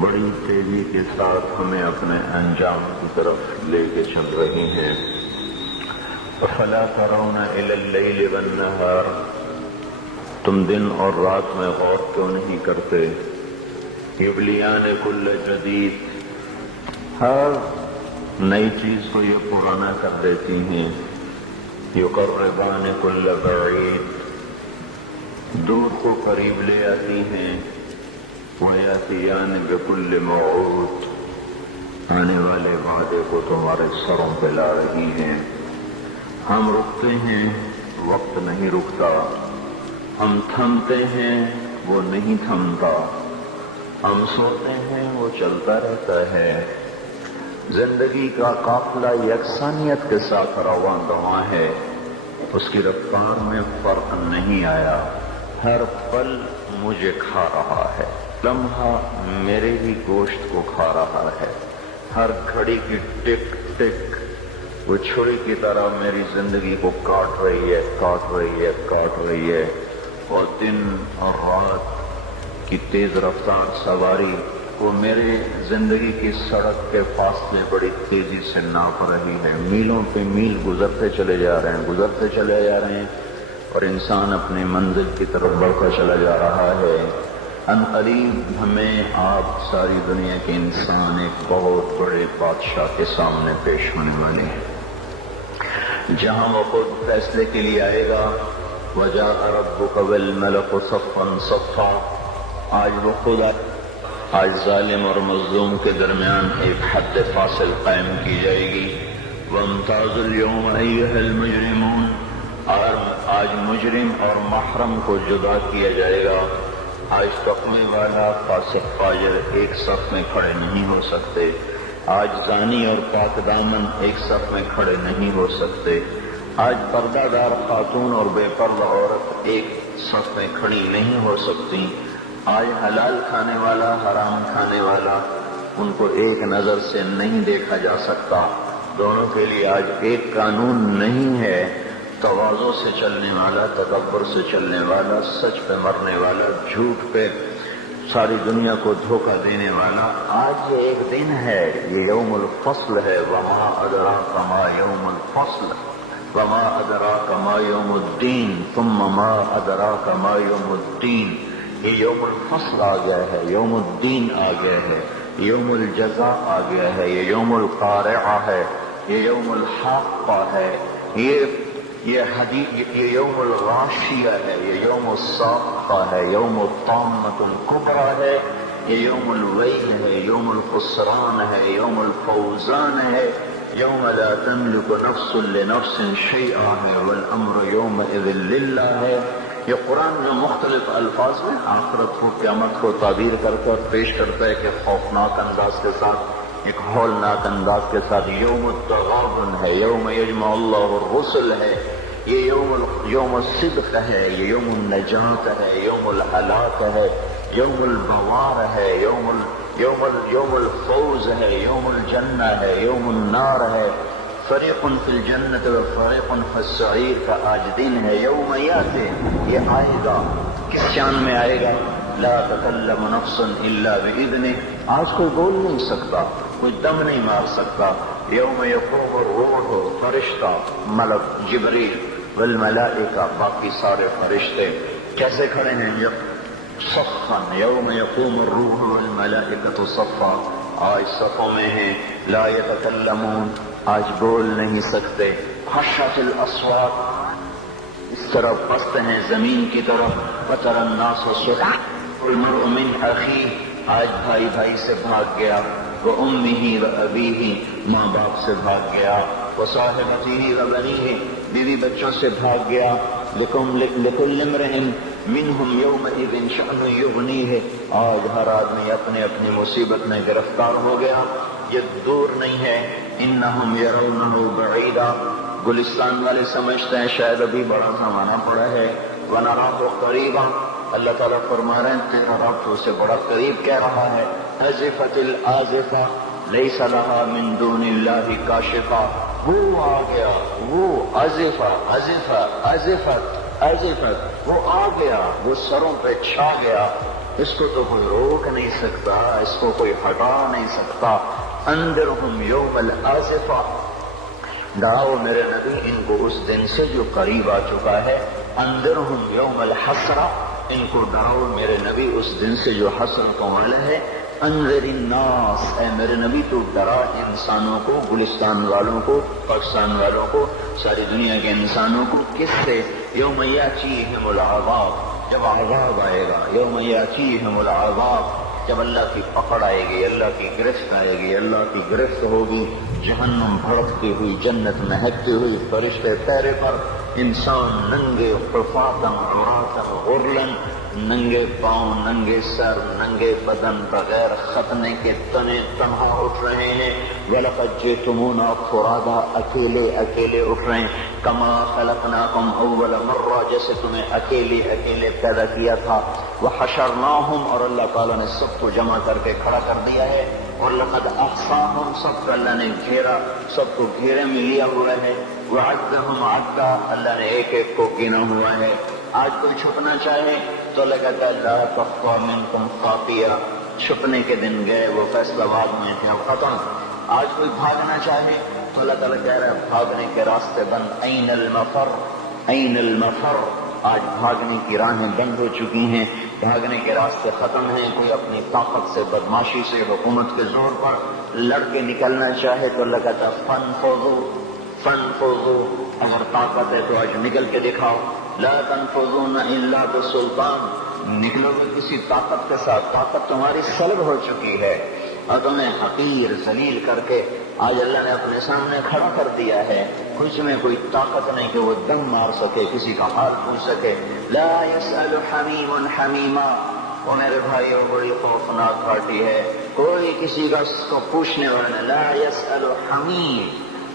بڑی تیزی کے ساتھ ہمیں اپنے انجام کی طرف لے کے چل رہی ہیں۔ فَلَا تَرَوْنَ إِلَى اللَّيْلِ وَالنَّهَارِ، تم دن اور رات میں غور کیوں نہیں کرتے؟ یبلیان کل جدید، ہر نئی چیز کو یہ پرانا کر دیتی ہیں۔ یقربان کل بعید، دور کو قریب لے آتی ہیں۔ ویاتیان بکل موعود، آنے والے وعدے کو تمہارے سروں پہ لا رہی ہیں۔ ہم رکتے ہیں، وقت نہیں رکتا۔ ہم تھمتے ہیں، وہ نہیں تھمتا۔ ہم سوتے ہیں، وہ چلتا رہتا ہے۔ زندگی کا قافلہ یکسانیت کے ساتھ رواں دواں ہے، اس کی رفتار میں فرق نہیں آیا۔ ہر پل مجھے کھا رہا ہے، لمحہ میرے ہی گوشت کو کھا رہا ہے۔ ہر گھڑی کی ٹک ٹک وہ چھری کی طرح میری زندگی کو کاٹ رہی ہے، کاٹ رہی ہے، کاٹ رہی ہے۔ اور دن اور رات کی تیز رفتار سواری وہ میرے زندگی کی سڑک کے فاصلے بڑی تیزی سے ناپ رہی ہے۔ میلوں پہ میل گزرتے چلے جا رہے ہیں، گزرتے چلے جا رہے ہیں، اور انسان اپنی منزل کی طرف بڑھتا چلا جا رہا ہے۔ ان قریب ہمیں آپ ساری دنیا کے انسان ایک بہت بڑے بادشاہ کے سامنے پیش ہونے والے ہیں، جہاں وہ خود فیصلے کے لیے آئے گا۔ وَجَاءَ رَبُّكَ وَالْمَلَكُ صَفًّا صَفًّا، آج وہ خود آج ظالم اور مظلوم کے درمیان ایک حد فاصل قائم کی جائے گی۔ وَامْتَازُوا الْيَوْمَ أَيُّهَا الْمُجْرِمُونَ، اور آج مجرم اور محرم کو جدا کیا جائے گا۔ آج تقوی والا فاسق فاجر ایک صف میں کھڑے نہیں ہو سکتے۔ آج زانی اور پاک دامن ایک صف میں کھڑے نہیں ہو سکتے۔ آج پردہ دار خاتون اور بے پردہ عورت ایک صف میں کھڑی نہیں ہو سکتی۔ آج حلال کھانے والا، حرام کھانے والا، ان کو ایک نظر سے نہیں دیکھا جا سکتا۔ دونوں کے لیے آج ایک قانون نہیں ہے۔ تواضع سے چلنے والا، تکبر سے چلنے والا، سچ پہ مرنے والا، جھوٹ پہ ساری دنیا کو دھوکہ دینے والا، آج یہ ایک دن ہے، یہ یوم الفصل ہے۔ وما ادراک ما یوم الفصل وما ادراک ما یوم الدین ثم ما ادراک ما یوم الدین، یہ یوم الفصل آ گیا ہے، یوم الدین آ گیا ہے، یوم الجزاء آ گیا ہے، یہ یوم القارعہ ہے، یہ یوم الحاقہ ہے، یہ یوم الغاشیہ ہے، یہ یوم الصاخہ ہے، یوم الطامۃ الکبریٰ ہے، یہ یوم الویل ہے، یوم الخسران ہے، یوم الفوزان ہے، یوم لا تملک نفس لنفس شیئا ہے، والامر یومئذ للہ ہے۔ یہ قرآن میں مختلف الفاظ میں آخرت کو، قیامت کو تعبیر کر کر پیش کرتا ہے کہ خوفناک انداز کے ساتھ، ایک ہولناک انداز کے ساتھ۔ یوم التغابن ہے، یوم یجمع اللہ الرسل ہے، یہ یوم الصدق ہے، یہ یوم النجات ہے، یوم الہلاک ہے، یوم البوار ہے، یوم الفوز ہے، یوم الجنہ ہے، یوم النار ہے۔ فریق فی الجنت و فریق فی السعیر کا آج دن ہے۔ یوم یاتی، یہ آئے گا، کس شان میں آئے گا؟ لا تکلم نفس الا باذنہ، آج کوئی بول نہیں سکتا، کوئی دم نہیں مار سکتا۔ یوم یقوم الروح، فرشتہ، ملک جبریل والملائکہ، باقی سارے فرشتے کیسے کھڑے ہیں؟ صفا، یوم یقوم الروح والملائکۃ صفا، آج صفوں میں ہیں۔ لا یتکلمون، آج بول نہیں سکتے۔ خشعت الاصوات، اس طرف پست ہیں زمین کی طرف۔ وتری الناس صرعا المرء من اخیہ، آج بھائی بھائی سے بھاگ گیا۔ وامہ وابیہ، ماں باپ سے بھاگ گیا۔ وصاحبتہ وبنیہ، بیوی بچوں سے بھاگ گیا۔ لکل امرئ منہم یومئذ شأن یغنیہ، آج ہر آدمی اپنے اپنی مصیبت میں گرفتار ہو گیا، یہ دور نہیں ہے۔ انہم یرونہ بعیدا، گلستان والے سمجھتے ہیں شاید ابھی بڑا زمانہ پڑا ہے۔ ونراہ قریبا، اللہ تعالیٰ فرما رہے ہیں تیرا رب تو اسے بڑا قریب کہہ رہا ہے۔ ازفت الازفہ لیس لہا من دون اللہ کاشفہ، وہ آ گیا، وہ ازفہ ازفہ ازفت ازفت، وہ آ گیا، وہ سروں پہ چھا گیا۔ اس کو تو کوئی روک نہیں سکتا، اس کو کوئی ہٹا نہیں سکتا۔ انذرہم یوم الآزفہ، ڈراؤ میرے نبی ان کو اس دن سے جو قریب آ چکا ہے۔ انذرہم یوم الحسرہ، ان کو ڈراؤ میرے نبی اس دن سے جو حسرتوں والا ہے۔ انذر الناس، اے میرے نبی تو ڈرا انسانوں کو، گلستان والوں کو، پاکستان والوں کو، ساری دنیا کے انسانوں کو، کس سے؟ یوم یاتیہم العذاب، جب عذاب آئے گا۔ یوم یاتیہم العذاب، جب اللہ کی پکڑ آئے گی، اللہ کی گرفت آئے گی، اللہ کی گرفت ہوگی، جہنم بھڑکتی ہوئی، جنت مہکتی ہوئی، فرشتے پیرے پر، انسان ننگے حفاظاً عراةً غرلاً، ننگے پاؤں، ننگے سر، ننگے بدن، بغیر ختنے کے تنے تنہا اٹھ رہے ہیں۔ وَلَقَدْ جِئْتُمُونَا فُرَادَىٰ، اکیلے اکیلے اٹھ رہے ہیں۔ كَمَا خَلَقْنَاكُمْ أَوَّلَ مَرَّةٍ، جیسے تمہیں اکیلے اکیلے پیدا کیا تھا۔ وَحَشَرْنَاهُمْ، اور اللہ تعالیٰ نے سب کو جمع کر کے کھڑا کر دیا ہے۔ وَلَقَدْ أَحْصَاهُمْ، سب کو اللہ نے گھیرا، سب کو گھیرے میں لیا ہوا ہے۔ وَعَدَّهُمْ عَدًّا، اللہ نے ایک ایک کو گنا ہوا ہے۔ آج کوئی چھپنا چاہے تو اللہ کہتا ہے لا تخفى منكم خافیہ، چھپنے کے دن گئے، وہ فیصلہ باد میں تھے، ختم۔ آج کوئی بھاگنا چاہے تو اللہ تعالیٰ کہہ رہا ہے بھاگنے کے راستے بند۔ این المفر، این المفر، آج بھاگنے کی راہیں بند ہو چکی ہیں، بھاگنے کے راستے ختم ہیں۔ کوئی اپنی طاقت سے، بدماشی سے، حکومت کے زور پر لڑ کے نکلنا چاہے تو اللہ کہتا ہے فانفذوا، فانفذوا، اگر طاقت ہے تو آج نکل کے دکھاؤ۔ لا تنفذون الا بسلطان، نکلو گے کسی طاقت کے ساتھ، طاقت تمہاری سلب ہو چکی ہے اور تمہیں حقیر ذلیل کر کے آج اللہ نے اپنے سامنے کھڑا کر دیا ہے۔ کچھ میں کوئی طاقت نہیں کہ وہ دم مار سکے، کسی کا حال پوچھ سکے۔ لا يسأل حمیم حمیما، وہ میرے بھائیوں بڑی خوفناک پارٹی ہے، کوئی کسی کا اس کو پوچھنے والا نہیں۔ لا يسأل حمیم،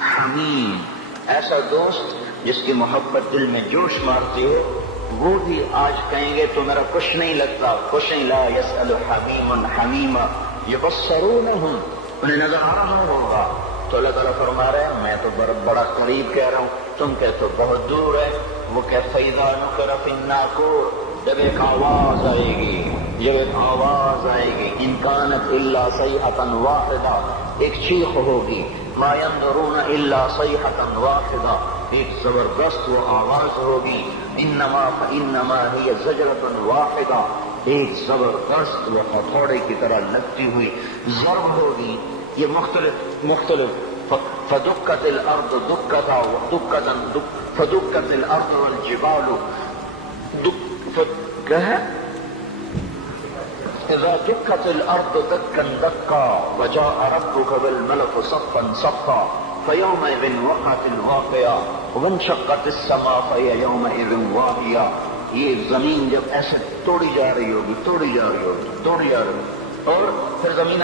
حمیم ایسا دوست جس کی محبت دل میں جوش مارتی ہو، وہ بھی آج کہیں گے تو میرا کچھ نہیں لگتا، کچھ نہیں۔ لا يسأل حمیم حمیما یبصرونہم، انہیں نظر آ رہا ہوگا تو اللہ تعالیٰ فرما رہے ہیں میں تو بڑا قریب کہہ رہا ہوں، تم کہتے تو بہت دور ہے۔ وہ کہ فَإِذَا نُقِرَ فِي النَّاقُورِ، جب ایک آواز آئے گی، جب ایک آواز آئے گی، إِن كَانَتْ إِلَّا صَيْحَةً وَاحِدَةً، ایک چیخ ہوگی، مَا يَنظُرُونَ إِلَّا صَيْحَةً وَاحِدَةً، ایک زبردست وہ آواز ہوگی، إِنَّمَا هِيَ زَجْرَةٌ وَاحِدَةٌ، ایک زبردست وہ ہتھوڑے کی طرح لگتی ہوئی ضرب ہوگی۔ یہ مختلف فدکت الارض دکتا فدکت الارض والجبال اذا دکت الارض دکا دکا وجاء ربك بالملك صفا صفا فيومئذ وقعت الواقعة وانشقت السماء فهي يومئذ واهية، یہ زمین جب ایسے توڑی جا رہی ہوگی، توڑی جا رہی ہوگی، توڑی جا رہی ہوگی، اور پھر زمین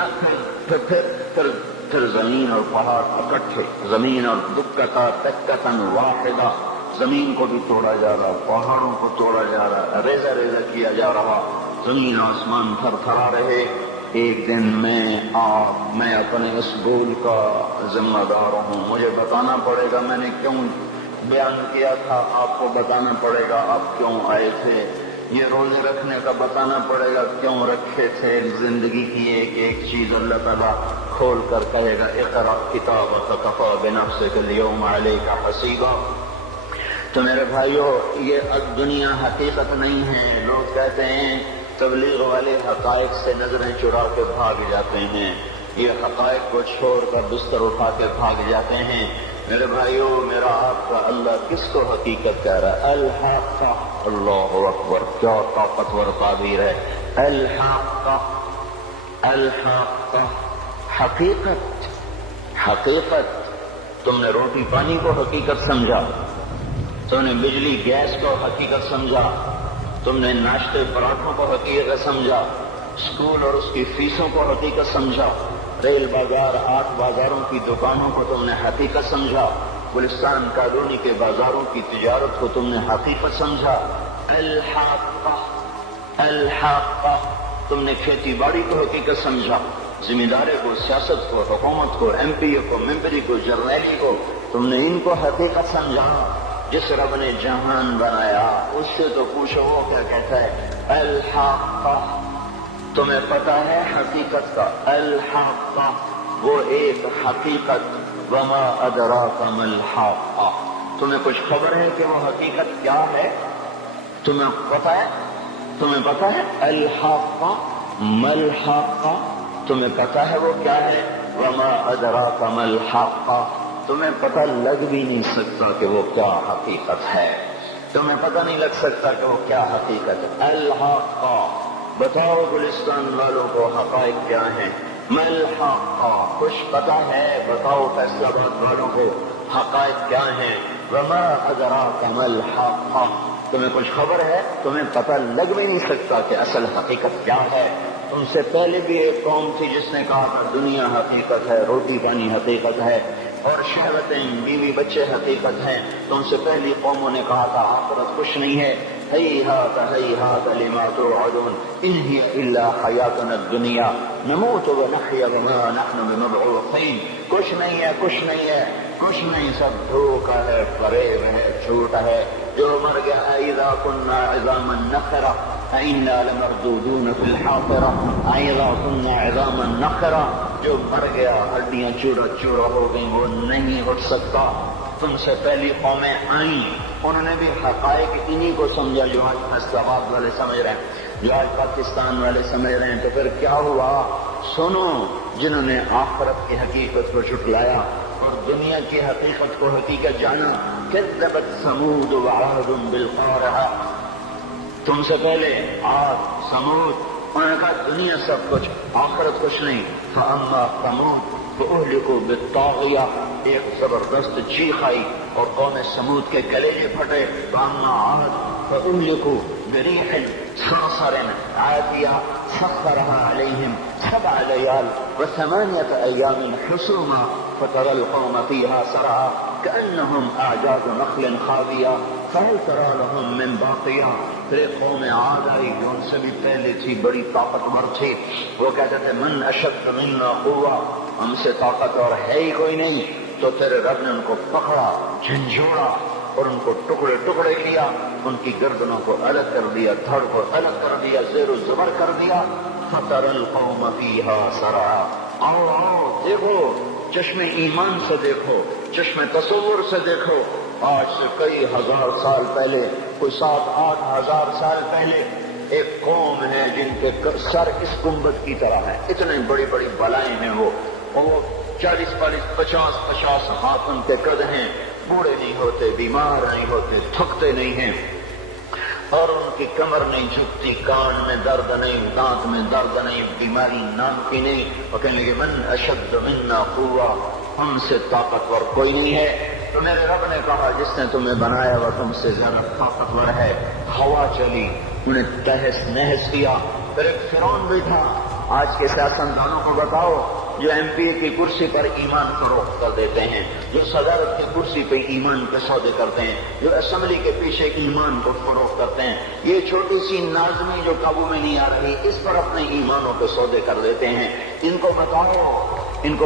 پھر زمین اور پہاڑ اکٹھے، زمین اور دکتا تکتن واحدہ، زمین کو بھی توڑا جا رہا، پہاڑوں کو توڑا جا رہا، ریزہ ریزہ کیا جا رہا، زمین آسمان تھر تھرا رہے۔ ایک دن میں اپنے اس گول کا ذمہ دار ہوں، مجھے بتانا پڑے گا میں نے کیوں بیان کیا تھا، آپ کو بتانا پڑے گا آپ کیوں آئے تھے، یہ روزے رکھنے کا بتانا پڑے گا کیوں رکھے تھے۔ زندگی کی ایک ایک چیز اللہ تعالیٰ کھول کر کہے گا اقرأ کتابک کفی بنفسک اليوم علیک حسیبا۔ تو میرے بھائیو یہ دنیا حقیقت نہیں ہے۔ لوگ کہتے ہیں تبلیغ والے حقائق سے نظریں چرا کے بھاگ جاتے ہیں، یہ حقائق کو چھوڑ کر بستر اٹھا کے بھاگ جاتے ہیں۔ میرے بھائیو میرا آپ کا اللہ کس کو حقیقت کہہ رہا ہے؟ الحق، اللہ اکبر، کیا طاقتور تعبیر ہے۔ الحق، الحق، حقیقت، حقیقت۔ تم نے روٹی پانی کو حقیقت سمجھا، تم نے بجلی گیس کو حقیقت سمجھا، تم نے ناشتے پراٹھوں کو حقیقت سمجھا، اسکول اور اس کی فیسوں کو حقیقت سمجھا، ریل بازار، 8 بازاروں کی دکانوں کو تم نے حقیقت سمجھا، گلستان کالونی کے بازاروں کی تجارت کو تم نے حقیقت سمجھا۔ الحق، الحق، تم نے کھیتی باڑی کو حقیقت سمجھا، ذمہ داری کو، سیاست کو، حکومت کو، ایم پی کو، ممبری کو، جرنیلی کو، تم نے ان کو حقیقت سمجھا۔ جس رب نے جہان بنایا اس سے تو پوچھو وہ کیا کہتا ہے؟ الحق، تمہیں پتا ہے حقیقت کا، الحاقہ وہ ایک حقیقت، وما ادراک ما الحاقہ، تمہیں کچھ خبر ہے کہ وہ حقیقت کیا ہے؟ تمہیں پتا ہے الحاقہ ما الحاقہ، تمہیں پتا ہے وہ کیا ہے؟ وما ادراک ما الحاقہ، تمہیں پتہ لگ بھی نہیں سکتا کہ وہ کیا حقیقت ہے، تمہیں پتہ نہیں لگ سکتا کہ وہ کیا حقیقت ہے۔ الحاقہ، بتاؤ گلستان والوں کو حقائق کیا ہیں؟ ما الحاقہ، کچھ پتہ ہے؟ بتاؤ فیصلہ آباد والوں کو حقائق کیا ہیں؟ وما ادراک ما الحاقہ، تمہیں کچھ خبر ہے؟ تمہیں پتہ لگ بھی نہیں سکتا کہ اصل حقیقت کیا ہے۔ تم سے پہلے بھی ایک قوم تھی جس نے کہا تھا دنیا حقیقت ہے، روٹی پانی حقیقت ہے، اور شہوتیں بیوی بچے حقیقت ہیں۔ تم سے پہلی قوموں نے کہا تھا آخرت کچھ نہیں ہے، ہیہات ہیہات لما توعدون ان ہی الا حیاتنا الدنیا نموت ونحیا وما نحن بمبعوثین، کچھ نہیں ہے، کچھ نہیں ہے، کچھ نہیں، سب دھوکہ ہے، فریب ہے، جھوٹ ہے۔ جو مر گیا اذا كنا عظاما نخرا انا لمردودون في الحافرہ، اذا كنا عظاما نخرا، جو مر گیا ہڈیاں چورا چورا ہو گئی، وہ نہیں اٹھ سکتا۔ تم سے پہلی قومیں آئیں، انہوں نے بھی حقائق انہی کو سمجھا جو آج فیصلہ آباد والے سمجھ رہے ہیں، جو آج پاکستان والے سمجھ رہے ہیں۔ تو پھر کیا ہوا؟ سنو، جنہوں نے آخرت کی حقیقت کو جھٹلایا اور دنیا کی حقیقت کو حقیقت جانا، کذبت ثمود وعاد بالقارعہ، تم سے پہلے عاد ثمود، انہوں نے کہا دنیا سب کچھ، آخرت کچھ نہیں۔ فاما ثمود فاہلکوا بالطاغیہ، ایک زبردست چیخ آئی اور قوم ثمود کے کلیجے پھٹے۔ فاما عاد فاہلکوا بريح صرصر عاتية سخرها عليهم 7 ليال و8 أيام حسوما فترى القوم فيها سرعا كأنهم أعجاز نخل خاوية فهل ترى لهم من باقية۔ پھر قوم عاد آئی جو ان سے بھی پہلے تھی، بڑی طاقتور تھی، وہ کہتے تھے من اشد منا قوة، ہم سے طاقتور ہے ہی کوئی نہیں۔ تو تیرے رب نے ان کو پکڑا، جھنجھوڑا اور ان کو ٹکڑے ٹکڑے کیا، ان کی گردنوں کو الگ کر دیا، دھڑ کو الگ کر دیا، زیر و زبر کر دیا۔ فَتَرَى الْقَوْمَ فِيهَا سَرْعَا، آؤ آؤ دیکھو، چشم ایمان سے دیکھو، چشم تصور سے دیکھو۔ آج سے کئی ہزار سال پہلے، کوئی 7-8 ہزار سال پہلے ایک قوم ہے جن کے سر اس گنبد کی طرح ہے، اتنے بڑی بڑی بلائیں ہیں وہ 40-50 ہاتھ ان کے قد ہیں، بوڑھے نہیں ہوتے، بیمار نہیں ہوتے، تھکتے نہیں ہیں، اور ان کی کمر نہیں جھکتی، کان میں درد نہیں، دانت میں درد نہیں، بیماری نام کی نہیں۔ وہ کہنے لگے من اشد منا قوة، ہم سے طاقتور کوئی نہیں ہے۔ تو میرے رب نے کہا جس نے تمہیں بنایا وہ تم سے زیادہ طاقتور ہے۔ ہوا چلی، انہیں تہس نہس کیا۔ پھر ایک فرعون بھی تھا۔ آج کے سیاستدانوں کو بتاؤ جو ایم پی کی کرسی پر ایمان فروخت کر دیتے ہیں، جو صدارت کی کرسی پہ ایمان کے سودے کرتے ہیں، جو اسمبلی کے پیچھے ایمان کو فروخت کرتے ہیں، یہ چھوٹی سی نازمی جو قابو میں نہیں آ رہی، اس پر اپنے ایمانوں کے سودے کر دیتے ہیں۔ ان کو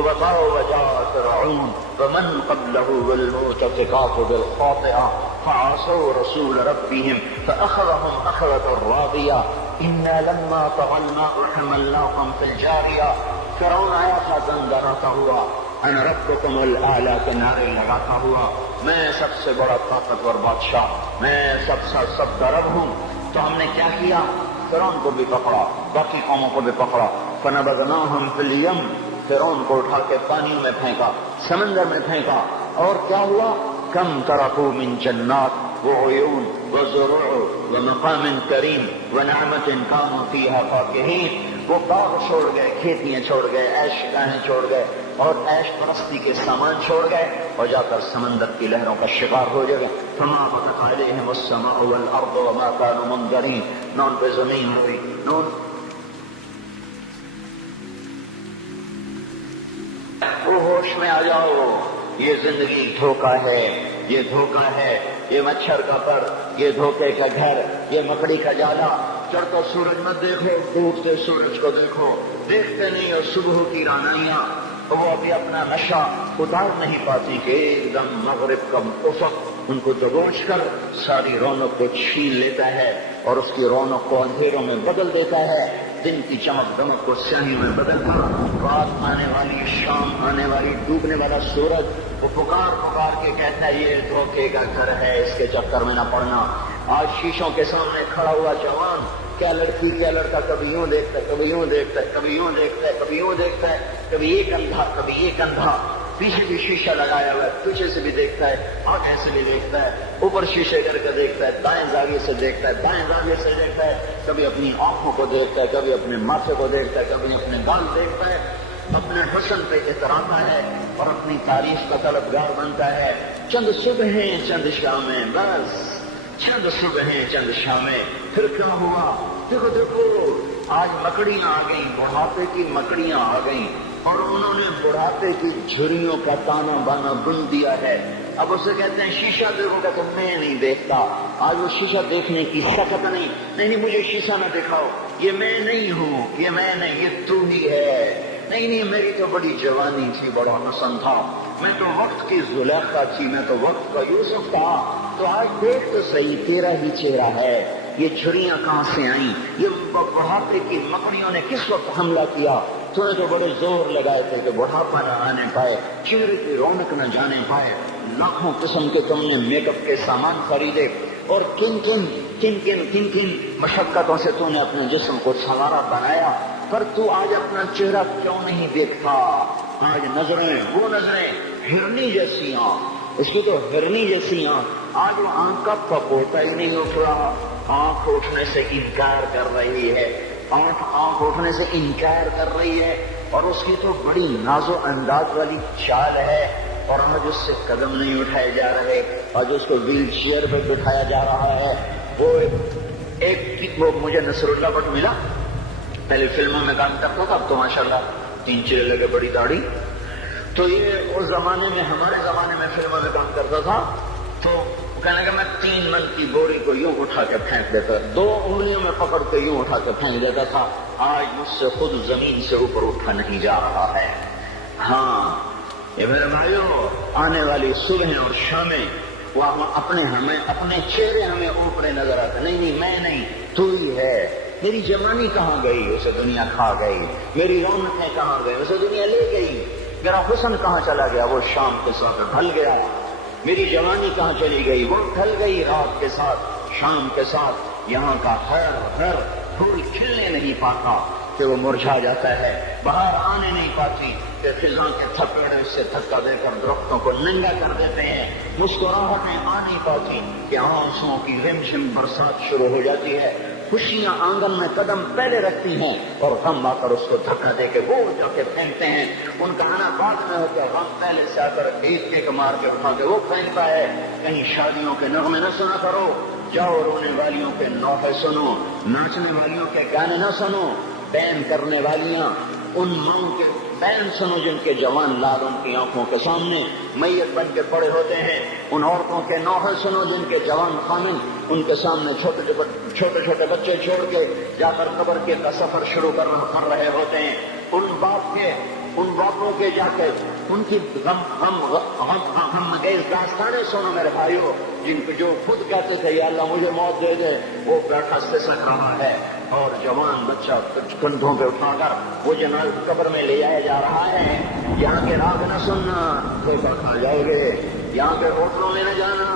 بتاؤ وجاء فرعون ومن قبله والمؤتفقات بالخاطئة فعصوا رسول ربهم فأخذهم أخذة رابية إنا لما طغى الماء حملناكم في الجارية۔ فرعون آیا تھا دن دراتا ہوا، انا ربکم الاعلی کے نعرے لگاتا ہوا، میں سب سے بڑا طاقتور بادشاہ، میں سب کا رب ہوں۔ تو ہم نے کیا کیا؟ فرعون کو بھی پکڑا، باقی قوموں کو بھی پکڑا۔ فنبذناہم فی الیم، فرعون کو اٹھا کے پانی میں پھینکا، سمندر میں پھینکا، اور کیا ہوا؟ کم ترکوا من جنات وعیون وزروع ومقام کریم ونعمت کانوا فیہا فاکہین۔ وہ باغ چھوڑ گئے، کھیتیاں چھوڑ گئے، عیش گاہیں چھوڑ گئے اور عیش پرستی کے سامان چھوڑ گئے، اور جا کر سمندر کی لہروں کا شکار ہو جائے گا۔ فما بقت علیہم السماء والارض وما كانوا منظرین، نہ ان پہ زمین ہوئی، وہ ہوش میں آ جاؤ، یہ زندگی دھوکہ ہے، یہ دھوکہ ہے، یہ مچھر کا پر، یہ دھوکے کا گھر، یہ مکڑی کا جالا۔ چڑھتا سورج مت دیکھو، ڈوبتے سورج کو دیکھو، دیکھتے نہیں اور صبح کی رانائیاں، وہ ابھی اپنا نشہ اتار نہیں پاتی کہ ایک دم مغرب کا افق ان کو دبوچ کر ساری رونق کو چھین لیتا ہے اور اس کی رونق کو اندھیروں میں بدل دیتا ہے۔ دن کی چمک دمک کو سیاہی میں بدل کر رات آنے والی، شام آنے والی، ڈوبنے والا سورج وہ پکار پکار کے کہتا ہے یہ دھوکے کا گھر ہے، اس کے چکر میں نہ پڑنا۔ آج شیشوں کے سامنے کھڑا ہوا جوان کیا لڑکی کیا لڑکا کبھی یوں دیکھتا ہے، کبھی یوں دیکھتا ہے، کبھی یوں دیکھتا ہے، کبھی یوں دیکھتا ہے، کبھی ایک اندھا کبھی ایک اندھا، پیچھے بھی شیشہ لگایا ہوا ہے، پیچھے سے بھی دیکھتا ہے، آگے سے بھی دیکھتا ہے، اوپر شیشے کر کے دیکھتا ہے، دائیں زاویے سے دیکھتا ہے، بائیں زاویے سے دیکھتا ہے، کبھی اپنی آنکھوں کو دیکھتا ہے، کبھی اپنے ماتھے کو دیکھتا ہے، کبھی اپنے گال دیکھتا ہے، اپنے حسن پہ اتراتا ہے اور اپنی تعریف کا طلبگار بنتا ہے۔ چند صبحیں چند شامیں، بس چند صبحیں چند شامیں، پھر کیا ہوا؟ دیکھو دیکھو آج مکڑیاں آ گئیں، بڑھاپے کی مکڑیاں آ گئیں اور انہوں نے بڑھاپے کی جھریوں کا تانا بانا بن دیا ہے۔ اب اسے کہتے ہیں شیشہ دیکھو گا تو میں نہیں دیکھتا۔ آج وہ شیشہ دیکھنے کی سخت نہیں مجھے شیشہ نہ دکھاؤ، یہ میں نہیں ہوں، یہ میں نہیں، یہ تو ہی ہے۔ نہیں میری تو بڑی جوانی تھی، بڑا حسن تھا، میں تو وقت کی زلیخا تھی، میں تو وقت کا یوسف تھا، تو آج دیکھ تو صحیح تیرا ہی چہرہ ہے۔ یہ جھریاں کہاں سے آئیں؟ یہ بڑھاپے کی مکڑیوں نے کس وقت حملہ کیا؟ تو نے تو بڑے زور لگائے تھے کہ بڑھاپا نہ آنے پائے، چہرے کی رونق نہ جانے پائے، لاکھوں قسم کے تم نے میک اپ کے سامان خریدے اور کن کن مشقتوں سے تو نے اپنے جسم کو سنوارا بنایا، پر تو آج اپنا چہرہ کیوں نہیں دیکھتا؟ آج نظریں وہ نظریں ہرنی جیسی آنکھ، اس کی تو ہرنی جیسی آنکھ، آج وہ آنکھ کا پپوتا ہی نہیں اٹھ رہا، آنکھ اٹھنے سے انکار کر رہی ہے، آنکھ اٹھنے سے انکار کر رہی ہے، اور اس کی تو بڑی ناز و انداز والی چال ہے، اور آج اس سے قدم نہیں اٹھائے جا رہے، آج اس کو ویل چیئر پہ بٹھایا جا رہا ہے۔ وہ مجھے نصر اللہ بٹ ملا، پہلے فلموں میں کام کرتا تھا، اب تو ماشاءاللہ 3 چیرے لگے، بڑی داڑھی، تو یہ اس زمانے میں ہمارے زمانے میں فلموں میں کام کرتا تھا، تو کہنے کہ میں 3 من کی بوری کو یوں اٹھا کے پھینک دیتا، 2 انگلیوں میں پکڑ کے یوں اٹھا کے پھینک دیتا تھا، آج مجھ سے خود زمین سے اوپر اٹھا نہیں جا رہا ہے۔ ہاں یہ میرے بھائیوں، آنے والی صبح اور شامیں وہ اپنے چہرے ہمیں اوپرے نظر آتے، نہیں میں نہیں، تو ہی ہے۔ میری جوانی کہاں گئی؟ اسے دنیا کھا گئی۔ میری رونقیں کہاں گئی؟ اسے دنیا لے گئی۔ میرا حسن کہاں چلا گیا؟ وہ شام کے ساتھ ڈھل گیا۔ میری جوانی کہاں چلی گئی؟ وہ ڈھل گئی رات کے ساتھ، شام کے ساتھ۔ یہاں کا ہر پھول کھلنے نہیں پاتا کہ وہ مرجھا جاتا ہے، باہر آنے نہیں پاتی کہ فضا کے تھپڑے سے دھکا دے کر درختوں کو ننگا کر دیتے ہیں، مسکراہٹیں آ نہیں پاتی کہ آنسوؤں کی رمجھم برسات شروع ہو جاتی ہے، خوشیاں آنگن میں قدم پہلے رکھتی ہیں اور غم آ کر اس کو دھکا دے کے وہ جا کے پھینکتے ہیں۔ ان کا آنا بعد میں ہوتا ہے، غم پہلے سے آ کر ایک مار کے اٹھا کے وہ پھینکتا ہے۔ کہیں شادیوں کے نغمے نہ سنا کرو، جاؤ رونے والیوں کے نوحے سنو، ناچنے والیوں کے گانے نہ سنو، بین کرنے والیاں ان ماؤں کے بین سنو جن کے جوان لال ان کی آنکھوں کے سامنے میت بن کے پڑے ہوتے ہیں، ان عورتوں کے نوحے سنو جن کے جوان خامن ان کے سامنے چھوٹے چھوٹے بچے چھوڑ کے جا کر قبر کے کا سفر شروع کر رہے ہوتے ہیں، ان باپوں کے جا کے ان کی غم گیز داستانیں سنو میرے بھائیوں، جن کو جو خود کہتے تھے یا اللہ مجھے موت دے دے، وہ بیٹھا سے سک رہا ہے، اور جوان بچہ کندھوں پہ اٹھا کر وہ جنازہ قبر میں لے آیا جا رہا ہے۔ یہاں کے راگ نہ سننا، دھوکہ کھا جاؤ گے، یہاں کے ہوٹلوں میں نہ جانا،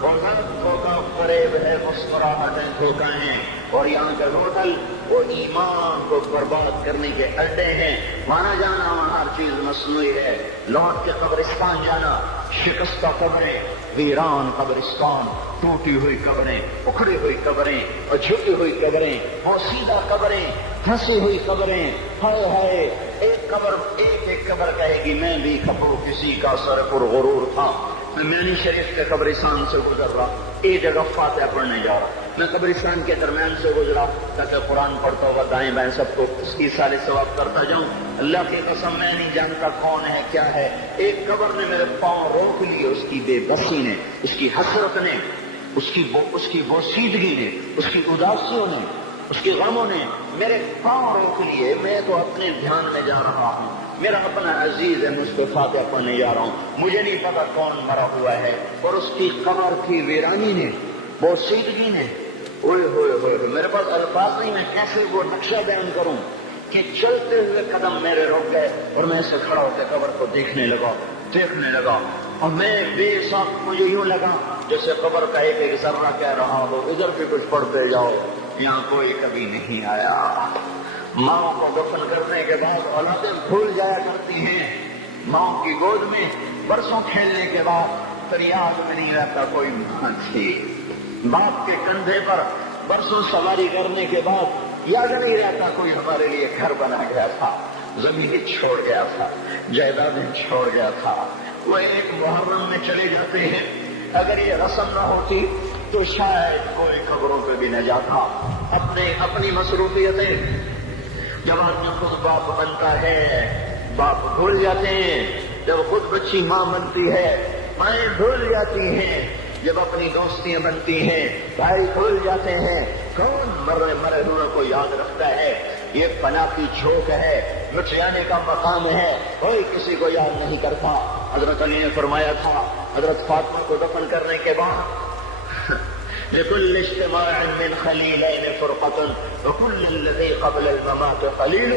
اور ہر دھوکہ فریب ہے، مسکراہٹیں دھوکہ ہیں، اور یہاں کے ہوٹل وہ ایمان کو برباد کرنے کے اڈے ہیں، وہاں نہ جانا، وہاں ہر چیز مصنوعی ہے۔ لوٹ کے قبرستان جانا، شکستہ قبریں، ویران قبرستان، ٹوٹی ہوئی قبریں، اکھڑی ہوئی قبریں اور جھکی ہوئی قبریں، پوسیدہ قبریں، پھنسی ہوئی قبریں، ہائے ہائے، ایک قبر کہے گی میں بھی کھپڑو کسی کا سر پر غرور تھا، میں مینی شریف کے قبرستان سے گزر رہا، ایک جگہ فاتحہ پڑھنے جا رہا، میں قبرستان کے درمیان سے گزرا تاکہ قرآن پڑھتا ہوا دائیں بائیں سب کو اس کی سارے ثواب کرتا جاؤں، اللہ کی قسم میں نہیں جانتا کون ہے کیا ہے، ایک قبر نے میرے پاؤں روک لیے، اس کی بے بسی نے، اس کی حسرت نے، اس کی بوسیدگی نے، اس کی اداسیوں نے، اس کے غموں نے میرے پاؤں روک لیے، میں تو اپنے دھیان میں جا رہا ہوں، میرا اپنا عزیز ہے، مجھ پہ فاتحہ پڑھنے جا رہا ہوں، مجھے نہیں پتا کون مرا ہوا ہے، اور اس کی قبر کی ویرانی نے، بوسیدگی نے، اوئے ہوئے ہوئے میرے پاس الفاظ نہیں، میں کیسے وہ نقشہ بیان کروں کہ چلتے ہوئے قدم میرے رک گئے اور میں سے کھڑا ہو کے قبر کو دیکھنے لگا اور میں بے ساخت مجھے یوں لگا جیسے قبر کا ایک ایک ذرہ کہہ رہا ہو ادھر بھی کچھ پڑھتے جاؤ، یہاں کوئی کبھی نہیں آیا۔ ماں کو دفن کرنے کے بعد اولادیں بھول جایا کرتی ہیں، ماں کی گود میں برسوں کھیلنے کے بعد فریاد میں نہیں رہتا کوئی ماں تھی، باپ کے کندھے پر برسوں سواری کرنے کے بعد یاد نہیں رہتا کوئی ہمارے لیے گھر بنا گیا تھا، زمین چھوڑ گیا تھا، جائیدادیں چھوڑ گیا تھا۔ وہ ایک محرم میں چلے جاتے ہیں، اگر یہ رسم نہ ہوتی تو شاید کوئی قبروں پہ بھی نہ جاتا۔ اپنی مصروفیتیں جب آدمی خود باپ بنتا ہے باپ بھول جاتے ہیں، جب خود بچی ماں بنتی ہے مائیں بھول جاتی ہیں، جب اپنی دوستیاں بنتی ہیں بھائی بھول جاتے ہیں، کون مرے ہوئے کو یاد رکھتا ہے؟ یہ پناہ کی جھوک ہے، مٹ جانے کا مقام ہے، کوئی کسی کو یاد نہیں کرتا۔ حضرت علی نے فرمایا تھا حضرت فاطمہ کو دفن کرنے کے بعد لكل اجتماع من خلیلین فرقۃ وكل الذی قبل الممات خلیل۔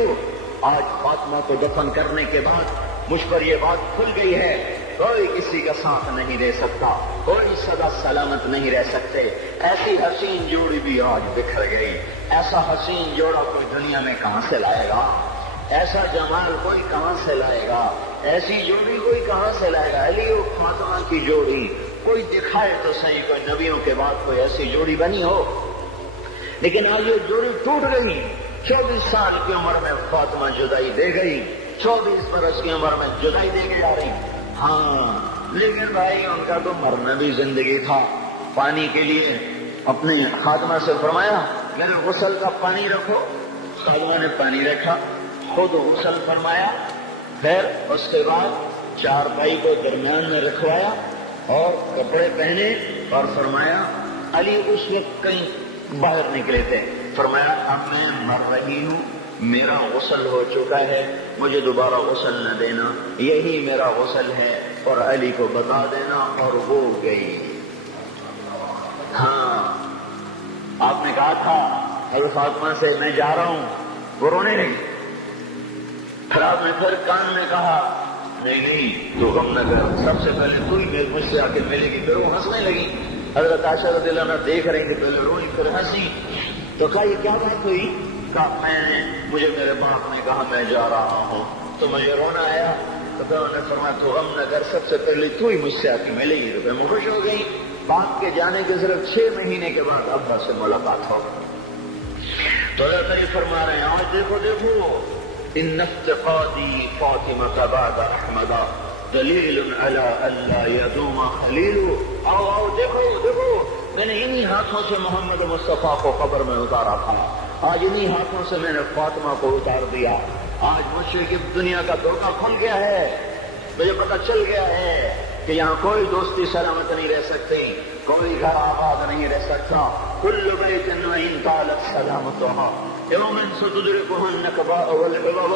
آج فاطمہ کو دفن کرنے کے بعد مجھ پر یہ بات کھل گئی ہے، کوئی کسی کا ساتھ نہیں دے سکتا، کوئی سدا سلامت نہیں رہ سکتے۔ ایسی حسین جوڑی بھی آج بکھر گئی، ایسا حسین جوڑا کوئی دنیا میں کہاں سے لائے گا؟ ایسا جمال کوئی کہاں سے لائے گا؟ ایسی جوڑی کوئی کہاں سے لائے گا؟ علی و فاطمہ کی جوڑی کوئی دکھائے تو صحیح، کوئی نبیوں کے بعد کوئی ایسی جوڑی بنی ہو، لیکن آج یہ جوڑی ٹوٹ گئی۔ 24 سال کی عمر میں فاطمہ جدائی دے گئی، 24 برس کی عمر میں جدائی دے کے جا رہی۔ ہاں لیکن بھائی ان کا تو مرنا بھی زندگی تھا۔ پانی کے لیے اپنے خادمہ سے فرمایا میرے غسل کا پانی رکھو، خادمہ نے پانی رکھا، خود غسل فرمایا، پھر اس کے بعد چارپائی کو درمیان میں رکھوایا اور کپڑے پہنے اور فرمایا علی اس وقت کہیں باہر نکلے تھے، فرمایا اب میں مر رہی ہوں، میرا غسل ہو چکا ہے، مجھے دوبارہ غسل نہ دینا، یہی میرا غسل ہے اور علی کو بتا دینا۔ اور وہ گئی۔ ہاں آپ نے کہا تھا حضرت فاطمہ سے میں جا رہا ہوں، وہ رونے لگی، پھر آپ نے پھر کان میں کہا نہیں تو غم نہ کر، سب سے پہلے تو ہی مجھ سے آ کے ملے گی، پھر وہ ہنسنے لگی۔ حضرت عائشہ رضی اللہ عنہا دیکھ رہی تھی، پہلے روئی پھر ہنسی، تو کہا یہ کیا بات ہوئی؟ کہا مجھے میرے باپ نے کہا میں جا رہا ہوں تو مجھے رونا آیا، تو پھر انہوں نے فرمایا تو غم نہ کر، سب سے پہلے تو ہی مجھ سے آ کے ملے گی۔ تو پھر میں خوش ہو گئی۔ باپ کے جانے کے صرف 6 مہینے کے بعد ابا سے ملاقات ہو۔ تو اللہ علی فرما رہے ہیں آج دیکھو ان افتقادی فاطمہ بعد احمد دلیل علی اللہ یدوم خلیل۔ آؤ دیکھو میں نے انہی ہاتھوں سے محمد مصطفیٰ کو قبر میں اتارا تھا، آج انہی ہاتھوں سے میں نے فاطمہ کو اتار دیا۔ آج مجھے کی دنیا کا دھوکہ کھل گیا ہے، مجھے پتہ چل گیا ہے کہ یہاں کوئی دوستی سلامت نہیں رہ سکتی، کوئی گھر آباد نہیں رہ سکتا۔ کل بیت وإن طالت سلامتها یوم ستدرکہ النکباء والحباب۔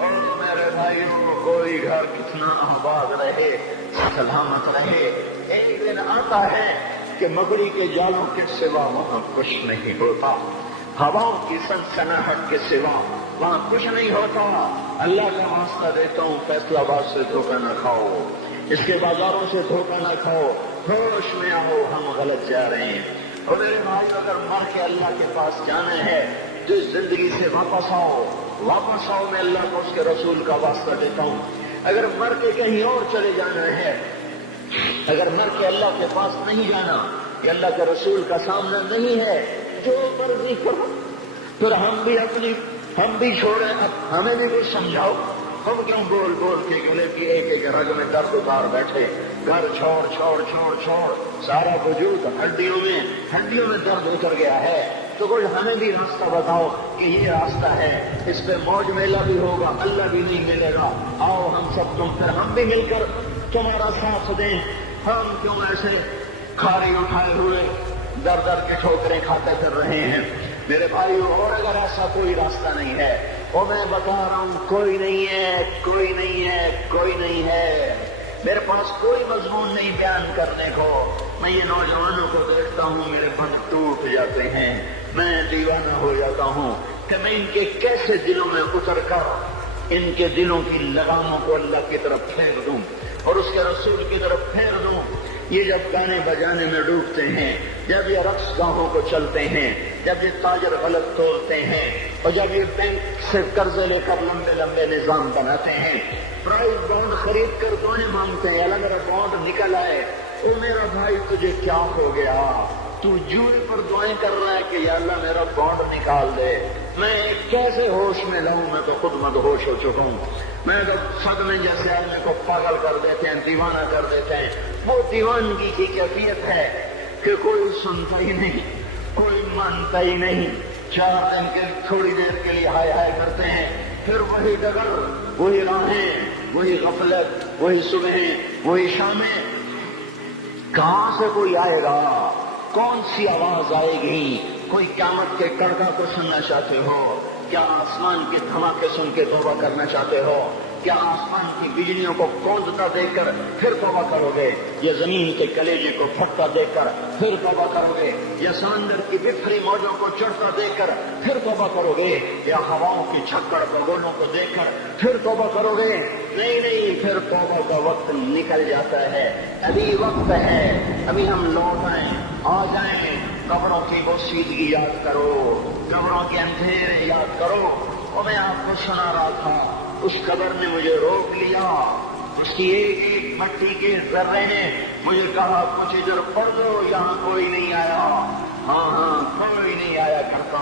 اور میرے بھائیوں کوئی گھر کتنا آباد رہے سلامت رہے، ایک دن آتا ہے کہ مکڑی کے جالوں کے سوا وہاں کچھ نہیں ہوتا، ہواؤں کی سنسناہٹ کے سوا وہاں کچھ نہیں ہوتا۔ اللہ کا واسطہ دیتا ہوں فیصلہ آباد سے دھوکہ نہ کھاؤ، اس کے بازاروں سے دھوکہ نہ کھاؤ، ہوش میں آؤ ہم غلط جا رہے ہیں۔ اور میرے بھائی اگر مر کے اللہ کے پاس جانا ہے تو اس زندگی سے واپس آؤ، میں اللہ کو اس کے رسول کا واسطہ دیتا ہوں۔ اگر مر کے کہیں اور چلے جانا ہے، اگر مر کے اللہ کے پاس نہیں جانا یا اللہ کے رسول کا سامنا نہیں ہے، جو مرضی کرو، پھر ہم بھی چھوڑیں، اب ہمیں بھی کچھ سمجھاؤ، ہم کیوں بول کے گلے کی ایک رگ میں درد اتار بیٹھے، گھر چھوڑ سارا وجود ہڈیوں میں درد اتر گیا ہے، تو کوئی ہمیں بھی راستہ بتاؤ کہ یہ راستہ ہے، اس پہ موج میلہ بھی ہوگا، اللہ بھی نہیں ملے گا۔ آؤ ہم سب پھر ہم بھی مل کر تمہارا ساتھ دیں۔ ہم کیوں ایسے کھاری اٹھائے ہوئے در کے ٹھوکریں کھاتے پھر رہے ہیں؟ میرے بھائیو، اور اگر ایسا کوئی راستہ نہیں ہے، اور میں بتا رہا ہوں کوئی نہیں ہے، میرے پاس کوئی مضمون نہیں بیان کرنے کو. میں یہ نوجوانوں کو دیکھتا ہوں میرے بند ٹوٹ جاتے ہیں، میں دیوانہ ہو جاتا ہوں کہ میں ان کے کیسے دلوں میں اتر کر ان کے دلوں کی لگاموں کو اللہ کی طرف پھینک دوں اور اس کے رسول کی طرف پھینک دوں. یہ جب گانے بجانے میں ڈوبتے ہیں، جب یہ رقص گاہوں کو چلتے ہیں، جب یہ تاجر غلط تولتے ہیں اور جب یہ بینک سے قرضے لے کر لمبے لمبے نظام بناتے ہیں، پرائز بانڈ خرید کر دعائیں مانگتے ہیں اللہ میرا بانڈ نکل آئے. او میرا بھائی تجھے کیا ہو گیا؟ تو جوئے پر دعائیں کر رہا ہے کہ یا اللہ میرا بانڈ نکال دے. میں کیسے ہوش میں لاؤں؟ میں تو خود مدہوش ہو چکا ہوں. میں تو صدمے جیسے آدمی کو پاگل کر دیتے ہیں، دیوانہ کر دیتے ہیں. وہ دیوانگی کی کیفیت ہے کہ کوئی سنتا ہی نہیں، کوئی مانتا ہی نہیں. 4 دن کے تھوڑی دیر کے لیے ہائے ہائے کرتے ہیں، پھر وہی ڈگر، وہی راہیں، وہی غفلت، وہی صبح، وہی شامیں. کہاں سے کوئی آئے گا؟ کون سی آواز آئے گی؟ کوئی قیامت کے کڑکا کو سننا چاہتے ہو؟ کیا آسمان کے دھماکے سن کے توبہ کرنا چاہتے ہو؟ کیا آسمان کی بجلیوں کو کونجتا دیکھ کر پھر توبہ کرو گے؟ یا زمین کے کلیجے کو پھٹتا دیکھ کر پھر توبہ کرو گے؟ یا سمندر کی بکھری موجوں کو چڑھتا دیکھ کر پھر توبہ کرو گے؟ یا ہواؤں کی چھکڑ بگولوں کو دیکھ کر پھر توبہ کرو گے؟ نہیں نہیں، پھر توبہ کا وقت نکل جاتا ہے. ابھی وقت ہے، ابھی ہم لوٹ آئیں، آ جائیں. قبروں کی بوسیدگی یاد کرو، قبروں کے اندھیرے یاد کرو. اور میں آپ کو سنا رہا تھا، اس قبر نے مجھے روک لیا، اس کی ایک ایک مٹی کے ذرے نے مجھے کہا کچھ ادھر پڑھ دو، یہاں کوئی نہیں آیا. ہاں کوئی نہیں آیا کرتا،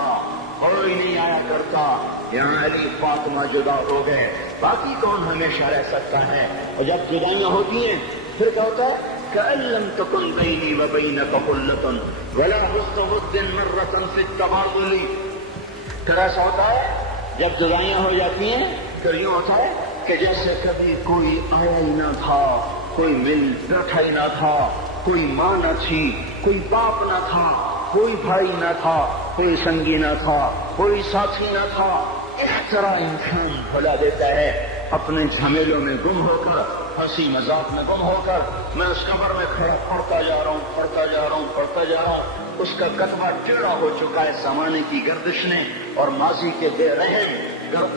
کوئی نہیں آیا کرتا. یہاں علی فاطمہ جدا ہو گئے، باقی کون ہمیشہ رہ سکتا ہے؟ اور جب جدائیاں ہوتی ہیں پھر کیا ہوتا ہے؟ كأن لم تكن بيني وبينك خلة ولا حسن ود مرة في التبادل. پھر ایسا ہوتا ہے جب جدائیاں ہو جاتی ہیں تو یوں ہوتا ہے کہ جیسے کبھی کوئی آیا ہی نہ تھا، کوئی مل بیٹھا ہی نہ تھا، کوئی ماں نہ تھی، کوئی باپ نہ تھا، کوئی بھائی نہ تھا، کوئی سنگی نہ تھا، کوئی ساتھی نہ تھا. اس طرح انسان بھلا دیتا ہے اپنے جھمیلوں میں گم ہو کر، ہنسی مذاق میں گم ہو کر. میں اس قبر میں کھڑا پڑھتا جا رہا ہوں، پڑھتا جا رہا ہوں، پڑھتا جا رہا ہوں. اس کا کتبہ ٹیڑھا ہو چکا ہے زمانے کی گردش نے اور ماضی کے بے رحم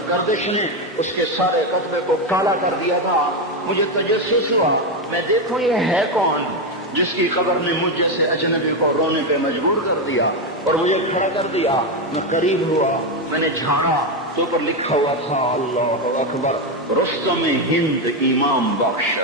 گردش نے اس کے سارے کتبے کو کالا کر دیا تھا. مجھے تجسس ہوا، میں دیکھوں یہ ہے کون جس کی قبر نے مجھ جیسے اجنبی کو رونے پہ مجبور کر دیا اور مجھے کھڑا کر دیا. میں قریب ہوا، میں نے جھاڑا تو پر لکھا ہوا تھا اللہ اکبر، رستم ہند امام بخش.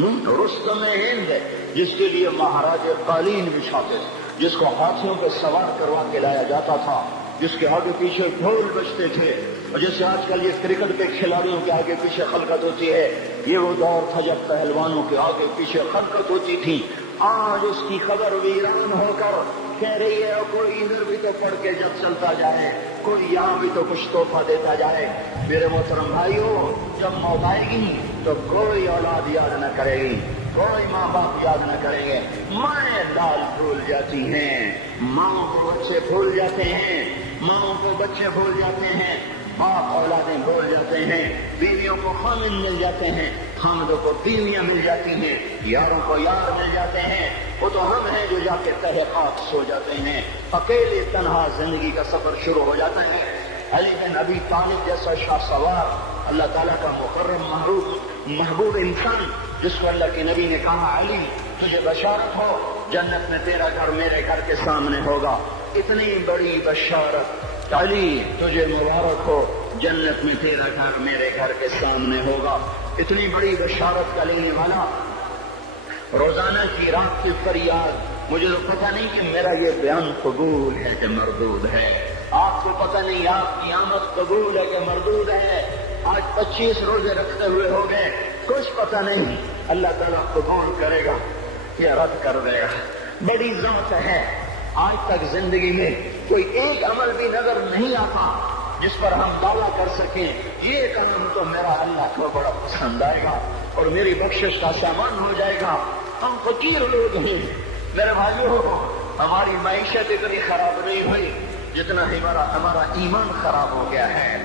رستم ہند جس کے لیے مہاراج قالین بچھاتے، جس کو ہاتھیوں پہ سوار کروا کے لایا جاتا تھا، جس کے آگے پیچھے ڈھول بجتے تھے. اور جیسے آج کل یہ کرکٹ کے کھلاڑیوں کے آگے پیچھے خلقت ہوتی ہے، یہ وہ دور تھا جب پہلوانوں کے آگے پیچھے خلقت ہوتی تھی. آج اس کی خبر ویران ہو کر کہہ رہی ہے کوئی ادھر بھی تو پڑھ کے جب چلتا جائے، کوئی یہاں بھی تو کچھ تحفہ دیتا جائے. میرے محترم بھائیو، جب موت آئے گی تو کوئی اولاد یاد نہ کرے گی، کوئی ماں باپ یاد نہ کریں گے. مائیں لال بھول جاتی ہیں، ماؤں کو بچے بھول جاتے ہیں، ماؤں کو بچے بھول جاتے ہیں، باپ اولادیں بھول جاتے ہیں، بیویوں کو خامد مل جاتے ہیں، خامدوں کو بیویاں مل جاتی ہیں، یاروں کو یار مل جاتے ہیں. وہ تو ہم ہیں جو جا کے تہہ خاک سو جاتے ہیں. اکیلے تنہا زندگی کا سفر شروع ہو جاتا ہے. علی بن ابی طالب جیسا شاہ سوار، اللہ تعالیٰ کا مکرم محبوب انسان، جس کو اللہ کے نبی نے کہا علی تجھے بشارت ہو، جنت میں تیرا گھر میرے گھر کے سامنے ہوگا. اتنی بڑی بشارت علی تجھے مبارک ہو، جنت میں تیرا گھر میرے گھر کے سامنے ہوگا. اتنی بڑی بشارت کا لینے والا روزانہ کی رات کی فریاد. مجھے تو پتہ نہیں کہ میرا یہ بیان قبول ہے کہ مردود ہے. آپ کو پتہ نہیں آپ کی آمد قبول ہے کہ مردود ہے. آج 25 روزے رکھتے ہوئے ہو گئے، کچھ پتہ نہیں اللہ تعالیٰ قبول کرے گا یا رد کر دے گا. بڑی ذات ہے. آج تک زندگی میں کوئی ایک عمل بھی نظر نہیں آتا جس پر ہم دعویٰ کر سکیں یہ کام تو میرا اللہ کو بڑا پسند آئے گا اور میری بخشش کا سامان ہو جائے گا. ہم فقیر لوگ ہیں میرے بھائیوں، ہماری معیشت اتنی خراب نہیں ہوئی جتنا ہمارا ایمان خراب ہو گیا ہے.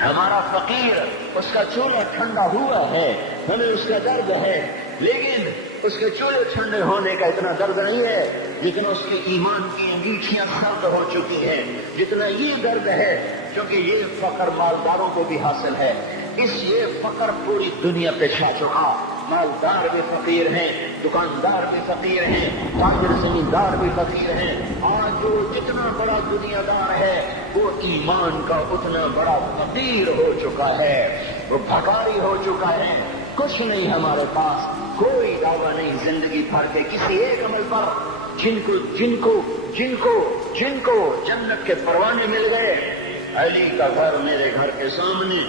ہمارا فقیر اس کا چولہا ٹھنڈا ہوا ہے، ہمیں اس کا درد ہے، لیکن اس کے چولہے ٹھنڈے ہونے کا اتنا درد نہیں ہے جتنا اس کے ایمان کی انگیٹھیاں سرد ہو چکی ہیں، جتنا یہ درد ہے، کیونکہ یہ فقر مالداروں کو بھی حاصل ہے، یہ فقر پوری دنیا پہ چھا چکا، مالدار بھی فقیر ہیں، دکاندار بھی فقیر ہیں، تاجر زمیندار بھی فقیر ہیں، آج جو جتنا بڑا دنیا دار ہے وہ ایمان کا اتنا بڑا فقیر ہو چکا ہے، وہ بھکاری ہو چکا ہے، کچھ نہیں ہمارے پاس، کوئی دعویٰ نہیں زندگی بھر کے کسی ایک عمل پر، جن کو جنت کے پروانے مل گئے، علی کا گھر میرے گھر کے سامنے،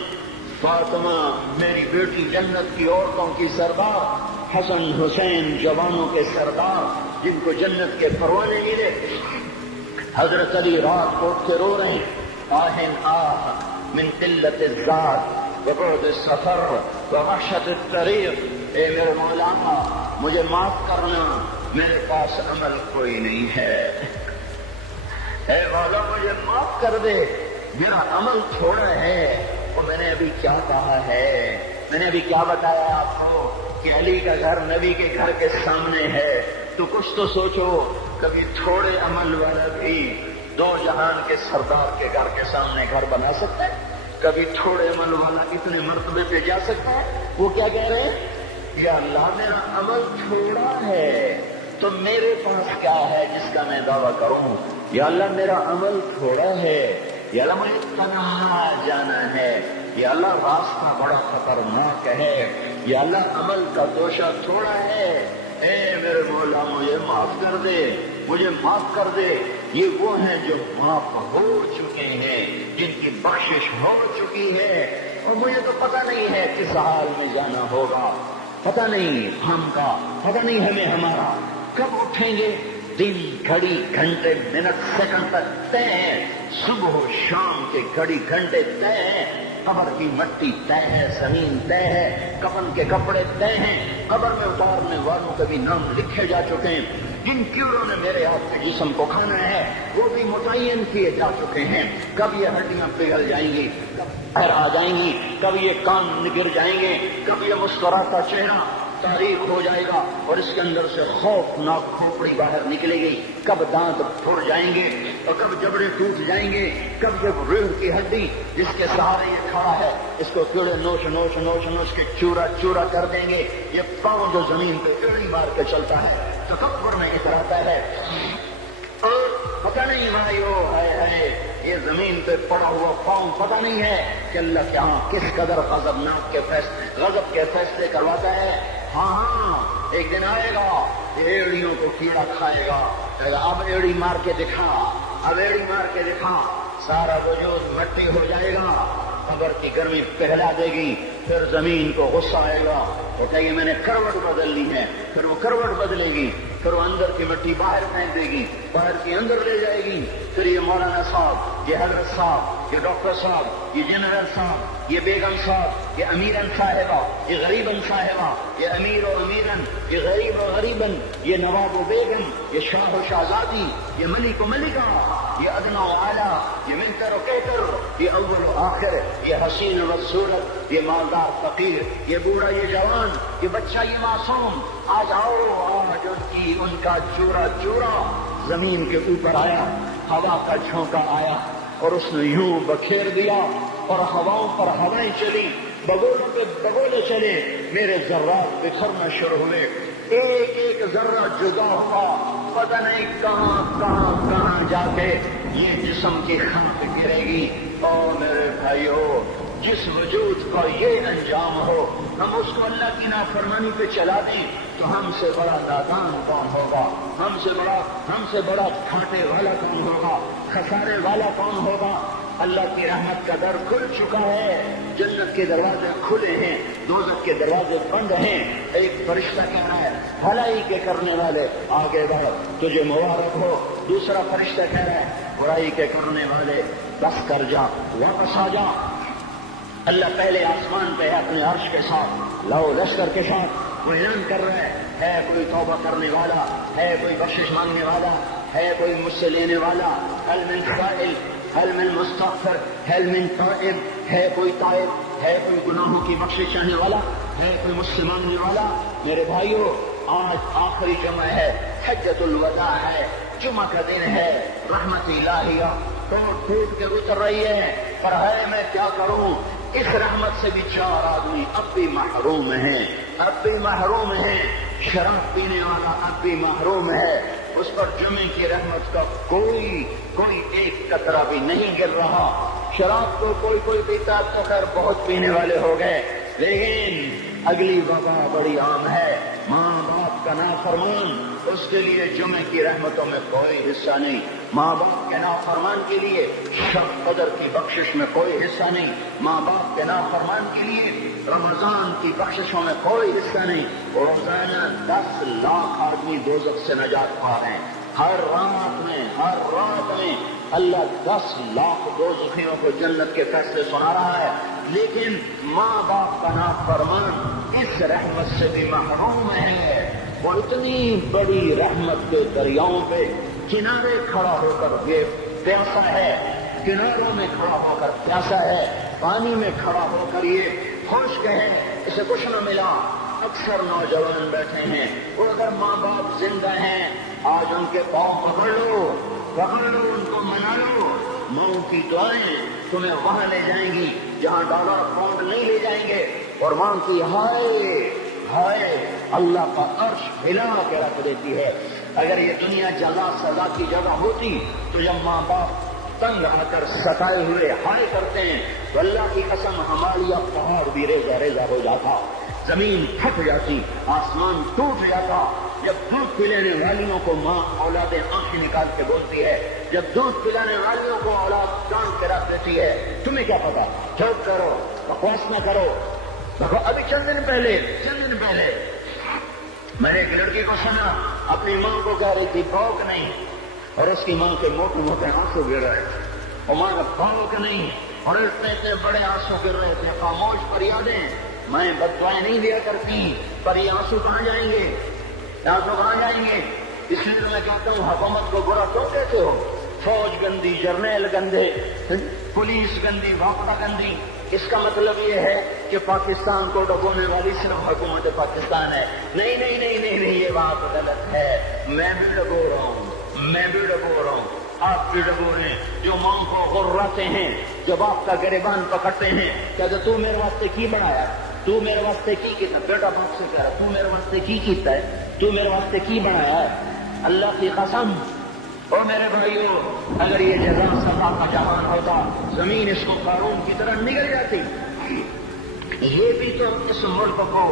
فاطمہ میری بیٹی جنت کی عورتوں کی سردار، حسن حسین جوانوں کے سردار جن کو جنت کے پروانے ملے، حضرت علی رات کو اٹھ کے رو رہے ہیں، آہن آہ من قلت الذات وبعد السفر ووحشت الطریق، اے میرے مولا مجھے معاف کرنا، میرے پاس عمل کوئی نہیں ہے، اے مولا مجھے معاف کر دے، میرا عمل تھوڑا ہے، اور میں نے ابھی کیا کہا ہے، میں نے ابھی کیا بتایا آپ کو کہ علی کا گھر نبی کے گھر کے سامنے ہے، تو کچھ تو سوچو، کبھی تھوڑے عمل والا بھی دو جہان کے سردار کے گھر کے سامنے گھر بنا سکتا ہے؟ کبھی تھوڑے عمل والا اتنے مرتبے پہ جا سکتا ہے؟ وہ کیا کہہ رہے ہیں، یا اللہ میرا عمل تھوڑا ہے تو میرے پاس کیا ہے جس کا میں دعویٰ کروں، یا اللہ میرا عمل تھوڑا ہے، یا اللہ مجھے تنہا جانا ہے، یا اللہ راستہ بڑا خطرناک ہے، یا اللہ عمل کا دوشہ تھوڑا ہے، اے میرے مولا مجھے معاف کر دے، مجھے معاف کر دے۔ یہ وہ ہیں جو معاف ہو چکے ہیں، جن کی بخشش ہو چکی ہے، اور مجھے تو پتہ نہیں ہے کس حال میں جانا ہوگا، پتہ نہیں ہم کا، پتہ نہیں ہمیں ہمارا کب اٹھیں گے، دن گھڑی گھنٹے منٹ سیکنڈ تک طے ہے، صبح و شام کے گھڑی گھنٹے طے ہیں، قبر کی مٹی طے ہے، زمین طے ہے، کفن کے کپڑے طے ہیں، قبر میں اتارنے والوں کے بھی نام لکھے جا چکے ہیں، جن کیڑوں نے میرے آپ کے جسم کو کھانا ہے وہ بھی متعین کیے جا چکے ہیں، کب یہ ہڈیاں پگھل جائیں گی، کب پیر آ جائیں گی، کب یہ کان نگر جائیں گے، کب یہ مسکراتا چہرہ تاریخ ہو جائے گا اور اس کے اندر سے خوفناک کھوپڑی باہر نکلے گی، کب دانت پھڑ جائیں گے اور کب جبڑے ٹوٹ جائیں گے، کب جب ریڑھ کی ہڈی جس کے سہارے یہ کھڑا ہے اس کو کیڑے نوچ نوچ نوچ نوچ کے چورا چورا کر دیں گے، یہ پاؤں جو زمین پہ ایڑی مار کے چلتا ہے تکبر میں اتراتا ہے، اور پتہ نہیں بھائیو ہے یہ زمین پہ پڑا ہوا پاؤں پتہ نہیں ہے کہ اللہ کے ہاں کس قدر غضبناک کے غضب کے فیصلے کرواتا ہے۔ ہاں ایک دن آئے گا ایڑیوں کو کیڑا کھائے گا، اب ایڑی مار کے دکھا، اب ایڑی مار کے دکھا، سارا وجود مٹی ہو جائے گا، قبر کی گرمی پہلا دے گی، پھر زمین کو غصہ آئے گا، کہے گی میں نے کروٹ بدلنی ہے، پھر وہ کروٹ بدلے گی، پھر وہ اندر کی مٹی باہر پھینک دے گی، باہر کی اندر لے جائے گی، پھر یہ مولانا صاحب، یہ حضرت صاحب، یہ ڈاکٹر صاحب، یہ جنرل صاحب، یہ بیگم صاحب، یہ امیرن صاحبہ، یہ غریبن صاحبہ، یہ امیر و امیرن، یہ غریب و غریبن، یہ نواب و بیگم، یہ شاہ و شہزادی، یہ ملک و ملکہ، یہ ادنا و اعلیٰ، یہ منکر و کیکر، یہ اول و آخر، یہ حسین و صورت، یہ مالدار فقیر، یہ بوڑھا یہ جوان، یہ بچہ یہ معصوم، آج آؤ آج ان کا چورا چورا زمین کے اوپر آیا، ہوا کا جھونکا آیا اور اس نے یوں بکھیر دیا اور ہواؤں پر ہوائیں چلی، بگولوں پہ بگولے چلے، میرے ذرات بکھرنا شروع ہوئے، ایک ایک ذرہ جدا ہوا، پتہ نہیں کہاں کہاں کہاں جا کے یہ جسم کی خاک گرے گی۔ اور میرے بھائیو جس وجود کا یہ انجام ہو، ہم اس کو اللہ کی نافرمانی پہ چلا دیں تو ہم سے بڑا نادان کون ہوگا، ہم سے بڑا گھاٹے والا کون ہوگا، خسارے والا کون ہوگا۔ اللہ کی رحمت کا در کھل چکا ہے، جنت کے دروازے کھلے ہیں، دوزخ کے دروازے بند ہیں۔ ایک فرشتہ کہہ رہا ہے بھلائی کے کرنے والے آگے بڑھ تجھے مبارک ہو، دوسرا فرشتہ کہہ رہا ہے برائی کے کرنے والے بس کر جا، واپس آ جا۔ اللہ پہلے آسمان پہ اپنے عرش کے ساتھ لو لشکر کے ساتھ وہ اعلان کر رہا ہے کوئی توبہ کرنے والا، ہے کوئی بخشش مانگنے والا، ہے کوئی مجھ سے لینے والا، هل من سائل، هل من مستغفر، هل من تائب، ہے کوئی تائب، ہے کوئی گناہوں کی بخشش چاہنے والا، ہے کوئی مسلمان ہونے والا؟ میرے بھائیوں، آج آخری جمعہ ہے، حجۃ الوداع ہے، جمعہ کا دن ہے، رحمت الہیہ ٹوٹ کے اتر رہی ہے، پر ہے میں کیا کروں؟ اس رحمت سے بھی 4 آدمی اب بھی محروم ہیں، اب بھی محروم ہیں۔ شراب پینے والا اب بھی محروم ہے، اس پر جمعے کی رحمت کا کوئی ایک قطرہ بھی نہیں گر رہا۔ شراب تو کوئی پیتا تو خیر بہت پینے والے ہو گئے، لیکن اگلی وبا بڑی عام ہے، ماں باپ کا نافرمان، اس کے لیے جمعے کی رحمتوں میں کوئی حصہ نہیں، ماں باپ کے نافرمان کے لیے شب قدر کی بخشش میں کوئی حصہ نہیں، ماں باپ کے نافرمان کے لیے رمضان کی بخششوں میں کوئی حصہ نہیں۔ اور روزانہ 10 لاکھ آدمی دوزخ سے نجات پا رہے ہیں، ہر رات میں اللہ 10 لاکھ دوزخیوں کو جنت کے فیصلے سنا رہا ہے، لیکن ماں باپ کا نافرمان اس رحمت سے بھی محروم ہے۔ وہ اتنی بڑی رحمت کے دریاؤں پہ کنارے کھڑا ہو کر یہ پیاسا ہے، کناروں میں کھڑا ہو کر پیاسا ہے، پانی میں کھڑا ہو کر یہ خشک ہے، اسے کچھ نہ ملا۔ اکثر نوجوان بیٹھے ہیں، اور اگر ماں باپ زندہ ہیں آج ان کے پاؤں پکڑ لو، ان کو منا لو، ماں کی دعائیں تمہیں وہاں لے جائیں گی جہاں ڈالر پاؤنڈ نہیں لے جائیں گے، اور ماں کی ہائے اللہ کا عرش ہلا کے رکھ دیتی ہے۔ اگر یہ دنیا جزا سزا کی جگہ ہوتی تو جب ماں باپ تنگ آ کر ستائے ہوئے ہائے کرتے ہیں تو اللہ کی قسم ہمارا پہاڑ بھی ریزہ ہو جاتا، زمین پھٹ جاتی، آسمان ٹوٹ جاتا۔ جب دودھ پلانے والیوں کو ماں اولادیں آنکھیں نکال کے بولتی ہے، جب دودھ پلانے والیوں کو اولاد کان کے رکھ دیتی ہے، تمہیں کیا پتا؟ چوک کرو، بکواس نہ کرو۔ ابھی چند دن پہلے میں نے ایک لڑکی کو سنا، اپنی ماں کو کہہ رہی تھی بھوک نہیں، اور اس کی ماں کے موٹے آنسو گر رہے تھے، اور ماں کا بھوک نہیں، اور اتنے بڑے آنسو گر رہے تھے۔ خاموش فریادیں، میں بد دعائیں نہیں دیا کرتی، پر یہ آنسو کہاں جائیں گے؟ اس لیے تو میں کہتا ہوں حکومت کو برا کیوں کہتے ہو؟ فوج گندی، جرنیل گندے، پولیس گندی، واپڈا گندی، اس کا مطلب یہ ہے کہ پاکستان کو ڈبونے والی صرف حکومت پاکستان ہے۔ نہیں، یہ بات غلط ہے۔ میں بھی ڈبو رہا ہوں، آپ بھی ڈبو رہے ہیں۔ جو ماں کو غراتے ہیں، جو باپ کا گریبان پکڑتے ہیں، کہتے تو میرے واسطے کی بنایا، تو میرے واسطے کی کیتا؟ بیٹا باپ سے کہہ رہا تو میرے واسطے کی کیتا ہے، تو میرے واسطے کی بنایا ہے؟ اللہ کی قسم، اور میرے بھائیوں، اگر یہ جزا سزا کا جہان ہوتا زمین اس کو قارون کی طرح نگل جاتی۔ یہ بھی تو اس ملک کو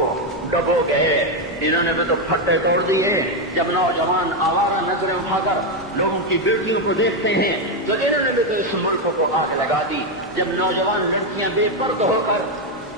ڈبو گئے، انہوں نے بھی تو پھٹے توڑ دیے۔ جب نوجوان آوارہ نظریں اٹھا کر لوگوں کی بیٹیوں کو دیکھتے ہیں تو انہوں نے بھی تو اس ملک کو آگ لگا دی۔ جب نوجوان لڑکیاں بے پرد ہو کر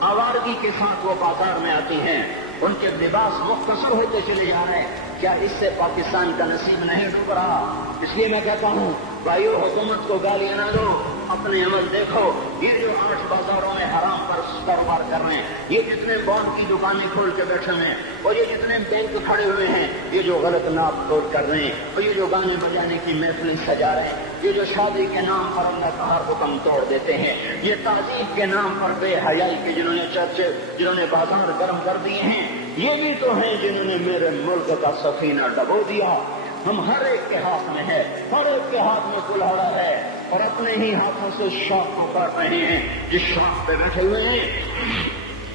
آوارگی کے ساتھ وہ بازار میں آتی ہیں، ان کے لباس مختصر ہوتے چلے جا رہے ہیں، کیا اس سے پاکستان کا نصیب نہیں ڈوب رہا؟ اس لیے میں کہتا ہوں بھائیو، حکومت کو گالیاں نہ دو، اپنے عمل دیکھو۔ یہ جو 8 بازاروں میں حرام پر کاروبار کر رہے ہیں، یہ جتنے بانڈ کی دکانیں کھول کے بیٹھے ہوئے ہیں، اور یہ جتنے بینک کھڑے ہوئے ہیں، یہ جو غلط ناپ توڑ کر رہے ہیں، اور یہ جو گانے بجانے کی محفلیں سجا رہے ہیں، یہ جو شادی کے نام پر اللہ کا ہر حکم توڑ دیتے ہیں، یہ تعظیم کے نام پر بے حیائی کے جنہوں نے بازار گرم کر دیے ہیں، یہ بھی تو ہیں جنہوں نے میرے ملک کا سفینہ ڈبو دیا۔ ہم ہر ایک کے ہاتھ میں ہے، ہر ایک کے ہاتھ میں کلہاڑا ہے، اور اپنے ہی ہاتھوں سے شاخ کو کاٹ رہے ہیں جس شاخ پہ بیٹھے ہوئے ہیں۔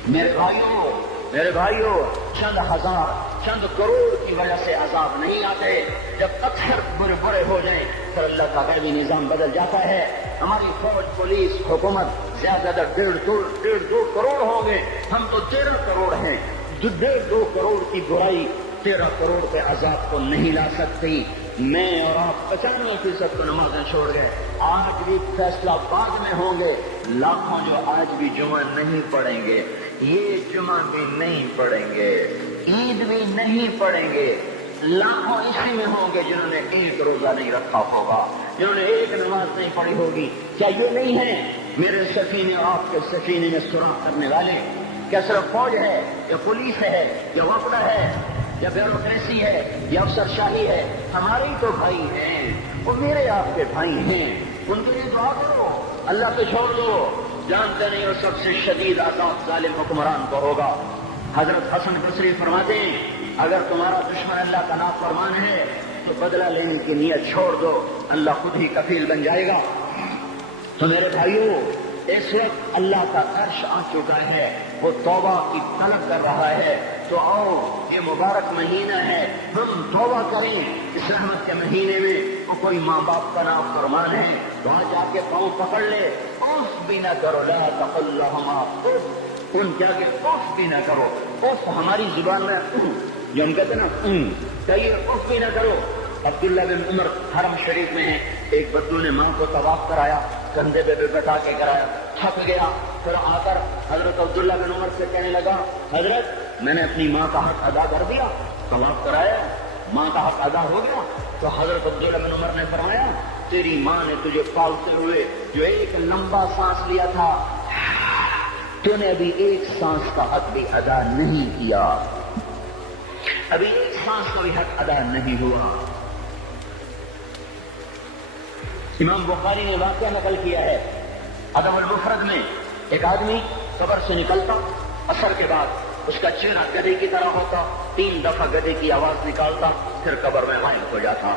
میرے بھائیوں، چند ہزار، چند کروڑ کی وجہ سے عذاب نہیں آتے۔ جب اکثر برے ہو جائیں پھر اللہ کا غیبی نظام بدل جاتا ہے۔ ہماری فوج، پولیس، حکومت زیادہ تر 1.5 کروڑ ہوں گے، ہم تو 13 کروڑ ہیں۔ 1.5 کروڑ کی برائی 13 کروڑ کے عذاب کو نہیں لا سکتی۔ میں اور آپ 95% کو نمازیں چھوڑ گئے، آج بھی فیصلہ بعد میں ہوں گے۔ لاکھوں جو آج بھی جمعہ نہیں پڑھیں گے، یہ جمعہ بھی نہیں پڑھیں گے، عید بھی نہیں پڑھیں گے، لاکھوں اسی میں ہوں گے جنہوں نے ایک روزہ نہیں رکھا ہوگا، جنہوں نے ایک نماز نہیں پڑھی ہوگی۔ کیا یہ نہیں ہے میرے سفینے آپ کے سفینے میں سراغ کرنے والے؟ کیا صرف فوج ہے یا پولیس ہے یا وفد ہے یا بیوروکریسی ہے یا افسر شاہی ہے؟ ہمارے ہی تو بھائی ہیں، وہ میرے آپ کے بھائی ہیں، ان کے لیے دعا کرو، اللہ پہ چھوڑ دو۔ جانتے نہیں وہ سب سے شدید عذاب ظالم حکمران کو ہوگا۔ حضرت حسن بصری فرماتے ہیں اگر تمہارا دشمن اللہ کا نافرمان ہے تو بدلہ لینے کی نیت چھوڑ دو، اللہ خود ہی کفیل بن جائے گا۔ تو میرے بھائیوں، اس وقت اللہ کا عرش آ چکا ہے، وہ توبہ کی طلب کر رہا ہے۔ تو آؤ، یہ مبارک مہینہ ہے، ہم توبہ کریں۔ اس رحمت کے مہینے میں وہ کوئی ماں باپ کا نافرمان ہے تو آج جا کے پاؤں پکڑ لے، اف بھی نہ کرو، لا تقل لہما اف، ان کیا کہ اف بھی نہ کرو۔ اف ہماری زبان میں جو ہم کہتے ہیں نا کہیے، اف بھی نہ کرو۔ عبداللہ بن عمر حرم شریف میں ہیں، ایک بدو نے ماں کو طواف کرایا، کندھے پہ بٹھا کے کرایا، تھک گیا، پھر آ کر حضرت عبداللہ بن عمر سے کہنے لگا حضرت میں نے اپنی ماں کا حق ادا کر دیا، طواف کرایا، ماں کا حق ادا ہو گیا۔ تو حضرت عبداللہ بن عمر نے فرمایا تیری ماں نے تجھے پالتے ہوئے جو ایک لمبا سانس لیا تھا، تو نے ابھی ایک سانس کا حق بھی ادا نہیں کیا، ابھی ایک سانس کا بھی حق ادا نہیں ہوا۔ امام بخاری نے واقعہ نقل کیا ہے، ادب المفرد میں ایک آدمی قبر سے نکلتا، عصر کے بعد اس کا چہرہ گدھے کی طرح ہوتا، 3 دفعہ گدھے کی آواز نکالتا، پھر قبر میں غائب ہو جاتا۔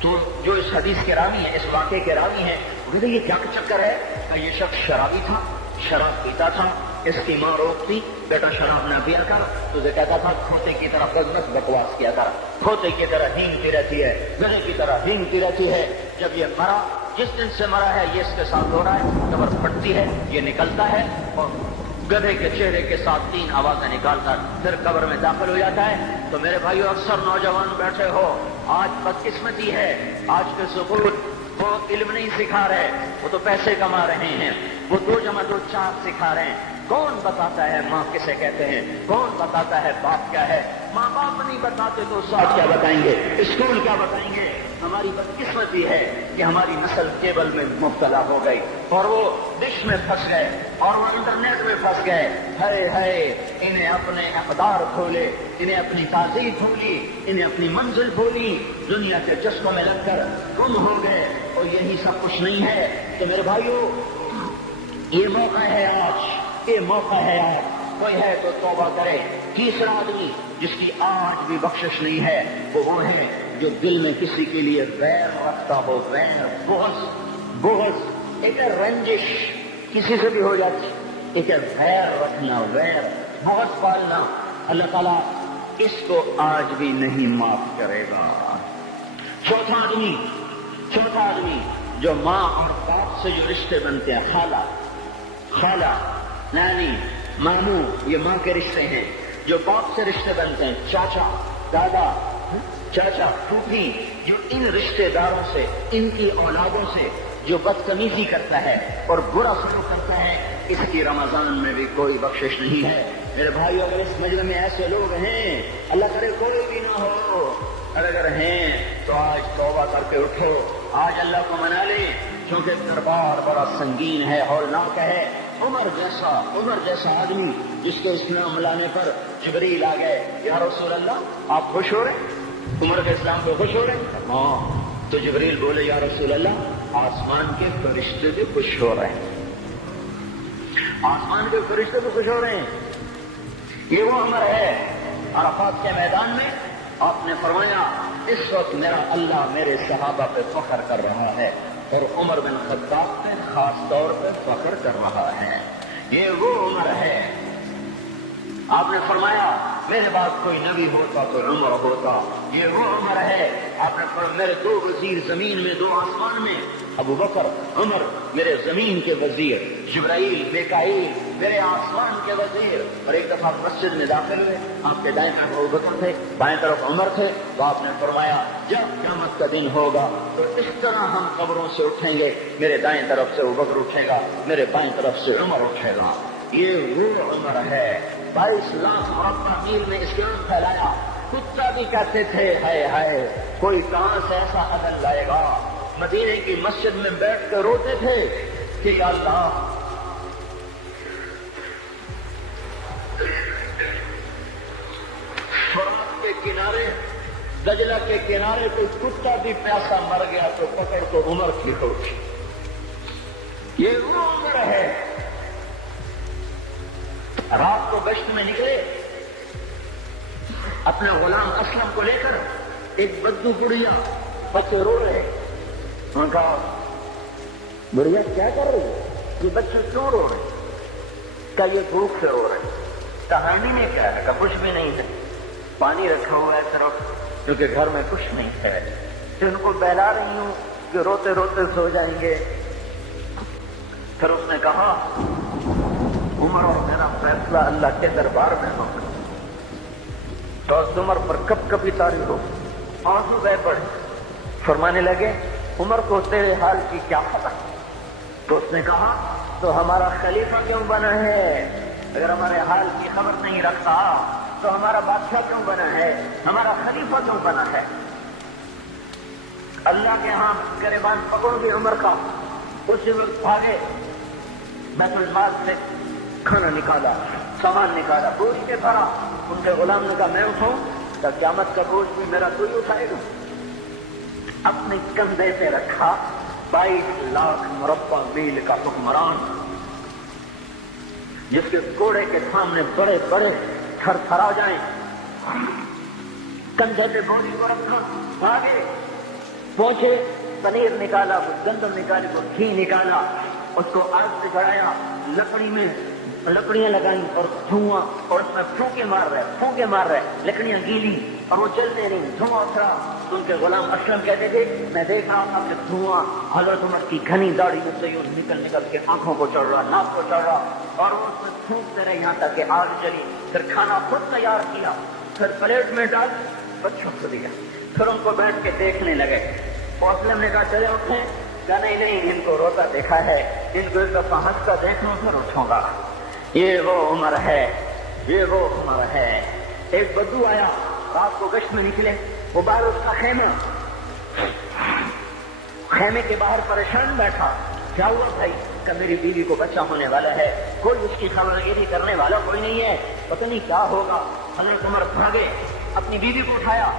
تو جو اس حدیث کے راوی ہیں، اس واقعے کے راوی ہیں، وہ کہتے یہ کیا چکر ہے کہ یہ شخص شرابی تھا، شراب پیتا تھا، اس کی ماں روکتی بیٹا شراب نہ پیا کر، تو اسے کہتا تھا کھوتے کی طرح بس بکواس کیا کر، کھوتے کی طرح ہینگتی رہتی ہے، گدھے کی طرح ہینگتی رہتی ہے۔ جب یہ مرا، جس دن سے مرا ہے یہ اس کے ساتھ ہو رہا ہے، قبر پھٹتی ہے، یہ نکلتا ہے اور گدھے کے چہرے کے ساتھ 3 آوازیں نکالتا پھر قبر میں داخل ہو جاتا ہے۔ تو میرے بھائیو، اکثر نوجوان بیٹھے ہو، آج بدقسمتی ہے، آج کے سکول وہ علم نہیں سکھا رہے، وہ تو پیسے کما رہے ہیں، وہ 2 × 2 4 سکھا رہے ہیں۔ کون بتاتا ہے ماں کسے کہتے ہیں؟ کون بتاتا ہے باپ کیا ہے؟ ماں باپ نہیں بتاتے تو استاد کیا بتائیں گے؟ اسکول کیا بتائیں گے؟ ہماری بدقسمتی ہے کہ ہماری نسل کیبل میں مبتلا ہو گئی اور وہ ڈش میں پھنس گئے اور وہ انٹرنیٹ میں پھنس گئے۔ ہائے انہیں اپنے اقدار بھولے، انہیں اپنی تہذیب بھولی، انہیں اپنی منزل بھولی، دنیا کے چسکوں میں لگ کر گم ہو گئے، اور یہی سب کچھ نہیں ہے۔ تو میرے بھائیو، یہ موقع ہے آج، یہ موقع ہے آج، کوئی ہے تو توبہ کرے۔ تیسرا آدمی جس کی آج بھی بخشش نہیں ہے وہ ہے جو دل میں کسی کے لیے ویر رکھتا ہو، ویر، بغض، ایک رنجش کسی سے بھی ہو جاتی، ایک ویر رکھنا، ویر، بغض پالنا، اللہ تعالیٰ اس کو آج بھی نہیں معاف کرے گا۔ چوتھا آدمی جو ماں اور باپ سے جو رشتے بنتے ہیں، خالہ، نانی، ماموں، یہ ماں کے رشتے ہیں۔ جو باپ سے رشتے بنتے ہیں، چاچا، دادا، چاچا، پھوپھی، جو ان رشتے داروں سے، ان کی اولادوں سے جو بدتمیزی کرتا ہے اور برا سلوک کرتا ہے، اس کی رمضان میں بھی کوئی بخشش نہیں ہے۔ میرے بھائیو، اگر اس مجلس میں ایسے لوگ ہیں، اللہ کرے کوئی بھی نہ ہو، اگر ہیں تو آج توبہ کر کے اٹھو، آج اللہ کو منا لے، کیونکہ دربار بڑا سنگین ہے، ہولناک ہے۔ عمر جیسا آدمی جس کے اسلام لانے پر جبریل آ گئے، یا رسول اللہ آپ خوش ہو رہے؟ عمر کے اسلام پہ خوش ہو رہے؟ ہاں۔ تو جبریل بولے یا رسول اللہ آسمان کے فرشتے بھی خوش ہو رہے ہیں، آسمان کے فرشتے بھی خوش ہو رہے ہیں۔ یہ وہ عمر ہے۔ عرفات کے میدان میں آپ نے فرمایا اس وقت میرا اللہ میرے صحابہ پہ فخر کر رہا ہے، اور عمر بن خطاب پہ خاص طور پہ فخر کر رہا ہے۔ یہ وہ عمر ہے۔ آپ نے فرمایا میرے بعد کوئی نبی ہوتا تو عمر ہوتا، یہ وہ عمر ہے۔ آپ نے فرمایا میرے 2 وزیر زمین میں، 2 آسمان میں، ابو بکر، عمر، میرے زمین کے وزیر، جبرائیل، میکائیل، میرے آسمان کے وزیر۔ اور ایک دفعہ مسجد میں داخل ہوئے، آپ کے دائیں طرف ابو بکر تھے، بائیں طرف عمر تھے، تو آپ نے فرمایا جب قیامت کا دن ہوگا تو اس طرح ہم قبروں سے اٹھیں گے، میرے دائیں طرف سے ابو بکر اٹھے گا، میرے بائیں طرف سے عمر اٹھے گا۔ یہ وہ عمر ہے۔ 22 لاکھ مربع میل میں اسلام پھیلایا۔ کتا بھی کہتے تھے ہائے کوئی کہاں سے ایسا عدل لائے گا۔ مدینے کی مسجد میں بیٹھ کر روتے تھے کہ یا اللہ فرات کے کنارے، دجلہ کے کنارے کوئی کتا بھی پیاسا مر گیا تو پکڑ تو عمر کی ہوگی۔ یہ وہ عمر ہے رات کو گشت میں نکلے اپنے غلام اسلم کو لے کر، ایک بدو بڑھیا بچے رو رہے، انہوں نے کہا بڑھیا کیا کر رہی ہے، یہ بچے کیوں رو رہے؟ کیا یہ بھوک سے رو رہے؟ کہانی نے کیا ہے؟ کچھ بھی نہیں ہے، پانی رکھا ہوا ہے طرف کیونکہ گھر میں کچھ نہیں ہے، تو ان کو بہلا رہی ہوں کہ روتے روتے سو جائیں گے۔ پھر اس نے کہا عمر اور میرا فیصلہ اللہ کے دربار میں ہوگا۔ تو عمر پر کب کبھی تاری ہو، آنسو بہ پڑے، فرمانے لگے عمر کو تیرے حال کی کیا خبر؟ تو اس نے کہا تو ہمارا خلیفہ کیوں بنا ہے؟ اگر ہمارے حال کی خبر نہیں رکھتا تو ہمارا بادشاہ کیوں بنا ہے؟ ہمارا خلیفہ کیوں بنا ہے؟ اللہ کے ہاں گریبان پکڑ گئے عمر کا، اسی وقت بھاگے، بیت المال سے کھانا نکالا، سامان نکالا، بوری کے بھرا۔ ان کے غلام نے کہا میں اٹھاؤں تو قیامت کا بوجھ بھی میرا کوئی اٹھائے گا؟ اپنے کندھے پہ رکھا 22 لاکھ مربع میل کا حکمران، جس کے گھوڑے کے سامنے بڑے بڑے تھر تھرا جائیں، کندھے پہ بوری کو رکھا، آگے پہنچے، پنیر نکالا، کچھ گندم نکالی، کچھ گھی نکالا، اس کو آگ سے چڑھایا، لکڑی میں لکڑیاں لگائیں اور دھواں، اور اس میں پھونکے مار رہے، لکڑیاں گیلی اور وہ جلتے رہی، دھواں اٹھا۔ ان کے غلام اسلم کہتے تھے میں دیکھ رہا ہوں کہ دھواں حضرت عمر کی گھنی داڑھی میں سے نکل کے آنکھوں کو چڑھ رہا، ناک کو چڑھ رہا، اور وہ اس میں پھونکتے رہے یہاں تک کہ آگ چلی۔ پھر کھانا خود تیار کیا، پھر پلیٹ میں ڈال بچوں کو دیا، پھر ان کو بیٹھ کے دیکھنے لگے۔ اسلم نے کہا چلے اٹھیں؟ کہا نہیں، ان کو روتا دیکھا ہے، ان کو ایک دفعہ ہنستا دیکھ لوں پھر اٹھوں گا۔ یہ وہ عمر ہے، یہ وہ عمر ہے۔ ایک بدو آیا، رات کو گشت میں نکلے، وہ باہر اس کا خیمے کے باہر پریشان بیٹھا، کیا ہوا بھائی؟ کہ میری بیوی کو بچہ ہونے والا ہے، کوئی اس کی خبرگیری کرنے والا کوئی نہیں ہے، پتہ نہیں کیا ہوگا۔ حضرت عمر بھاگے، اپنی بیوی کو اٹھایا،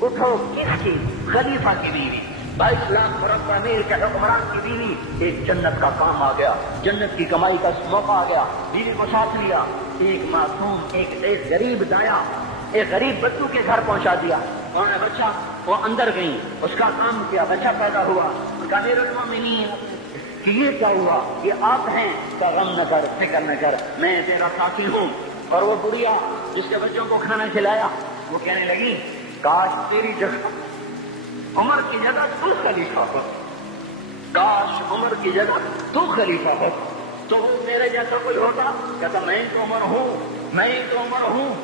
اٹھو، کس کی؟ خلیفہ کی بیوی، 22 لاکھ مربع میل کے حکمران کی بیوی۔ ایک جنت کا کام آ گیا، جنت کی کمائی کا موقع آ گیا، بیوی کو ساتھ لیا، ایک معصوم، ایک غریب دایا، ایک غریب بچوں کے گھر پہنچا دیا۔ انہوں نے بچہ، وہ اندر گئی، اس کا کام کیا، بچہ پیدا ہوا۔ ان کا امیر المومنین کہ یہ کیا ہوا؟ یہ آپ ہیں؟ کا غم نہ کر، فکر نہ کر، میں تیرا ساتھی ہوں۔ اور وہ بڑھیا جس کے بچوں کو کھانا کھلایا، وہ کہنے لگی کاش تیری جگہ عمر کی جگہ تو خلیفہ ہو، کاش عمر کی جگہ تو خلیفہ ہو، تو وہ میرے جیسا کوئی ہوتا؟ کہتا میں تو عمر ہوں۔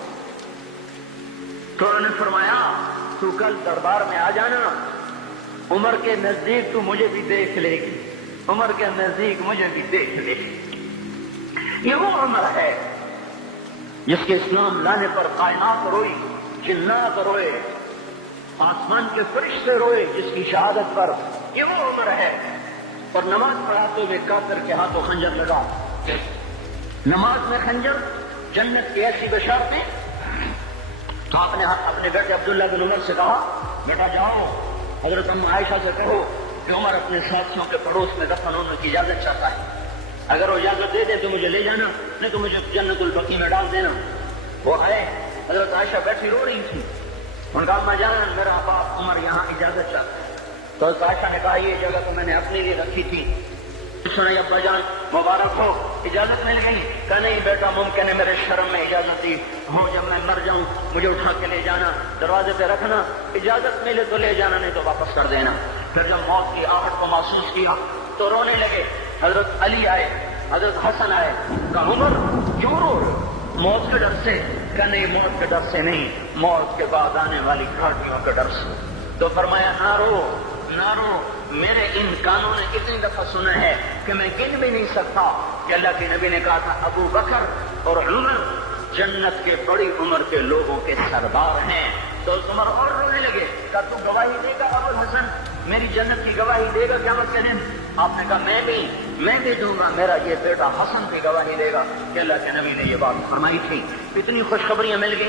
تو انہوں نے فرمایا تو کل دربار میں آ جانا، عمر کے نزدیک تو مجھے بھی دیکھ لے گی، عمر کے نزدیک مجھے بھی دیکھ لے گی۔ یہ وہ عمر ہے جس کے اسلام لانے پر کائنات روئی، جنات روئے، آسمان کے فرشتے روئے جس کی شہادت پر۔ یہ وہ عمر ہے۔ اور نماز پڑھاتے ہوئے کافر کے ہاتھوں خنجر لگا، نماز میں خنجر، جنت کی ایسی بشارتیں۔ تو آپ نے اپنے بیٹے عبداللہ بن عمر سے کہا بیٹا جاؤ حضرت ام عائشہ سے کہو کہ عمر اپنے ساتھیوں کے پڑوس میں دفن ہونے کی اجازت چاہتا ہے، اگر وہ اجازت دے دے تو مجھے لے جانا، نہیں تو مجھے جنت البقیع میں ڈال دینا۔ وہ آئے، حضرت عائشہ بیٹھی رو رہی تھی، ان کا اما جان میرا باپ عمر یہاں اجازت چاہتا ہے۔ تو حضرت عائشہ نے کہا یہ جگہ تو میں نے اپنے لیے رکھی تھی۔ سنیں ابا جان مبارک ہو، اجازت مل گئی؟ کہا نہیں بیٹا ممکن ہے میرے شرم میں اجازت دی ہو، جب میں مر جاؤں مجھے اٹھا کے لے جانا، دروازے پہ رکھنا، اجازت ملے تو لے جانا نہیں تو واپس کر دینا۔ پھر جب موت کی آہٹ کو محسوس کیا تو رونے لگے۔ حضرت علی آئے، حضرت حسن آئے، کہا عمر کیوں رو رہے؟ موت کے ڈر سے؟ کہا نہیں موت کے ڈر سے نہیں، موت کے بعد آنے والی گھاٹیوں کے ڈر سے۔ تو فرمایا نہ رو، میرے ان کانوں نے اتنی دفعہ سنا ہے کہ میں گن بھی نہیں سکتا کہ اللہ کے نبی نے کہا تھا ابو بکر اور عمر جنت کے بڑی عمر کے لوگوں کے سردار ہیں۔ تو عمر اور رونے لگے، کہا تو گواہی دے گا ابو الحسن، میری جنت کی گواہی دے گا قیامت کے دن؟ آپ نے کہا میں بھی دوں گا، میرا یہ بیٹا حسن کی گواہی دے گا کہ اللہ کے نبی نے یہ بات فرمائی تھی۔ اتنی خوشخبریاں مل گئی۔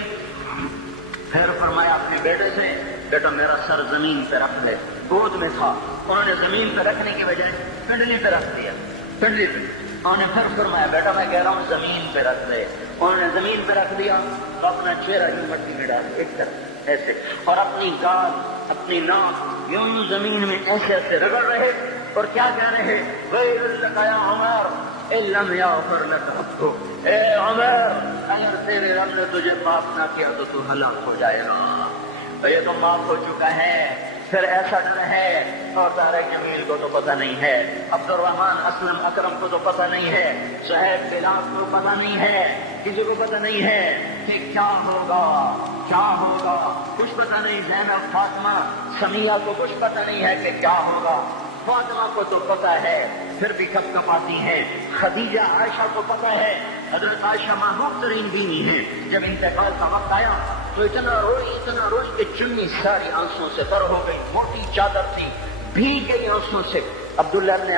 پھر فرمایا اپنے بیٹے سے بیٹا میرا سر زمین پہ رکھ لے، گود میں تھا، انہوں نے زمین پہ رکھنے کی بجائے پنڈلی پہ رکھ دیا، پنڈلی پہ انہوں نے پھر فرمایا بیٹا میں کہہ رہا ہوں زمین پہ رکھ دے. انہوں نے زمین پہ رکھ دیا تو اپنا چہرہ یوں مٹی میں ڈال ایک طرف ایسے اور اپنی گال اپنی ناک یوں زمین میں ایسے ایسے رگڑ رہے اور کیا کہہ رہے وَيْلٌ لَكَ يَا عُمَرَ إِن لَّمْ يَغْفِرْ لَكَ رَبُّكَ. اے عمر اگر تیرے رب نے تجھے معاف نہ کیا تو ہلاک ہو جائے گا. تو یہ تو معاف ہو چکا ہے. پھر ایسا ڈر ہے اور طارق جمیل کو تو پتہ نہیں ہے, عبد الرحمان اسلم اکرم کو تو پتہ نہیں ہے, صہیب بلال کو پتہ نہیں ہے, کسی کو پتہ نہیں ہے کہ کیا ہوگا کیا ہوگا. کچھ پتہ نہیں. زینب فاطمہ سمیہ کو کچھ پتہ نہیں ہے کہ کیا ہوگا. فاطمہ کو تو پتہ ہے پھر بھی کب کب آتی ہیں. خدیجہ عائشہ کو پتہ ہے. حضرت عائشہ محبوب ترین بیوی ہیں. جب انتقال کا وقت آیا تو اتنا روئی کہ چنی ساری آنسوں سے تر ہو گئی. موٹی چادر تھی بھیگ گئی آنسوں سے. عبداللہ ابن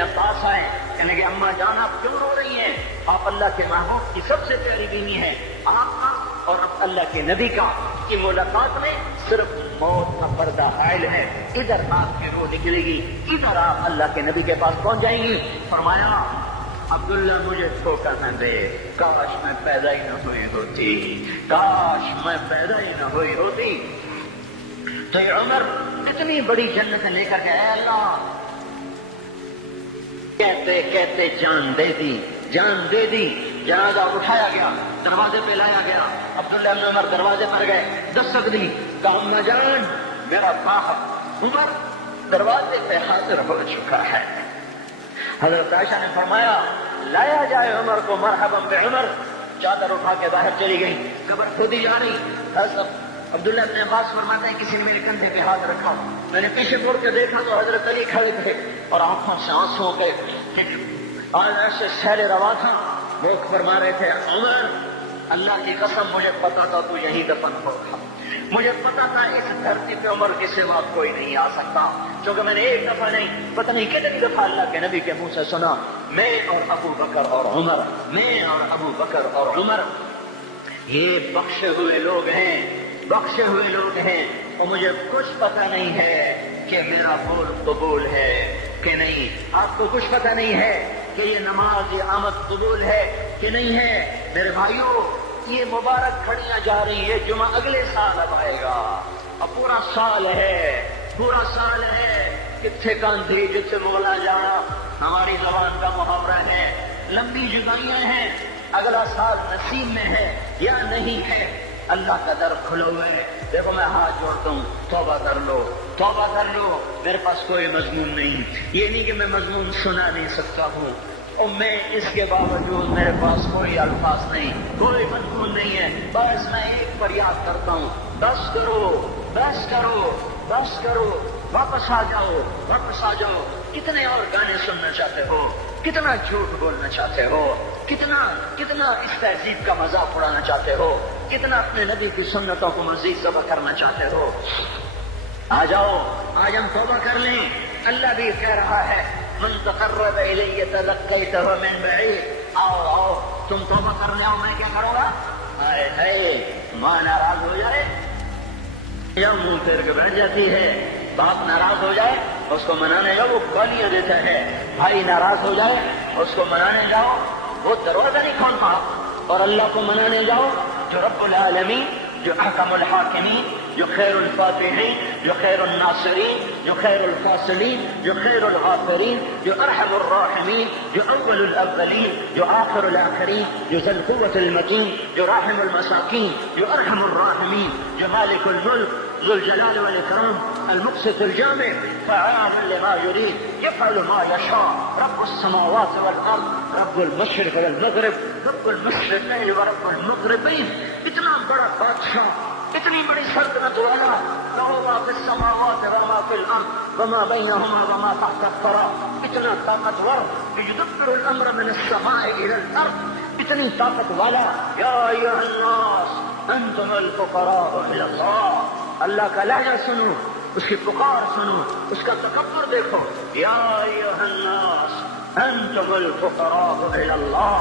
عباس آئے کہنے کہ اماں جان آپ کیوں رو رہی ہیں؟ آپ اللہ کے محبوب کی سب سے پیاری بیوی ہیں. آپ کا اور اللہ کے نبی کا کی ملاقات میں صرف موت کا پردہ حائل ہے. ادھر آپ کی روح نکلے گی, ادھر آپ اللہ کے نبی کے پاس پہنچ جائیں گی. فرمایا عبداللہ مجھے دھوکہ نہ دے, کاش میں پیدا ہی نہ ہوئی ہوتی, کاش میں پیدا ہی نہ ہوئی ہوتی. تو یہ عمر اتنی بڑی جنت لے کر گئے اللہ کہتے کہتے جان دے دی. جنازہ اٹھایا گیا, دروازے پہ لایا گیا. عبداللہ بن عمر دروازے پر گئے, دستک دی, کہا اماں جان میرا باپ عمر دروازے پہ حاضر ہو چکا ہے. حضرت عائشہ نے فرمایا لایا جائے عمر کو. مرحبا بعمر. چادر اٹھا کے باہر چلی گئی. قبر کھودی جا رہی. عبداللہ ابن عباس فرماتے ہیں کسی نے میرے کندھے پہ ہاتھ رکھا. میں نے پیچھے مڑ کے دیکھا تو حضرت علی کھڑے تھے اور آنکھوں سے آنسو کے ایسے سیل روا تھا. وہ فرما رہے تھے عمر اللہ کی قسم مجھے پتا تھا تو یہی دفن ہوگا. مجھے پتا تھا اس دھرتی پہ عمر کے سوا کوئی نہیں آ سکتا. کیونکہ میں نے ایک دفعہ نہیں پتہ نہیں کتنی دفعہ اللہ کے نبی کے منہ سے سنا میں اور ابو بکر اور عمر, میں اور ابو بکر اور عمر یہ بخشے ہوئے لوگ ہیں اور مجھے کچھ پتہ نہیں ہے کہ میرا بول قبول ہے کہ نہیں. آپ کو کچھ پتہ نہیں ہے کہ یہ نماز یہ آمد قبول ہے کہ نہیں ہے. میرے بھائیوں یہ مبارک کھڑیاں جا رہی ہے. جمعہ اگلے سال اب آئے گا اور پورا سال ہے. کتنے کاندھی جتنے مولا جا ہماری زبان کا محاورہ ہے. لمبی جگائیاں ہیں, اگلا سال نصیب میں ہے یا نہیں ہے. اللہ کا در کھلا ہوا ہے. دیکھو میں ہاتھ جوڑتا ہوں, توبہ کر لو. میرے پاس کوئی مضمون نہیں. یہ نہیں کہ میں مضمون سنا نہیں سکتا ہوں اور میں اس کے باوجود میرے پاس کوئی الفاظ نہیں, کوئی مضمون نہیں ہے. بس میں ایک فریاد کرتا ہوں, بس کرو, واپس آ جاؤ. کتنے اور گانے سننا چاہتے ہو, کتنا جھوٹ بولنا چاہتے ہو, کتنا اس تہذیب کا مذاق اڑانا چاہتے ہو, کتنا اپنے نبی کی سنتوں کو مزید ذبح کرنا چاہتے ہو. آ جاؤ, آج ہم توبہ کر لیں. اللہ بھی کہہ رہا ہے من تقرب الی تلقیتہ من بعید. آؤ تم توبہ کر لے, میں کیا کروں گا. ماں ناراض ہو جائے یا منہ پھیر کے بیٹھ جاتی ہے. باپ ناراض ہو جائے اس کو منانے جاؤ, وہ گالیاں دیتا ہے. بھائی ناراض ہو جائے اس کو منانے جاؤ, وہ دروازہ نہیں کھولتا. اور اللہ کو منانے جاؤ جو رب العالمین, جو احکم الحاکمین, جو خیر الفاتحین, جو خیر الناصرین, جو خیر الفاصلین, جو خیر الغافرین, جو ارحم الراحمین, جو اول الاولین, جو آخر الاخرین, جو ذی القوة المتین, جو راحم المساکین, جو ارحم الراحمین, جو مالک الملک ذو الجلال والاکرام, المقسط الجامع, فعال لما يريد, يفعل ما يشاء, رب السماوات والارض, رب المشرق والمغرب, رب المشرقین ورب المغربین. اتنا بڑا بادشاہ, اتنی بڑی سلطنت والا, له ما في السماوات وما في الارض وما بينهما وما تحت الثرى. اتنا طاقتور, يدبر الامر من السماء الى الارض. اتنی طاقت والا. یا ایھا الناس انتم الفقراء الى اللہ. اللہ کا لہجہ سنو, اس کی پکار سنو, اس کا تکبر دیکھو. یا ایھا الناس انتم الفقراء الى اللہ.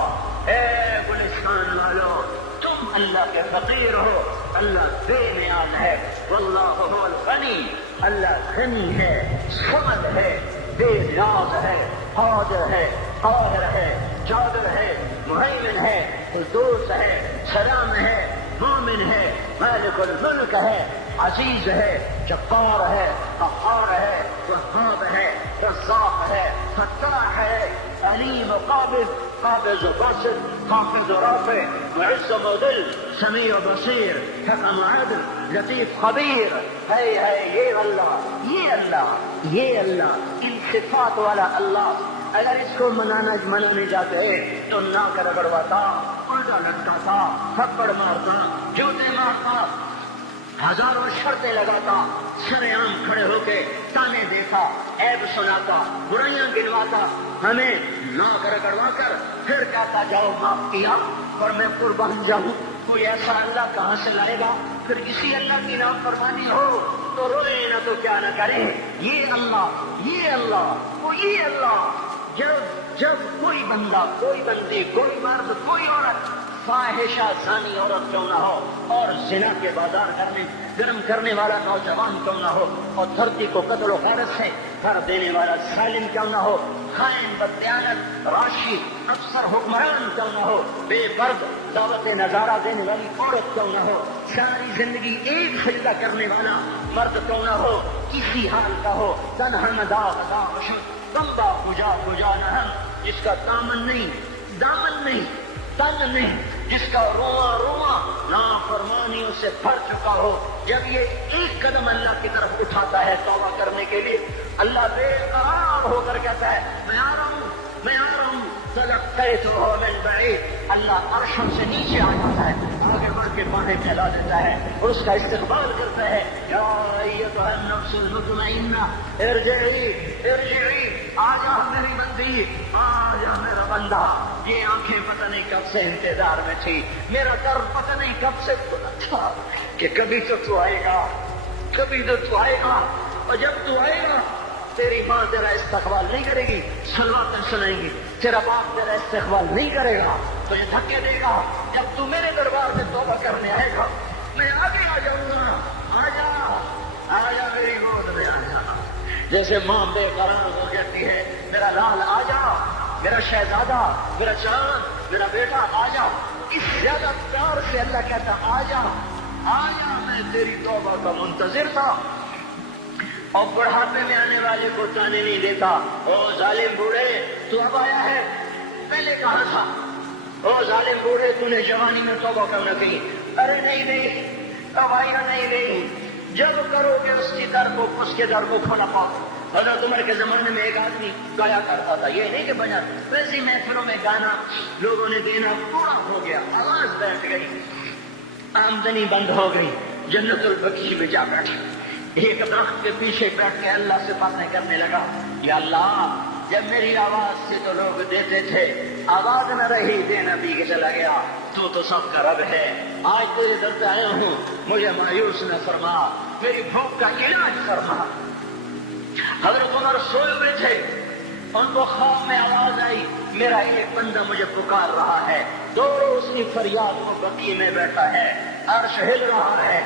اے گلستان والو تم اللہ کے فقیر ہو, اللہ بے نیاز ہے. واللہ هو الغنی, اللہ غنی ہے, صمد ہے, بے نیاز ہے. قادر ہے، قاہر ہے، جابر ہے، مہیمن ہے، قدوس ہے، سلام ہے، مومن ہے، مالک الملک ہے، عزیز ہے، جبار ہے، قہار ہے، وہاب ہے، رزاق ہے، فتاح ہے، علیم و قابض، قابض و باسط، خافض و رافع، معز و مذل، سمیع و بصیر، حکم و عدل، لطیف خبیر. ہے یہ اللہ، یہ اللہ، یہ اللہ، ان صفات والا اللہ اگر اس کو منانے جاتے تو نہ کر بڑھواتا، الٹا لٹکاتا، تھپڑ مارتا، جوتے مارتا، ہزاروں شرطیں لگاتا، سر عام کھڑے ہو کے تانے دیتا، عیب سناتا، برائیاں گنواتا، ہمیں نہ کر گڑوا کر پھر کہتا جاؤ معاف کیا اور میں قربان جاؤں. کوئی ایسا اللہ کہاں سے لائے گا؟ پھر کسی اللہ کی نافرمانی ہو تو روئے نہ تو کیا نہ کرے. یہ اللہ، یہ اللہ، وہ یہ اللہ. جب کوئی بندہ، کوئی بندی، کوئی مرد، کوئی عورت فاحشہ زانی عورت کیوں نہ ہو اور زنا کے بازار گرم کرنے والا نوجوان کیوں نہ ہو اور دھرتی کو قتل و غارت سے کر دینے والا ظالم کیوں نہ ہو، خائن، بددیانت، راشی، افسر، حکمران کیوں نہ ہو، بے پرد دعوت نظارہ دینے والی عورت کیوں نہ ہو، ساری زندگی ایک سجدہ کرنے والا مرد کیوں نہ ہو، کسی حال کا ہو، تنہا مدا بمبا پوجا نہ، جس کا دامن نہیں، تن نہیں، جس کا رواں نافرمانیوں سے بھر چکا ہو. جب یہ ایک قدم اللہ کی طرف اٹھاتا ہے توبہ کرنے کے لیے، اللہ بے قرار ہو کر کہتا ہے میں آ رہا ہوں، میں آ رہا ہوں. تلقیتہ من بعید، اللہ عرشوں سے نیچے آ جاتا ہے، آگے بڑھ کے باہیں پھیلا دیتا ہے اور اس کا استقبال کرتا ہے. یا ایتھا النفس المطمئنہ ارجعی، آجا میری بندی، آجا میرا بندہ. یہ آنکھیں پتہ نہیں کب سے انتظار میں تھی، میرا در پتہ نہیں کب سے کھلا تھا کہ کبھی تو تو آئے گا، کبھی تو تو آئے گا. اور جب تو آئے گا تیری ماں تیرا استقبال نہیں کرے گی، صلواتیں سنائیں گی، تیرا باپ تیرا استقبال نہیں کرے گا، تو یہ دھکے دے گا. جب تو میرے دربار میں توبہ کرنے آئے گا میں آگے آ جاؤں گا. آجا میری گود میں آجا. جیسے ماں بے قرار ہو کہتی ہے میرا لال آجا، میرا شہزادہ، میرا چاند، میرا بیٹا آجا. اس زیادہ پیار سے اللہ کہتا آجا، میں تیری توبہ کا منتظر تھا. اور بڑھاپے میں آنے والے کو تانے نہیں دیتا، او ظالم بوڑھے تو اب آیا ہے، پہلے کہاں تھا؟ او ظالم بوڑھے تو نے جوانی میں توبہ کرنا کہیں. ارے نہیں اب آیا نہیں. جب کرو گے اس کے در کو کھولا پاؤ. حضرت عمر کے زمانے میں ایک آدمی گایا کرتا تھا، یہ نہیں کہ بجا، ویسی محفلوں میں گانا لوگوں نے دینا پورا ہو گیا، آواز بیٹھ گئی، آمدنی بند ہو گئی. جنت البقیع میں جا بیٹھا، ایک درخت کے پیچھے بیٹھ کے اللہ سے باتیں کرنے لگا. یا اللہ، جب میری آواز سے تو لوگ دیتے تھے، آواز نہ رہی دینا بھی کے چلا گیا. تو سب کا رب ہے. آج تیرے در پہ آیا ہوں، مجھے مایوس نہ فرما، میری بھوک کا علاج فرما. حضرت عمر سوئے ہوئے تھے، ان کو خواب میں آواز آئی میرا ایک بندہ مجھے پکار رہا ہے. دوڑو اس کی فریاد، وہ بقیع میں بیٹھا ہے، عرش ہل رہا ہے.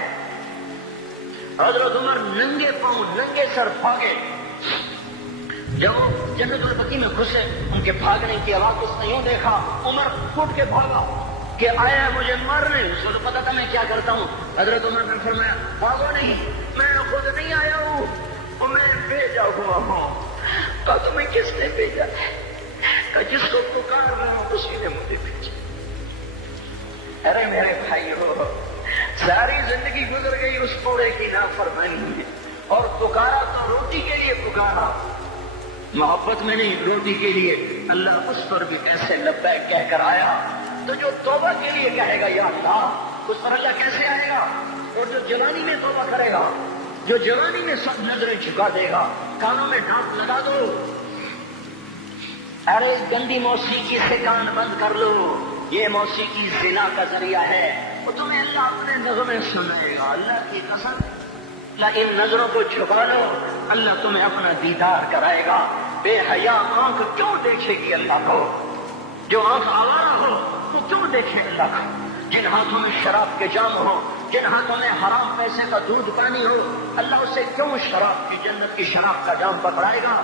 حضرت عمر ننگے پاؤں ننگے سر بھاگے. جب وہ جنت البقیع میں گھسے، ان کے بھاگنے کی آواز اس نے یوں دیکھا، عمر پھوٹ کے بھاگا کہ آیا ہے مجھے مارنے. اس کو تو پتا تھا میں کیا کرتا ہوں. حضرت عمر نے فرمایا بھاگو نہیں، میں خود نہیں آیا ہوں، اور میں بھیجا ہوا ہوں. کہا تمہیں کس نے بھیجا ہے؟ کہا جس کو پکار رہا ہوں اسی نے مجھے بھیجا. ارے میرے بھائیو، ساری زندگی گزر گئی اس کوڑے کی نافرمانی میں، اور پکارا تو روٹی کے لیے پکارا، محبت میں نہیں، روٹی کے لیے. اللہ اس پر بھی کیسے لبیک کہہ کر آیا. تو جو توبہ کے لیے کہے گا یا اللہ، اس پر اللہ کیسے آئے گا؟ اور جو جوانی میں توبہ کرے گا، جو جوانی میں سب نظریں جھکا دے گا، کانوں میں ڈانٹ لگا دو، ارے گندی موسیقی سے کان بند کر لو، یہ موسیقی زنا کا ذریعہ ہے، وہ تمہیں اللہ اپنے نظمیں سنائے گا. اللہ کی قسم، ان نظروں کو چھپا لو، اللہ تمہیں اپنا دیدار کرائے گا. بے حیا آنکھ کیوں دیکھے گی اللہ کو؟ جو آنکھ آوارہ ہو وہ کیوں دیکھے اللہ کو؟ جن ہاتھوں میں شراب کے جام ہو، جن ہاتھوں میں حرام پیسے کا دودھ پانی ہو، اللہ اسے کیوں شراب کی، جنت کی شراب کا جام پکڑائے گا؟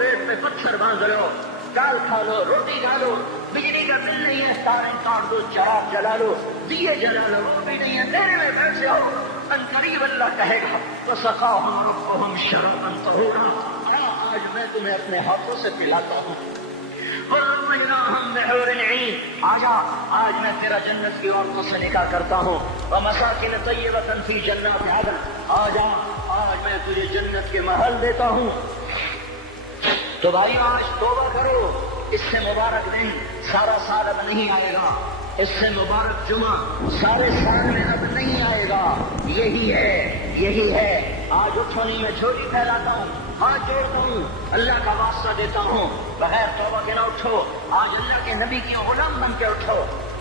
پیٹ پہ پتھر باندھ لو، دال کھا لو، روٹی کھا لو، بجلی کا بل نہیں ہے تاریں کاٹ دو، چراغ جلا لو، دیے جلا لو، وہ بھی نہیں ہے، دینے میں پیسے ہو، ان قریب اللہ کہے گا وسقاهم ربهم شرابا طهورا، آج میں تمہیں اپنے ہاتھوں سے پلاتا ہوں، وَرَضَّيْنَاهُمْ بِحُورٍ عِينٍ، آجا آج میں تیرا جنت کی عورتوں سے نکاح کرتا ہوں، وَمَسَاكِنَ طَيِّبَةً فِي جَنَّاتِ عَدْنٍ، آجا آج میں تجھے جنت کے محل دیتا ہوں۔ تو بھائیو آج توبہ کرو، اس سے مبارک دن سارا سال اب نہیں آئے گا، اس سے مبارک جمعہ سارے سال میں اب نہیں آئے گا، یہی ہے، آج اٹھو نہیں، میں چھوٹی پھیلاتا ہوں، ہاتھ جوڑتا ہوں، اللہ کا واسطہ دیتا ہوں، بغیر توبہ کے نہ اٹھو، آج اللہ کے نبی کی غلام بن کے اٹھو۔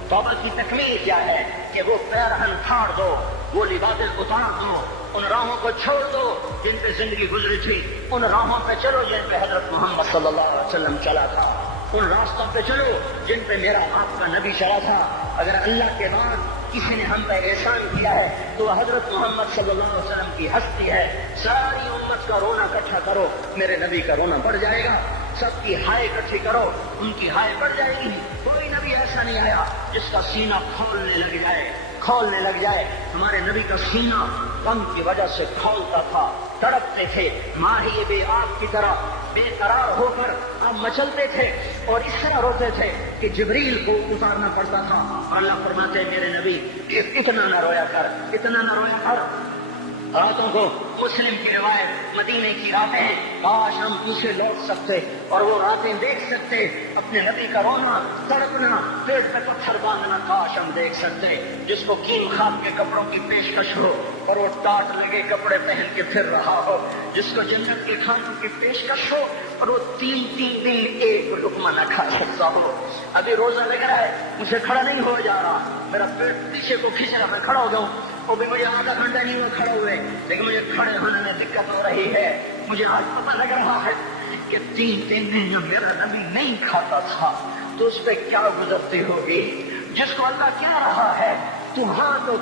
توبہ کی تکمیل کیا ہے کہ وہ پیرہن پھاڑ دو، وہ لباسیں اتار دو، ان راہوں کو چھوڑ دو جن پہ زندگی گزری تھی، ان راہوں پہ چلو جن پہ حضرت محمد صلی اللہ علیہ وسلم چلا تھا، ان راستوں پہ چلو جن پہ میرا آپ کا نبی چلا تھا۔ اگر اللہ کے بعد کسی نے ہم پہ احسان کیا ہے تو وہ حضرت محمد صلی اللہ علیہ وسلم کی ہستی ہے۔ ساری امت کا رونا اکٹھا کرو، میرے نبی کا رونا بڑھ جائے گا، سب کی ہائے اکٹھی کرو، ان کی ہائے بڑھ جائے گی۔ کوئی نبی ایسا نہیں آیا جس کا سینہ کھولنے لگ جائے۔ ہمارے نبی کا سینہ غم کی وجہ سے کھولتا تھا، تڑپتے تھے، ماہی بے آب کی طرح بے قرار ہو کر آپ مچلتے تھے اور اس طرح روتے تھے کہ جبریل کو اتارنا پڑتا تھا۔ اللہ فرماتے ہیں میرے نبی کہ اتنا نہ رویا کر۔ راتوں کو مسلم کی روایت مدینے کی راتیں، کاش ہم اسے لوٹ سکتے اور وہ راتیں دیکھ سکتے، اپنے نبی کا رونا، تڑپنا، پیٹ پہ پتھر باندھنا کاش ہم دیکھ سکتے، جس کو کیم خواب کے کپڑوں کی پیشکش ہو اور وہ ٹاٹ لگے کپڑے پہن کے پھر رہا ہو، جس کو جنت کے کھانوں کی پیشکش ہو اور وہ تین دن ایک لقمہ نہ کھا سکتا ہو۔ ابھی روزہ لگ رہا ہے، مجھے کھڑا نہیں ہو جا رہا، میرا پیٹ پیچھے کو کھینچ رہا، میں کھڑا ہو جاؤں، وہ بھی مجھے آدھا گھنٹہ نہیں ہوا کھڑے ہوئے، لیکن مجھے کھڑے ہونے میں دقت ہو رہی ہے۔ مجھے آج پتہ لگ رہا ہے کہ 3 دن جو میرا نبی نہیں کھاتا تھا تو اس پہ کیا گزرتی ہوگی، جس کو اللہ کہہ رہا ہے تو ہاں تو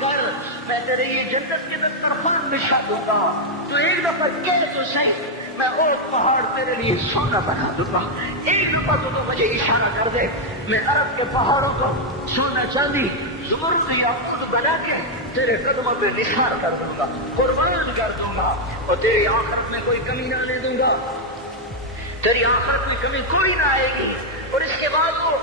کر، میں تیرے یہ جنت کے دسترخوان بچھا دوں گا، تو ایک دفعہ کہہ تو صحیح، میں اور پہاڑ تیرے لیے سونا بنا دوں گا، ایک دفعہ تو مجھے اشارہ کر دے، میں عرب کے پہاڑوں کو سونا چاندی زمرد یاقوت بنا کے تیرے قدموں پہ نثار کر دوں گا، قربان کر دوں گا، اور تیری آخرت میں کوئی کمی نہ آنے دوں گا، تیری آخرت میں کمی کوئی نہ آئے گی۔ اور اس کے بعد وہ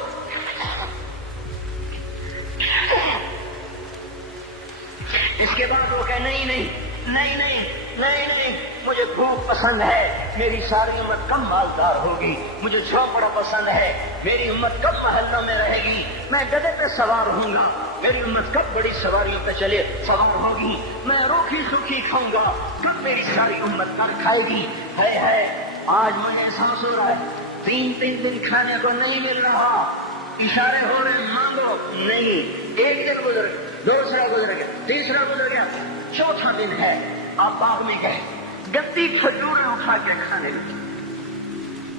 کہ نہیں، مجھے بھوک پسند ہے، میری ساری امت کم مالدار ہوگی، مجھے جھوپڑا پسند ہے، میری امت کب محلوں میں رہے گی، میں گدھے پہ سوار ہوں گا، میری امت کب بڑی سواریوں پہ سوار ہوگی، میں روکھی سوکھی کھاؤں گا، کب میری ساری امت کر کھائے گی۔ ہے آج مجھے احساس ہو رہا ہے 3 دن کھانے کو نہیں مل رہا، اشارے ہو رہے مانگو نہیں، ایک دن گزر گیا، دوسرا گزر گیا، تیسرا گزر گیا، چوتھا دن ہے، آپ باغ میں گئے، گندی کھجوریں اٹھا کے کھانے لگے۔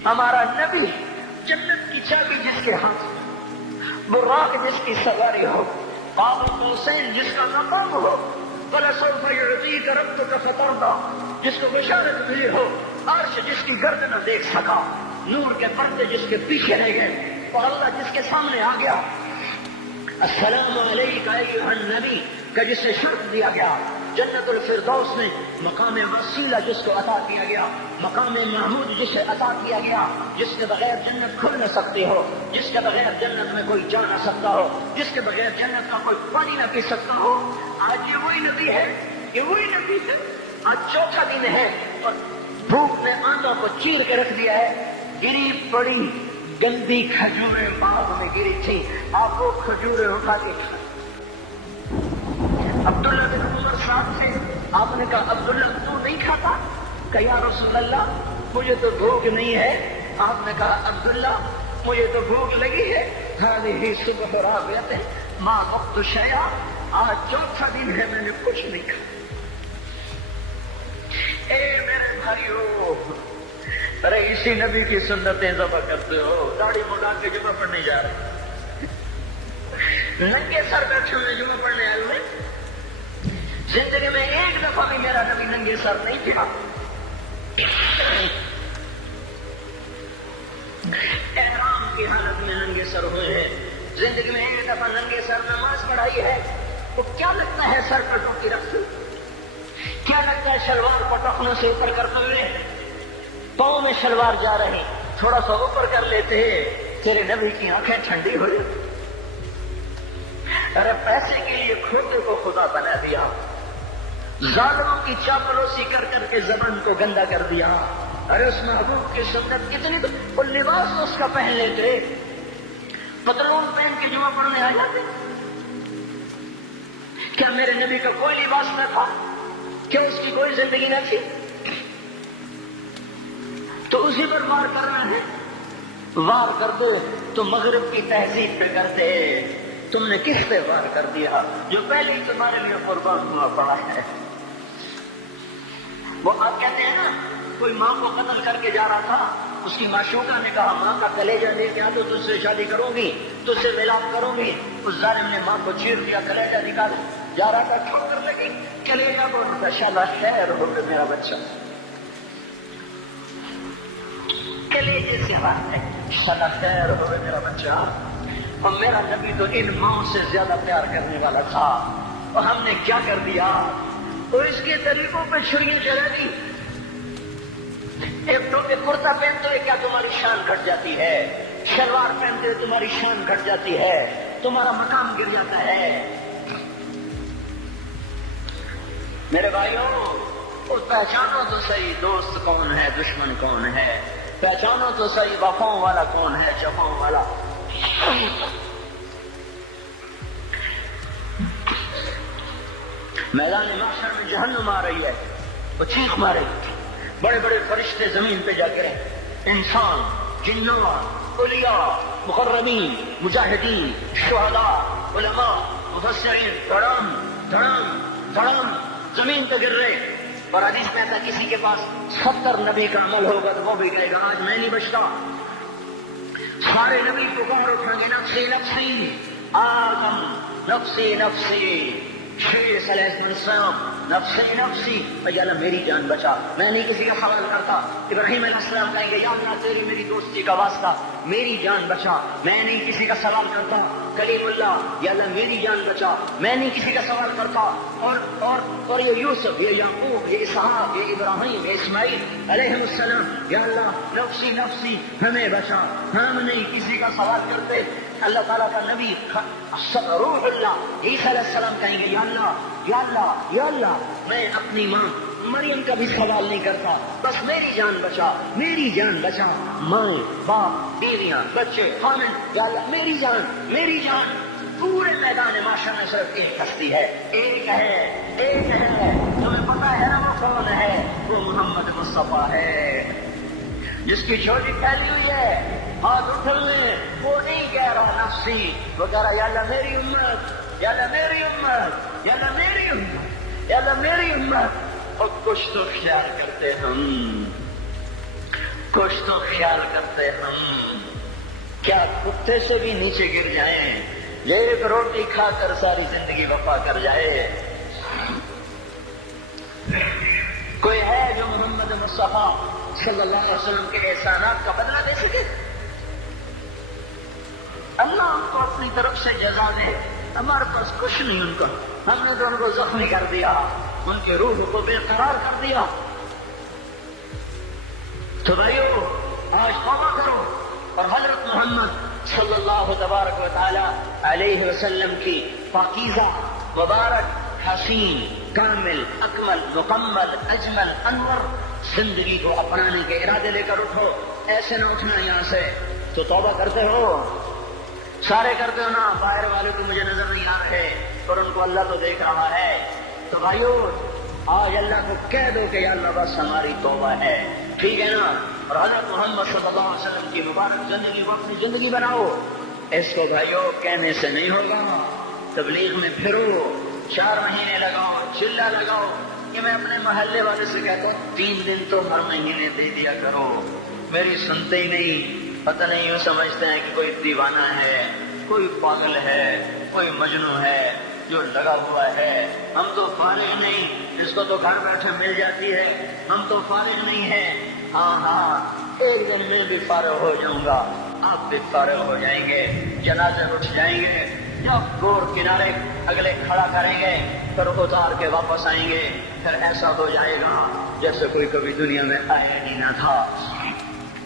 ہمارا نبی جنت کی چابی جس کے ہاتھ میں، براق جس کی سواری ہو، قاب قوسین جس کا مقام ہو، وَلَسَوْفَ يُعْطِيكَ رَبُّكَ فَتَرْضَىٰ جس کو بشارت ملی ہو، عرش جس کی گرد نہ دیکھ سکا، نور کے پردے جس کے پیچھے رہ گئے، اور اللہ جس کے سامنے آ گیا، السلام علیکہ ایھا النبی کا جس سے شرط دیا گیا، جنت الفردوس میں مقام وسیلہ جس کو عطا کیا گیا، مقام محمود جسے عطا کیا گیا، جس کے بغیر جنت کھل نہ سکتی ہو، جس کے بغیر جنت میں کوئی جا نہ سکتا ہو، جس کے بغیر جنت کا کوئی پانی نہ پی سکتا ہو، آج یہ وہی نبی ہے، آج چوتھا دن ہے اور بھوک نے آنتوں کو چیر کے رکھ دیا ہے، گری پڑی گندی کھجوریں باغ میں گری تھی، آپ وہ کھجوریں اٹھا کے عبداللہ بن عمر صاحب سے آپ نے کہا عبداللہ تو نہیں کھاتا؟ کہ یا رسول اللہ مجھے تو بھوک نہیں ہے۔ آپ نے کہا عبداللہ مجھے تو بھوک لگی ہے، ہذہ صبح رابعۃ ما وقت شیئا، آج چوتھا دن ہے میں نے کچھ نہیں کھایا۔ اے میرے بھائیو، ارے اسی نبی کی سنتیں ذبح کرتے ہو، داڑھی مڈا کے جمعہ پڑھنے جا رہے، ننگے سر بیٹھے ہوئے جمعہ پڑھنے آئے ہوئے، زندگی میں ایک دفعہ بھی میرا نبی ننگے سر نہیں تھا، احرام کی حالت میں ننگے سر ہوئے ہیں، زندگی میں ایک دفعہ ننگے سر نماز پڑھائی ہے، تو کیا لگتا ہے سر پر ٹوپی رکھتے، کیا لگتا ہے شلوار کو ٹخنوں سے اوپر کرتے ہوئے، پاؤں میں شلوار جا رہی، تھوڑا سا اوپر کر لیتے ہیں، تیرے نبی کی آنکھیں ٹھنڈی ہو جاتی۔ ارے پیسے کے لیے کھوتے کو خدا بنا دیا، ظالموں کی چاپلوسی کر کر کے زبان کو گندا کر دیا۔ ارے اس محبوب کی سنت کتنی، تو وہ لباس اس کا پہن لیتے، پتلون پہن کے جمعہ پڑھنے آ جاتے۔ کیا میرے نبی کا کوئی لباس نہ تھا؟ کیا اس کی کوئی زندگی نہ تھی؟ تو اسی پر وار کرنا ہے، وار کر دے تو مغرب کی تہذیب پہ کرتے۔ تم نے کس پہ وار کر دیا جو پہلے ہی تمہارے لیے قربان ہوا پڑا ہے؟ وہ آپ کہتے ہیں نا، کوئی ماں کو قتل کر کے جا رہا تھا، اس کی معشوقہ نے کہا ماں کا کلیجہ لے کے آ تو تجھ سے شادی کروں گی، تجھ سے ملاپ کروں گی۔ اس ظالم نے ماں کو چیر دیا، کلیجہ نکال، جا رہا تھا ٹھوکر لگی، کلیجہ کو شالا خیر ہو گیا میرا بچہ، کلیجے سے بات ہے، شالا خیر ہو گیا میرا بچہ۔ اور میرا نبی تو ان ماں سے زیادہ پیار کرنے والا تھا، اور ہم نے کیا کر دیا؟ اور اس کے طریقوں پہ چھریاں چلا دی۔ ایک ٹوپی کرتا پہنتے ہوئے کیا تمہاری شان گھٹ جاتی ہے؟ شلوار پہنتے ہوئے تمہاری شان گھٹ جاتی ہے، تمہارا مقام گر جاتا ہے۔ میرے بھائیوں، اور پہچانو تو صحیح دوست کون ہے، دشمن کون ہے، پہچانو تو صحیح وفاؤں والا کون ہے، جفاؤں والا۔ میدان محشر میں جہنم آ رہی ہے، وہ چیخ مارے، بڑے بڑے فرشتے زمین پہ جا گرے، انسان، جنات، اولیاء، مقربین، مجاہدین، شہداء، علماء، مفسرین، دھڑام دھڑام دھڑام زمین پہ گر رہے۔ اور حدیث میں آتا کسی کے پاس 70 نبی کا عمل ہوگا تو وہ بھی کہے گا آج میں نہیں بچتا۔ سارے نبی پکار اٹھیں گے، نفسی نفسی، آدم نفسی نفسی، شیخ علیہ السلام نفسی نفسی، یا اللہ میری جان بچا، میں نہیں کسی کا سوال کرتا۔ ابراہیم علیہ السلام کہیں گے یا اللہ تیری میری دوستی کا واسطہ میری جان بچا، میں نہیں کسی کا سوال کرتا۔ کلیم اللہ، یا اللہ میری جان بچا، میں نہیں کسی کا سوال کرتا۔ اور یہ یوسف، یہ یعقوب، یہ اسحاق، یہ ابراہیم، یہ اسماعیل علیہ السلام، یا اللہ نفسی نفسی ہمیں بچا، ہم نہیں کسی کا سوال کرتے۔ اللہ تعالیٰ کا نبی روح اللہ عیسیٰ علیہ السلام کہیں گے یا اللہ یا اللہ یا اللہ میں اپنی ماں مریم کا بھی سوال نہیں کرتا، بس میری جان بچا، میری جان بچا۔ ماں، باپ، بیویاں، بچے، خامن، یا اللہ میری جان، میری جان۔ پورے میدان معاشر میں صرف ایک ہستی ہے، ایک ہے، تمہیں پتا ہے نا وہ کون ہے؟ وہ محمد مصطفیٰ ہے، جس کی چھوٹی پھیلی ہوئی ہے، ہاتھ اٹھے ہوئے، وہ نہیں کہہ رہا نفسی، وہ کہہ رہا یا اللہ میری امت، یا اللہ میری امت، یا اللہ میری امت، یا اللہ میری امت۔ اور کچھ تو خیال کرتے ہم، کچھ تو خیال کرتے ہم، کیا کتے سے بھی نیچے گر جائیں، یہ ایک روٹی کھا کر ساری زندگی وفا کر جائے۔ کوئی ہے جو محمد مصطفیٰ صلی اللہ علیہ وسلم کے احسانات کا بدلہ دے سکے؟ اللہ ہم کو اپنی طرف سے جزا دے، ہمارے پاس کچھ نہیں ان کا، ہم نے تو ان کو زخمی کر دیا، ان کی روح کو بے قرار کر دیا۔ تو بھائیو آج توبہ کرو اور حضرت محمد صلی اللہ تبارک و تعالی علیہ وسلم کی پاکیزہ، مبارک، حسین، کامل، اکمل، مکمل، اجمل، انور زندگی کو اپنانے کے ارادے لے کر اٹھو۔ ایسے نہ اٹھنا یہاں سے۔ تو توبہ کرتے ہو، سارے کرتے ہو نا، باہر والے کو مجھے نظر نہیں آ رہے اور ان کو اللہ تو دیکھ رہا ہے۔ تو بھائیو آج اللہ کو کہہ دو کہ یا اللہ بس ہماری توبہ ہے، ٹھیک ہے نا؟ اور حضرت محمد صلی اللہ علیہ وسلم کی مبارک زندگی کو اپنی زندگی بناؤ۔ اس کو بھائیو کہنے سے نہیں ہوگا، تبلیغ میں پھرو، 4 مہینے لگاؤ، چلہ لگاؤ کہ میں اپنے محلے والے سے کہتا ہوں 3 دن تو ہر مہینے دے دیا کرو، میری سنتے ہی نہیں، پتہ نہیں یوں سمجھتے ہیں کہ کوئی دیوانہ ہے، کوئی پاگل ہے، کوئی مجنون ہے جو لگا ہوا ہے۔ ہم تو فارغ نہیں، اس کو تو گھر بیٹھے مل جاتی ہے، ہم تو فارغ نہیں ہیں۔ ہاں ہاں ایک دن میں بھی فارغ ہو جاؤں گا، آپ بھی فارغ ہو جائیں گے، جنازے اٹھ جائیں گے، جب گور کنارے اگلے کھڑا کریں گے پھر اتار کے واپس آئیں گے، پھر ایسا ہو جائے گا جیسے کوئی کبھی دنیا میں آیا نہیں نہ تھا۔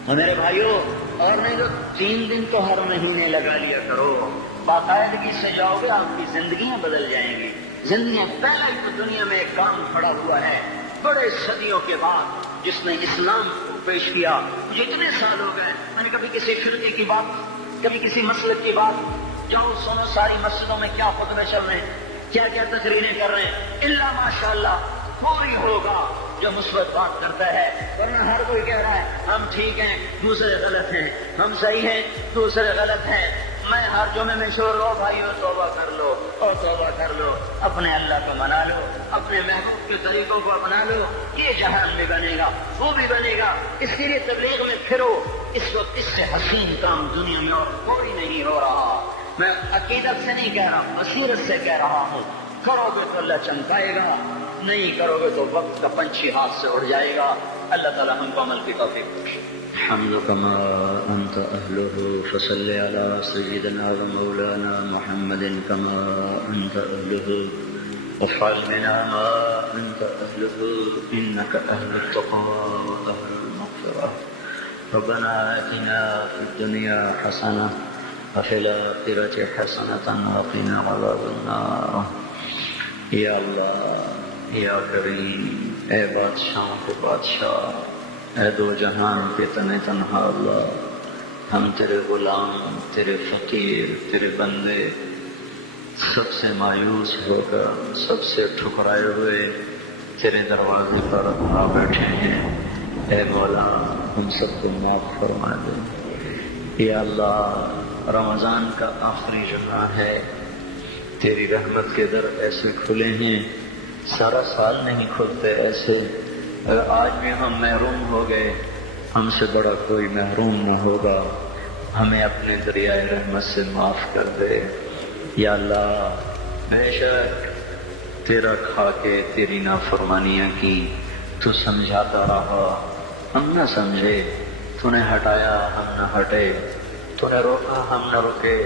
اور میرے بھائیوں، اور نہیں تو 3 دن تو ہر مہینے لگا لیا کرو، باقاعدگی سے جاؤ گے، آپ کی زندگیاں بدل جائیں گی۔ زندگیاں پہلے تو دنیا میں ایک کام کھڑا ہوا ہے بڑے صدیوں کے بعد جس نے اسلام کو پیش کیا۔ مجھے اتنے سال ہو گئے، میں نے کبھی کسی فرقے کی بات، کبھی کسی مسلک کی بات، جاؤ سنو ساری مسجدوں میں کیا خطبے چل رہے ہیں، کیا کیا تقریریں کر رہے ہیں، الا ماشاءاللہ کوئی ہوگا جو مثبت بات کرتا ہے، ورنہ ہر کوئی کہہ رہا ہے ہم ٹھیک ہیں دوسرے غلط ہیں، ہم صحیح ہیں دوسرے غلط ہیں۔ میں ہر جمعے میں شور لو بھائیو توبہ کر لو اور توبہ کر لو، اپنے اللہ کو منا لو، اپنے محبوب کے طریقوں کو اپنا لو، یہ جہان بھی بنے گا وہ بھی بنے گا۔ اس کے لیے تبلیغ میں پھرو، اس وقت اس سے حسین کام دنیا میں اور کوئی نہیں ہو رہا۔ میں عقیدت سے نہیں کہہ رہا، بصیرت سے کہہ رہا ہوں۔ کرو گے تو اللہ چمکائے گا، نہیں کرو گے تو وقت کا پنچھی ہاتھ سے اڑ جائے گا۔ اللہ تعالیٰ ہم کو عمل کی توفیق بخشے۔ الحمد كما أنت أهله فصل على سيدنا ومولانا محمد كما أنت أهله وافعل بنا ما أنت أهله إنك أهل التقوى وأهل المغفرة ربنا آتنا في الدنيا حسنة وفي الآخرة حسنة وقنا عذاب النار۔ یا اللہ یا کریم، اے بادشاہوں کے بادشاہ، اے دو جہان کے تنے تنہا اللہ، ہم تیرے غلام، تیرے فقیر، تیرے بندے سب سے مایوس ہو کر، سب سے ٹھکرائے ہوئے تیرے دروازے پر آ بیٹھے ہیں۔ اے مولا ہم سب کو معاف فرما دے۔ یا اللہ رمضان کا آخری جمعہ ہے، تیری رحمت کے در ایسے کھلے ہیں، سارا سال نہیں کھلتے ایسے۔ اگر آج بھی ہم محروم ہو گئے، ہم سے بڑا کوئی محروم نہ ہوگا، ہمیں اپنے دریائے رحمت سے معاف کر دے۔ یا اللہ بے شک تیرا کھا کے تیری نافرمانیاں کی، تو سمجھاتا رہا ہم نہ سمجھے، تو نے ہٹایا ہم نہ ہٹے، تو نے روکا ہم نہ رکے،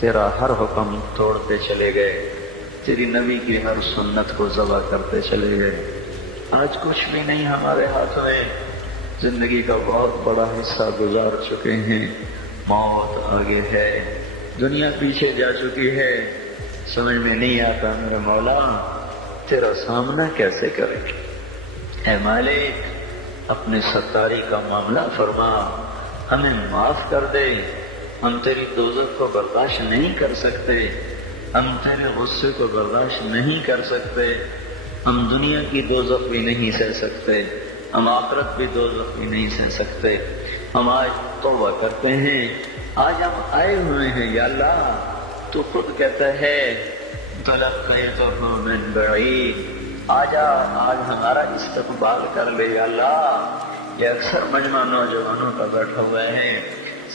تیرا ہر حکم توڑتے چلے گئے، تیری نبی کی ہر سنت کو ذبح کرتے چلے گئے۔ آج کچھ بھی نہیں ہمارے ہاتھ میں، زندگی کا بہت بڑا حصہ گزار چکے ہیں، موت آگے ہے، دنیا پیچھے جا چکی ہے، سمجھ میں نہیں آتا میرے مولا تیرا سامنا کیسے کریں۔ اے مالک اپنے ستاری کا معاملہ فرما، ہمیں معاف کر دے، ہم تیری دوزخ کو برداشت نہیں کر سکتے، ہم تیرے غصے کو برداشت نہیں کر سکتے، ہم دنیا کی دوزخ بھی نہیں سہ سکتے، ہم آخرت بھی دوزخ بھی نہیں سہ سکتے۔ ہم آج توبہ کرتے ہیں، آج ہم آئے ہوئے ہیں یا اللہ، تو خود کہتا ہے تلقیتہ من بعید، آجا آج ہمارا استقبال کر لے یا اللہ۔ یہ اکثر مجمع نوجوانوں کا بیٹھا ہوا ہے،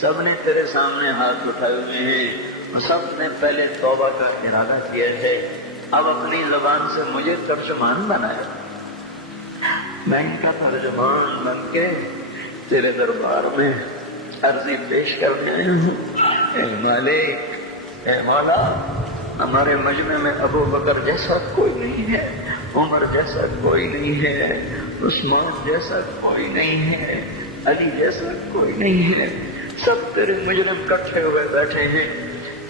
سب نے تیرے سامنے ہاتھ اٹھائے ہوئے ہیں، اور سب نے پہلے توبہ کا ارادہ کیا ہے، اب اپنی زبان سے مجھے ترجمان بنایا، میں ان کا ترجمان بن کے تیرے دربار میں عرضی پیش کرنے آیا ہوں۔ اے مالک اے مولا، ہمارے مجمع میں ابو بکر جیسا کوئی نہیں ہے، عمر جیسا کوئی نہیں ہے، عثمان جیسا کوئی نہیں ہے، علی جیسا کوئی نہیں ہے، سب تیرے مجرم کٹھے ہوئے بیٹھے ہیں،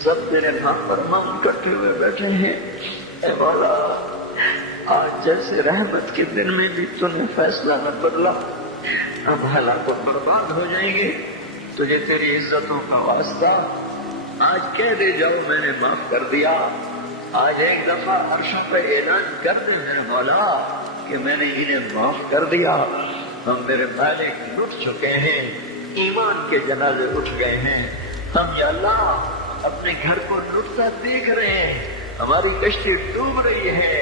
سب تیرے نافرمان کٹھے ہوئے بیٹھے ہیں۔ اے مولا آج جیسے رحمت کے دن میں بھی تو نے فیصلہ نہ بدلا، اب ہلاکت برباد ہو جائیں گے، تجھے تیری عزتوں کا واسطہ آج کہہ دے جاؤ میں نے معاف کر دیا، آج ایک دفعہ عرشوں پہ اعلان کر دے میرے مولا کہ میں نے انہیں معاف کر دیا۔ ہم میرے مالک لٹ چکے ہیں، ایمان کے جنازے اٹھ گئے ہیں، ہم یا اللہ اپنے گھر کو لٹتا دیکھ رہے ہیں، ہماری کشتی ڈوب رہی ہے،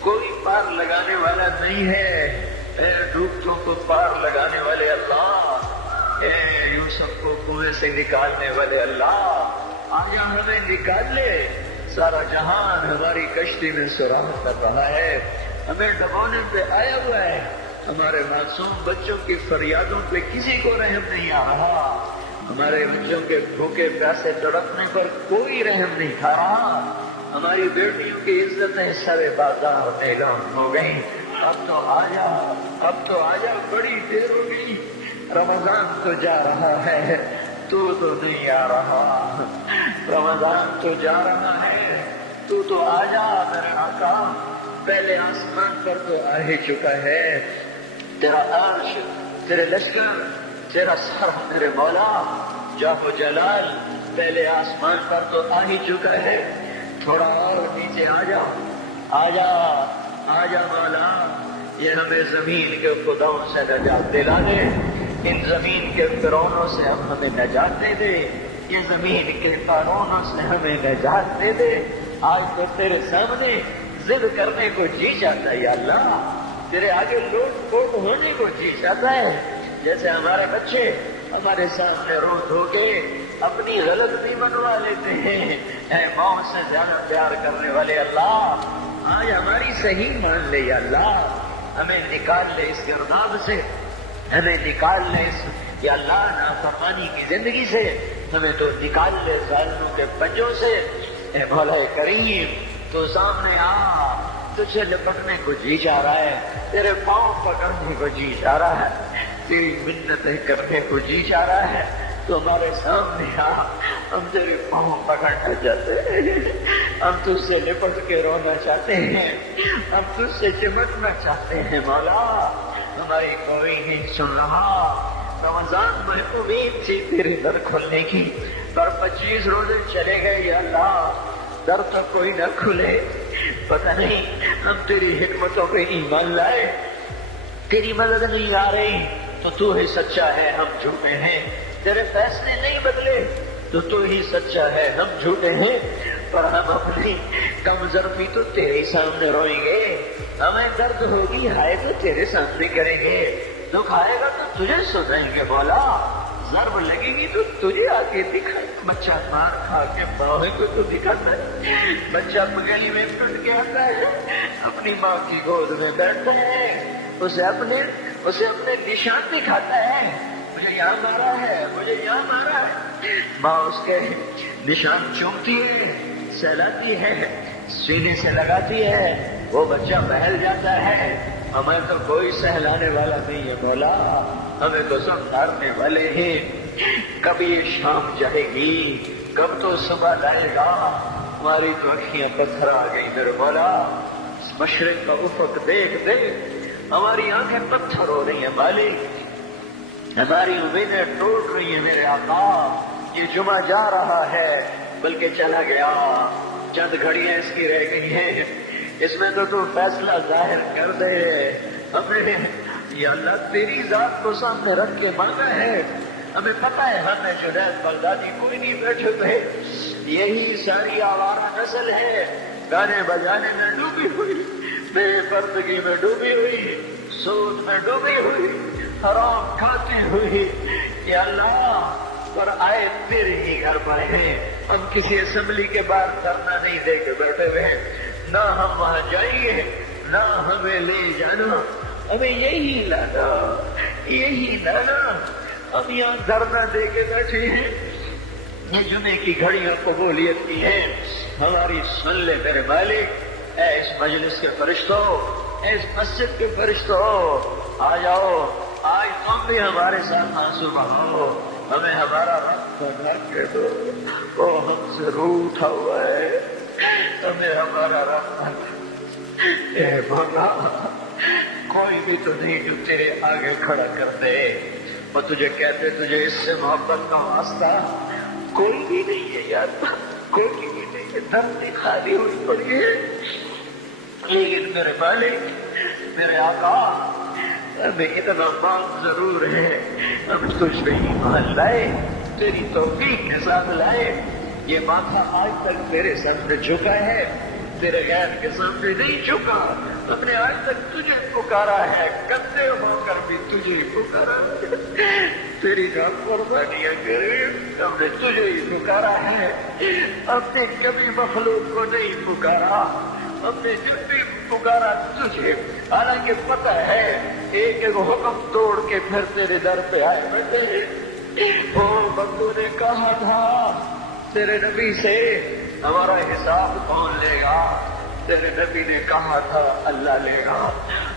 کوئی پار لگانے والا نہیں ہے۔ اے ڈوبتوں کو پار لگانے والے اللہ، اے یوسف کو کنویں سے نکالنے والے اللہ، آجا ہمیں نکال لے، سارا جہان ہماری کشتی میں سراغ کر رہا ہے، ہمیں ڈبونے پہ آیا ہوا ہے، ہمارے معصوم بچوں کی فریادوں پہ کسی کو رحم نہیں آ رہا، ہمارے بچوں کے بھوکے پیاسے تڑپنے پر کوئی رحم نہیں کھا رہا، ہماری بیٹیوں کی عزتیں سر بازار نیلام ہو گئی۔ اب تو آ جا، بڑی دیر ہو گئی، رمضان تو جا رہا ہے، تو نہیں آ رہا، رمضان تو جا رہا ہے، تو آ جا میرے آقا، پہلے آسمان پر تو آ ہی چکا ہے، تیرا عرش، تیرے لشکر، تیرا سر میرے مولا جاہ و جلال پہلے آسمان پر تو آ ہی چکا ہے، تھوڑا اور نیچے آ جا مولا، یہ ہمیں زمین کے خداؤں سے نجات دلا دے، ان زمین کے فرعونوں سے اب ہمیں نجات دے دے، یہ زمین کے قانونوں سے ہمیں نجات دے دے۔ آج تو تیرے سامنے ضد کرنے کو جی چاہتا ہے یا اللہ، تیرے آگے لوٹ پوٹ ہونے کو جی چاہتا ہے، جیسے ہمارے بچے ہمارے سامنے رو دھو کے اپنی غلطی منوا لیتے ہیں۔ اے موت سے زیادہ پیار کرنے والے اللہ، آج ہماری صحیح مان لے یا اللہ، ہمیں نکال لے اس گرداب سے، ہمیں نکال لے اس یا اللہ نافرمانی کی زندگی سے، ہمیں تو نکال لے ظالموں کے پنجوں سے۔ اے مولا کریم، تو سامنے آ، تجھے لپٹنے کو جی چاہ رہا ہے، تیرے پاؤں پکڑنے کو جی چاہ رہا ہے، تیری منتیں کرنے کو جی چاہ رہا ہے، تو ہمارے سامنے آ، ہم تیرے پاؤں پکڑنا چاہتے ہیں، ہم تجھ سے لپٹ کے رونا چاہتے ہیں، ہم تجھ سے چمٹنا چاہتے ہیں مولا، ہماری کوئی نہیں سن رہا۔ رمضان میں امید تھی تیرے در کھلنے کی، پر 25 روزے چلے گئے یا اللہ، در تو کوئی نہ کھلے، پتہ نہیں ہم تیری حکمتوں پہ ایمان لائے، تیری مدد نہیں آ رہی تو ہی سچا ہے، ہم جھوٹے ہیں، تیرے فیصلے نہیں بدلے تو ہی سچا ہے، ہم جھوٹے ہیں، پر ہم اپنی کم ظرفی تو تیرے سامنے روئیں گے، ہمیں درد ہوگی ہائے تو تیرے سامنے کریں گے، دکھ آئے گا تو تجھے سنائیں گے مولا، ضرب لگے گی تو تجھے آ کے دکھائے، بچہ مار کھا کے ماں کو تو دکھاتا ہے، بچہ گلی میں پٹ کے آتا ہے، اپنی ماں کی گود میں بیٹھتا ہے، اسے اپنے نشان دکھاتا ہے، مجھے یہاں مارا ہے، مجھے یہاں مارا ہے، ماں اس کے نشان چومتی ہے، سہلاتی ہے، سینے سے لگاتی ہے، وہ بچہ بہل جاتا ہے، ہمیں تو کوئی سہلانے والا نہیں ہے مولا، ہمیں تو سمجھانے والے ہیں، کب یہ شام جائے گی، کب تو صبح لائے گا، ہماری تو اکھیاں پتھر آ گئی میرے مولا، مشرق کا افق دیکھ دیکھ ہماری آنکھیں پتھر ہو رہی ہیں مالک، ہماری امیدیں ٹوٹ رہی ہیں میرے آقا، یہ جمعہ جا رہا ہے بلکہ چلا گیا، چند گھڑیاں اس کی رہ گئی ہیں، اس میں تو فیصلہ ظاہر کر دے، ہمیں یا اللہ تیری ذات کو سامنے رکھ کے مانگا ہے، ہمیں پتہ ہے ہمیں جنید بغدادی کوئی نہیں بیٹھے ہوئے، یہی ساری آوارہ نسل ہے، گانے بجانے میں ڈوبی ہوئی، بے پردگی میں ڈوبی ہوئی، سود میں ڈوبی ہوئی، حرام کھاتی ہوئی، یا اللہ پر آئے تیرے ہی گھر پائے ہیں، ہم کسی اسمبلی کے باہر دھرنا نہیں دے کے بیٹھے ہوئے ہیں، نہ ہم وہاں جائیں گے، نہ ہمیں لے جانا، ہمیں یہی لانا، یہی لانا، ہم یہاں دھرنا دے کے بیٹھے ہیں، یہ جمعے کی گھڑیاں قبولیت کی ہیں، ہماری سن لے میرے مالک، اے اس مجلس کے فرشتوں، اے اس مسجد کے فرشتوں، آ جاؤ، آج تم بھی ہمارے ساتھ آنسو بہاؤ، ہمیں ہمارا رب بنا کے دو، وہ ہم سے روٹھا ہوا ہے، ہمیں ہمارا رب اے مولا، کوئی بھی تو نہیں جو تیرے آگے کھڑا کر دے، اور تجھے کہتے تجھے اس سے محبت کا واسطہ کوئی بھی نہیں ہے یار، کوئی بھی نہیں ہے، دھرتی خالی ہوئی پڑی ہے، لیکن میرے مالک، میرے آقا، ہمیں اتنا مانگ ضرور ہے، ہم تجھ پہ ایمان لائے، تیری توفیق کے ساتھ لائے، یہ ماتھا آج تک تیرے سامنے جھکا ہے، تیرے غیر کے سامنے نہیں جھکا، ہم نے آج تک تجھے پکارا ہے، گندے ہو کر بھی تجھے ہی پکارا ہے، تیری نافرمانیاں کرے ہم نے تجھے ہی پکارا ہے، ہم نے کبھی مخلوق کو نہیں پکارا، ہم نے جن بھی پکارا تجھے، حالانکہ پتہ ہے ایک ایک حکم توڑ کے پھر تیرے در پہ آئے بیٹھے۔ وہ بندوں نے کہا تھا تیرے نبی سے ہمارا حساب کون لے گا؟ تیرے نبی نے کہا تھا اللہ لے گا۔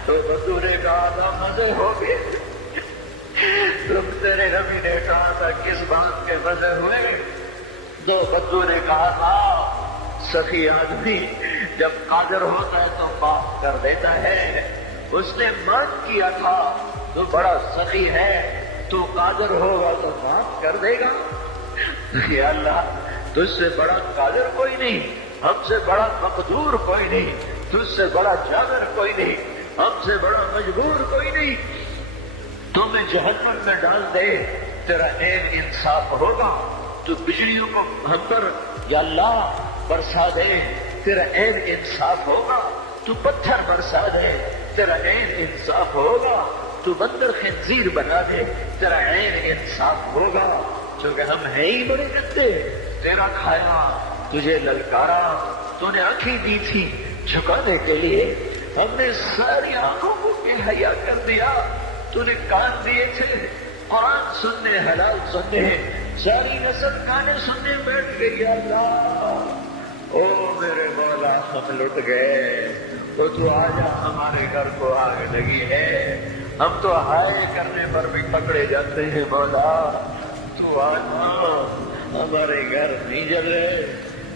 تو بندوں نے کہا تھا مزے ہو گئے۔ تم تیرے نبی نے کہا تھا کس بات کے مزے ہوئے؟ دو بندوں نے کہا تھا سخی آدمی جب قادر ہوتا ہے تو معاف کر دیتا ہے، اس نے مان کیا تھا تو بڑا سخی ہے، تو قادر ہوگا تو معاف کر دے گا۔ یا اللہ تجھ سے بڑا قادر کوئی نہیں، ہم سے بڑا مقدور کوئی نہیں، تجھ سے بڑا جابر کوئی نہیں، ہم سے بڑا مجبور کوئی نہیں، تمہیں جہنم میں ڈال دے تیرا عین انصاف ہوگا۔ تو بجلیوں کو ہم پر یا اللہ برسا دے تیرا عین انصاف ہوگا، تو پتھر برسا دے تیرا عین انصاف ہوگا، تو بندر خنزیر بنا دے تیرا عین انصاف ہوگا، کیونکہ ہم ہیں ہی بڑے گندے۔ تیرا کھایا، تجھے للکارا، تو نے آنکھیں دی تھی جھکانے کے لیے، ہم نے ساری آنکھوں کو بے حیا کر دیا، تو نے کان دیے تھے قرآن سننے، حلال سننے، ساری نسل گانے سننے بیٹھ گئی۔ اللہ او میرے مولا ہم لٹ گئے، تو آجا ہمارے گھر کو آگ لگی ہے، ہم تو ہائے کرنے پر بھی پکڑے جاتے ہیں مولا، تو آجا ہمارے گھر نہیں جل رہے،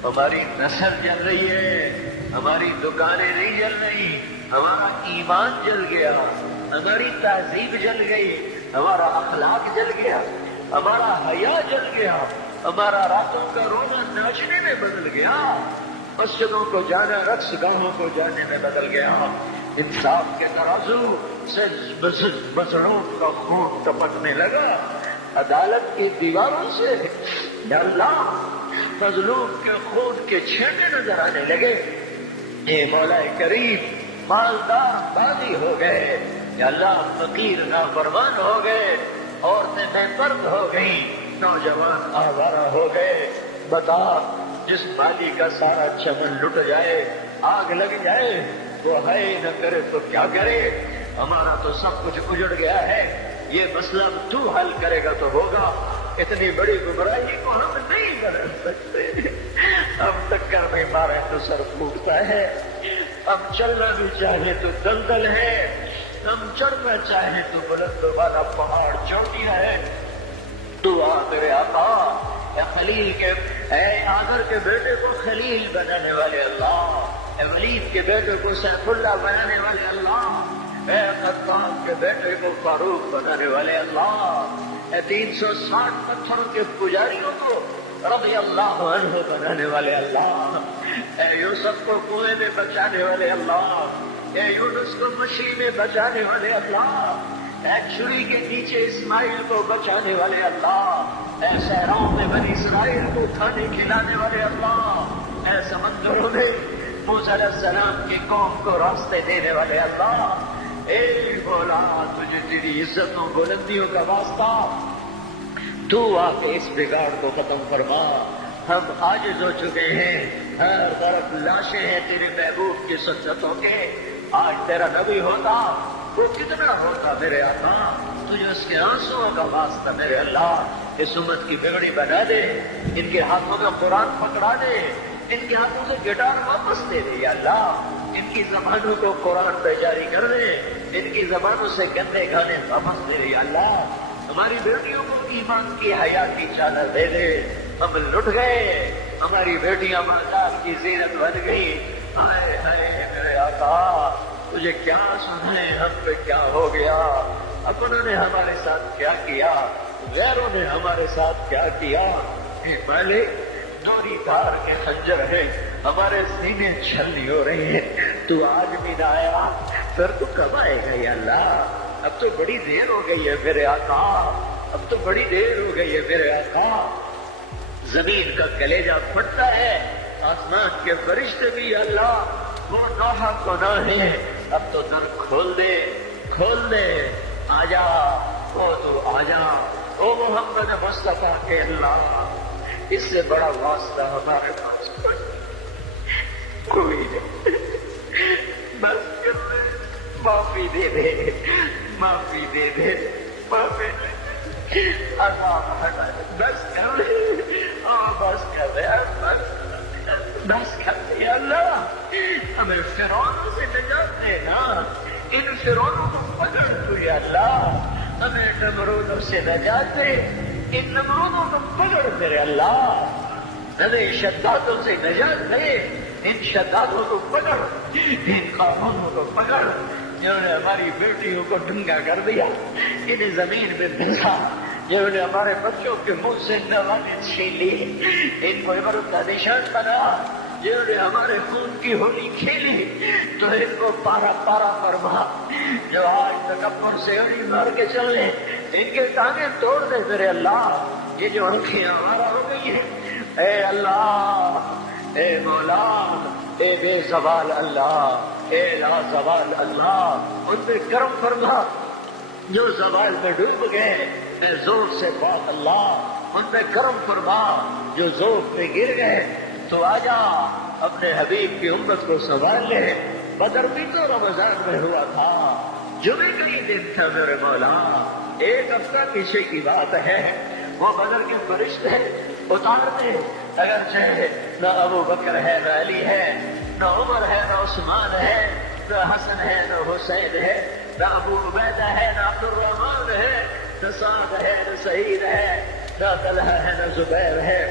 ہماری نسل جل رہی ہے، ہماری دکانیں نہیں جل رہی، ہمارا ایمان جل گیا، ہماری تہذیب جل گئی، ہمارا اخلاق جل گیا، ہمارا حیا جل گیا، ہمارا راتوں کا رونا ناچنے میں بدل گیا، مسجدوں کو جانا رقص گاہوں کو جانے میں بدل گیا، انصاف کے ترازو سے مظلوم کا خون ٹپکنے لگا، عدالت کی دیواروں سے یا اللہ مظلوم کے خون کے چھینٹے نظر آنے لگے۔ اے مولا کریم مالدار باغی ہو گئے، یا اللہ فقیر نافرمان ہو گئے، عورتیں بے پرد ہو گئیں، نوجوان آوارہ ہو گئے۔ بتا جس مالی کا سارا چمن لٹ جائے، آگ لگ جائے، وہ ہے نہ کرے تو کیا کرے؟ ہمارا تو سب کچھ اجڑ گیا ہے، یہ مسئلہ تو حل کرے گا تو ہوگا، اتنی بڑی گمراہی کو ہم نہیں بدل سکتے، ہم ٹکر میں مارے تو سر پھوٹتا ہے، ہم چلنا بھی چاہے تو دلدل ہے، ہم چڑھنا چاہے تو بلند والا پہاڑ چوٹیاں ہے۔ تو آ میرے آقا، اے خلیل کے، اے آدر کے بیٹے کو خلیل بنانے والے اللہ، اے ولید کے بیٹے کو سیف اللہ بنانے والے اللہ، اے خطاب کے بیٹے کو فاروق بنانے والے اللہ، اے 360 پتھروں کے پجاریوں کو رضی اللہ عنہ بنانے والے اللہ، اے یوسف کو کنویں میں بچانے والے اللہ، اے یونس کو مچھلی میں بچانے والے اللہ، اے چھری کے نیچے اسماعیل کو بچانے والے اللہ، اے صحراؤں میں بنی اسرائیل کو کھانے کھلانے والے اللہ، اے سمندروں میں موسیٰ علیہ السلام کی قوم کو راستے دینے والے اللہ، اے مولا تجھے تیری عزتوں بلندیوں کا واسطہ، تو آ کے اس بگاڑ کو ختم فرما، ہم عاجز ہو چکے ہیں، ہر طرف لاشیں ہیں تیرے محبوب کی سنتوں کے، آج تیرا نبی ہوتا وہ کتنا ہوتا میرے آقا، تجھے اس کے آنسوؤں کا واسطہ میرے اللہ اس امت کی بگڑی بنا دے، ان کے ہاتھوں میں قرآن پکڑا دے، ان کے ہاتھوں سے گٹار واپس دے دے یا اللہ، ان کی زبانوں کو قرآن پہ جاری کر دے، ان کی زبانوں سے گندے گانے واپس دے دے یا اللہ، ہماری بیٹیوں کو ایمان کی حیا کی چادر دے دے، ہم لٹ گئے، ہماری بیٹیاں مالدار کی زینت بن گئی، ہائے ہائے میرے آقا تجھے کیا سنائے ہم پہ کیا ہو گیا، اپنوں نے ہمارے ساتھ کیا کیا، غیروں نے ہمارے ساتھ کیا کیا، پہلے ڈوری دھار کے خنجر ہے، ہمارے سینے چھلنی ہو رہی ہیں، تو آج بھی نہ آیا، پھر تو کب آئے گا یا اللہ، اب تو بڑی دیر ہو گئی ہے میرے آقا، اب تو بڑی دیر ہو گئی ہے میرے آقا، زمین کا کلیجہ پھٹتا ہے، آسمان کے فرشتے بھی یا اللہ وہ نوحہ کو نہ ہے، اب تو در کھول دے، کھول دے، آجا او تو آجا، او محمد مصطفیٰ کے اللہ، اس سے بڑا واسطہ ہمارے پاس کوئی نہیں، معافی دے دے، معافی دے دے، معافی دے دے، عذاب ہٹا دے، بس کر دے، بس کر دے، بس کر دے یا اللہ، ہمیں فرعون سے نجات دے نا، ان فرعونوں کو پکڑ تو یا اللہ، ہمیں نمرودوں سے نجات دے، ان نمرودوں کو پکڑ میرے اللہ، ہمیں شدادوں سے نجات دے، ان شدادوں کو پکڑ، ان قانونوں کو پکڑ جنہوں نے ہماری بیٹیوں کو ڈنگا کر دیا، انہیں زمین میں بھسا، جنہوں نے ہمارے بچوں کے منہ سے نوازیں چھین لی، ان کو عبرت کا نشان بنا، جنہوں نے ہمارے خون کی ہولی کھیلی تو ان کو پارا پارا فرما، جو آج تکبر سے ہولی مار کے چلے ان کے ٹانگیں توڑ دے میرے اللہ، یہ جو آنکھیں ہمارا ہو گئی ہیں، اے اللہ، اے مولا، اے بے زوال اللہ، اے لا زوال اللہ، ان پہ کرم فرما، جو زوال میں ڈوب گئے اے زور سے پاک اللہ، ان پہ کرم فرما، جو ذوق میں گر گئے تو آجا اپنے حبیب کی امت کو سنبھال لے، بدر بھی تو رمضان میں ہوا تھا، جمعے کا ہی دن تھا میرے مولا، ایک ہفتہ پیچھے کی بات ہے، وہ بدر کے فرشتے اتار دے، اگرچہ نہ ابو بکر ہے نہ علی ہے نہ عمر ہے نہ عثمان ہے نہ حسن ہے نہ حسین ہے نہ ابو عبیدہ ہے نہ عبد الرحمان ہے نہ سعد ہے نہ سعید ہے نہ طلحہ ہے نہ زبیر ہے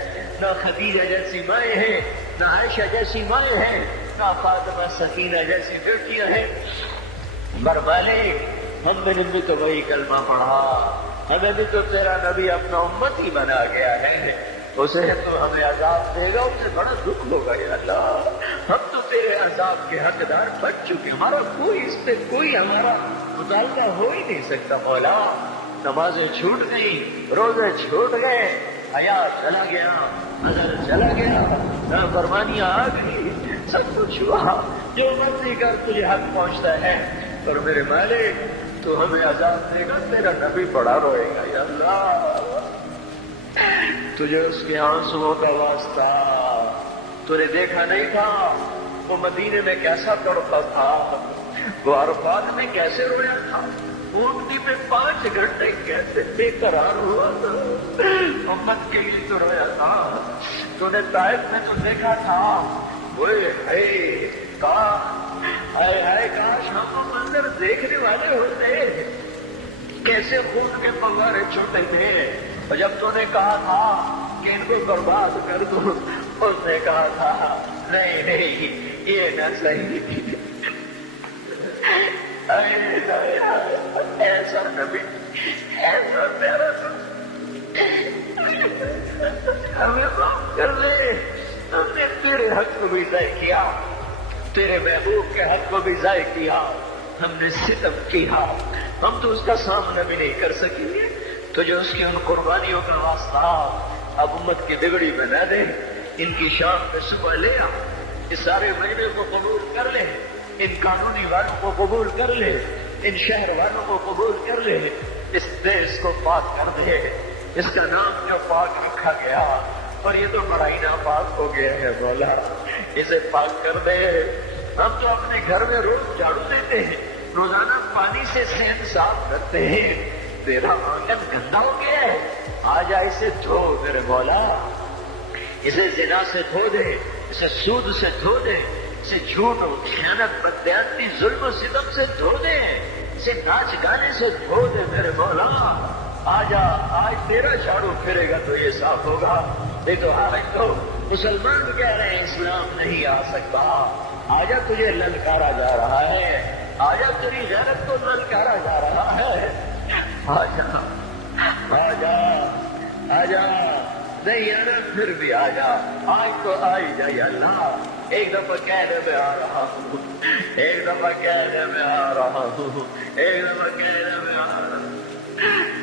نہ خدیجہ جیسی مائیں ہیں نہ عائشہ جیسی مائیں ہیں نہ فاطمہ سکینہ جیسی بیٹیاں ہیں، پر مالک ہم نے بھی تو وہی کلمہ پڑھا، ہمیں بھی تو تیرا نبی اپنا امت ہی بنا گیا ہے، اسے تو ہمیں عذاب دے گا، اسے بڑا دکھ ہوگا یا اللہ، ہم تو تیرے عذاب کے حقدار بن چکے، ہمارا کوئی اس پہ کوئی ہمارا مطالبہ ہو ہی نہیں سکتا مولا، نمازیں چھوٹ گئی، روزے چھوٹ گئے، حیا چلا گیا، نظر چلا گیا، نافرمانیاں آ گئی، سب کچھ ہوا، جو مرضی کر تجھے حق پہنچتا ہے، پر میرے مالک تو ہمیں عذاب دے گا، تیرا نبی بڑا روئے گا یا اللہ، تجھے اس کے آنسوؤں کا واسطہ، تو نے دیکھا نہیں تھا وہ مدینے میں کیسا تڑپا تھا، وہ عرفات میں کیسے رویا تھا، اونٹنی میں 5 گھنٹے کیسے بے قرار ہوا تھا، امت کے لیے تو رویا تھا، تو نے طائف میں تو دیکھا تھا، کاش ہم وہ منظر دیکھنے والے ہوتے، کیسے خون کے فوارے چھوٹے تھے، اور جب تو نے کہا تھا کہ ان کو برباد کر دو، اس نے کہا تھا نہیں نہیں یہ نہ صحیح، ایسا نبی ایسا پیارا ہمیں معاف کر دے، ہم نے تیرے حق کو بھی ضائع کیا، تیرے محبوب کے حق کو بھی ضائع کیا، ہم نے ستم کیا، ہم تو اس کا سامنا بھی نہیں کر سکیں گے، تو جو اس کی ان قربانیوں کا واسطہ اب امت کی بگڑی بنا دے، ان کی شام پہ صبح لے آ، اس سارے مجمع کو قبول کر لے، ان قانونی والوں کو قبول کر لے، ان شہر والوں کو قبول کر لے، اس دیش کو پاک کر دے، اس کا نام جو پاک رکھا گیا، اور یہ تو بڑا ہی ناپاک ہو گیا ہے مولا، اسے پاک کر دے، ہم تو اپنے گھر میں روز جھاڑو دیتے ہیں، روزانہ پانی سے صحت صاف کرتے ہیں، تیرا آنگن گندا ہو گیا ہے، آ جا اسے دھو میرے مولا، اسے زنا سے دھو دے، اسے سود سے دھو دے، اسے جھوٹ و خیانت بددیانتی ظلم و ستم سے دھو دے، اسے ناچ گانے سے دھو دے میرے مولا، آ جا، آج تیرا جھاڑو پھرے گا تو یہ صاف ہوگا، نہیں تو آج تو مسلمان کہہ رہے ہیں اسلام نہیں آ سکتا، آجا تجھے للکارا جا رہا ہے، آجا تیری غیرت کو للکارا جا رہا ہے، آجا آجا آجا، نہیں آنا پھر بھی آجا، آج تو آئی جا یا اللہ، ایک دفعہ کہنے میں آ رہا ہوں، ایک دفعہ کہنے میں آ رہا ہوں، ایک دفعہ کہنے میں آ رہا ہوں،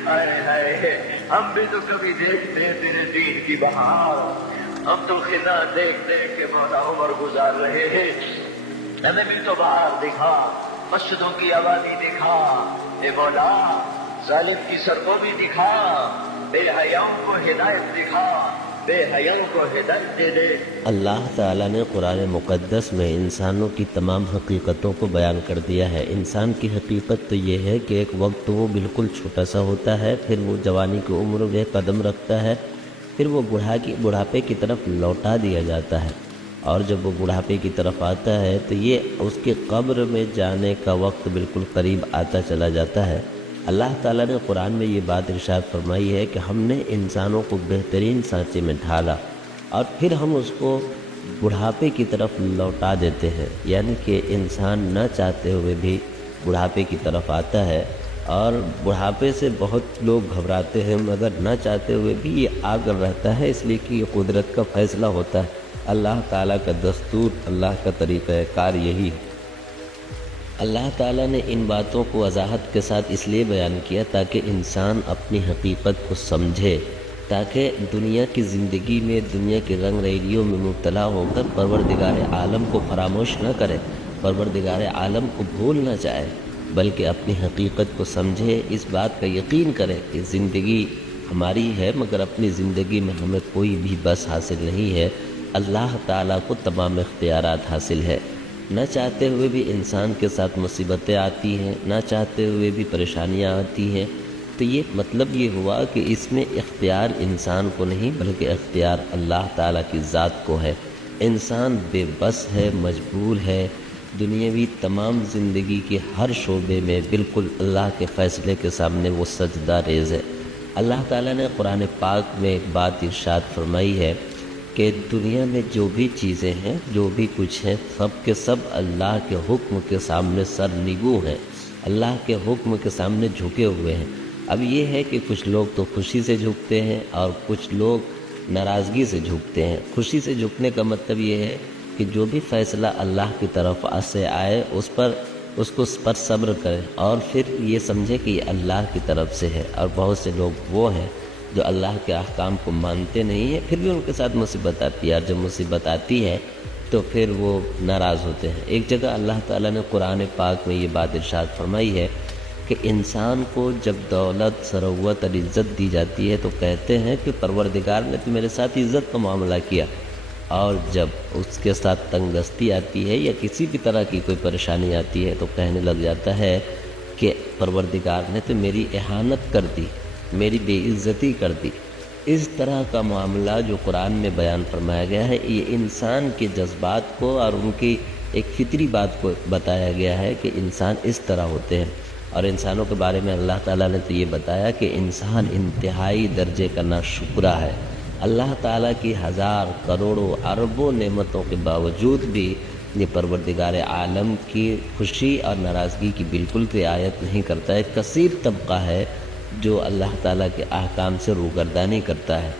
ہائے ہم بھی تو کبھی دیکھتے ہیں تیرے دین کی بہار، ہم تو خدا دیکھ دیکھ کے مولا عمر گزار رہے ہیں، ہمیں بھی تو بہار دکھا، مسجدوں کی آبادی دکھا، اے مولا ظالم کی سرگوبی دکھا، بے حیاؤں کو ہدایت دکھا، بے حیاؤں کو ہدایت دے دے۔ اللہ تعالیٰ نے قرآن مقدس میں انسانوں کی تمام حقیقتوں کو بیان کر دیا ہے۔ انسان کی حقیقت تو یہ ہے کہ ایک وقت وہ بالکل چھوٹا سا ہوتا ہے، پھر وہ جوانی کی عمر میں قدم رکھتا ہے، پھر وہ بڑھاپے کی طرف لوٹا دیا جاتا ہے، اور جب وہ بڑھاپے کی طرف آتا ہے تو یہ اس کے قبر میں جانے کا وقت بالکل قریب آتا چلا جاتا ہے۔ اللہ تعالیٰ نے قرآن میں یہ بات ارشاد فرمائی ہے کہ ہم نے انسانوں کو بہترین سانچے میں ڈھالا اور پھر ہم اس کو بڑھاپے کی طرف لوٹا دیتے ہیں، یعنی کہ انسان نہ چاہتے ہوئے بھی بڑھاپے کی طرف آتا ہے، اور بڑھاپے سے بہت لوگ گھبراتے ہیں مگر نہ چاہتے ہوئے بھی یہ آ کر رہتا ہے، اس لیے کہ یہ قدرت کا فیصلہ ہوتا ہے، اللہ تعالیٰ کا دستور، اللہ کا طریقہ کار یہی ہے۔ اللہ تعالیٰ نے ان باتوں کو وضاحت کے ساتھ اس لیے بیان کیا تاکہ انسان اپنی حقیقت کو سمجھے، تاکہ دنیا کی زندگی میں دنیا کی رنگ ریلیوں میں مبتلا ہو کر پروردگار عالم کو فراموش نہ کرے، پروردگار عالم کو بھول نہ جائے، بلکہ اپنی حقیقت کو سمجھے، اس بات کا یقین کرے کہ زندگی ہماری ہے مگر اپنی زندگی میں ہمیں کوئی بھی بس حاصل نہیں ہے، اللہ تعالیٰ کو تمام اختیارات حاصل ہے۔ نہ چاہتے ہوئے بھی انسان کے ساتھ مصیبتیں آتی ہیں، نہ چاہتے ہوئے بھی پریشانیاں آتی ہیں، تو یہ مطلب یہ ہوا کہ اس میں اختیار انسان کو نہیں بلکہ اختیار اللہ تعالیٰ کی ذات کو ہے۔ انسان بے بس ہے، مجبور ہے، دنیاوی تمام زندگی کے ہر شعبے میں بالکل اللہ کے فیصلے کے سامنے وہ سجدہ ریز ہے۔ اللہ تعالیٰ نے قرآن پاک میں ایک بات ارشاد فرمائی ہے کہ دنیا میں جو بھی چیزیں ہیں، جو بھی کچھ ہیں، سب کے سب اللہ کے حکم کے سامنے سر نگو ہیں، اللہ کے حکم کے سامنے جھکے ہوئے ہیں۔ اب یہ ہے کہ کچھ لوگ تو خوشی سے جھکتے ہیں اور کچھ لوگ ناراضگی سے جھکتے ہیں۔ خوشی سے جھکنے کا مطلب یہ ہے کہ جو بھی فیصلہ اللہ کی طرف سے آئے اس پر صبر کرے اور پھر یہ سمجھے کہ یہ اللہ کی طرف سے ہے۔ اور بہت سے لوگ وہ ہیں جو اللہ کے احکام کو مانتے نہیں ہیں، پھر بھی ان کے ساتھ مصیبت آتی ہے، اور جب مصیبت آتی ہے تو پھر وہ ناراض ہوتے ہیں۔ ایک جگہ اللہ تعالیٰ نے قرآن پاک میں یہ بات ارشاد فرمائی ہے کہ انسان کو جب دولت، ثروت اور عزت دی جاتی ہے تو کہتے ہیں کہ پروردگار نے تو میرے ساتھ عزت کا معاملہ کیا، اور جب اس کے ساتھ تنگ دستی آتی ہے یا کسی بھی طرح کی کوئی پریشانی آتی ہے تو کہنے لگ جاتا ہے کہ پروردگار نے تو میری اہانت کر دی، میری بے عزتی کر دی۔ اس طرح کا معاملہ جو قرآن میں بیان فرمایا گیا ہے، یہ انسان کے جذبات کو اور ان کی ایک فطری بات کو بتایا گیا ہے کہ انسان اس طرح ہوتے ہیں۔ اور انسانوں کے بارے میں اللہ تعالیٰ نے تو یہ بتایا کہ انسان انتہائی درجے کا ناشکرا ہے۔ اللہ تعالیٰ کی ہزار کروڑوں اربوں نعمتوں کے باوجود بھی یہ پروردگار عالم کی خوشی اور ناراضگی کی بالکل رعایت نہیں کرتا ہے۔ کثیر طبقہ ہے جو اللہ تعالیٰ کے احکام سے روگردانی کرتا ہے۔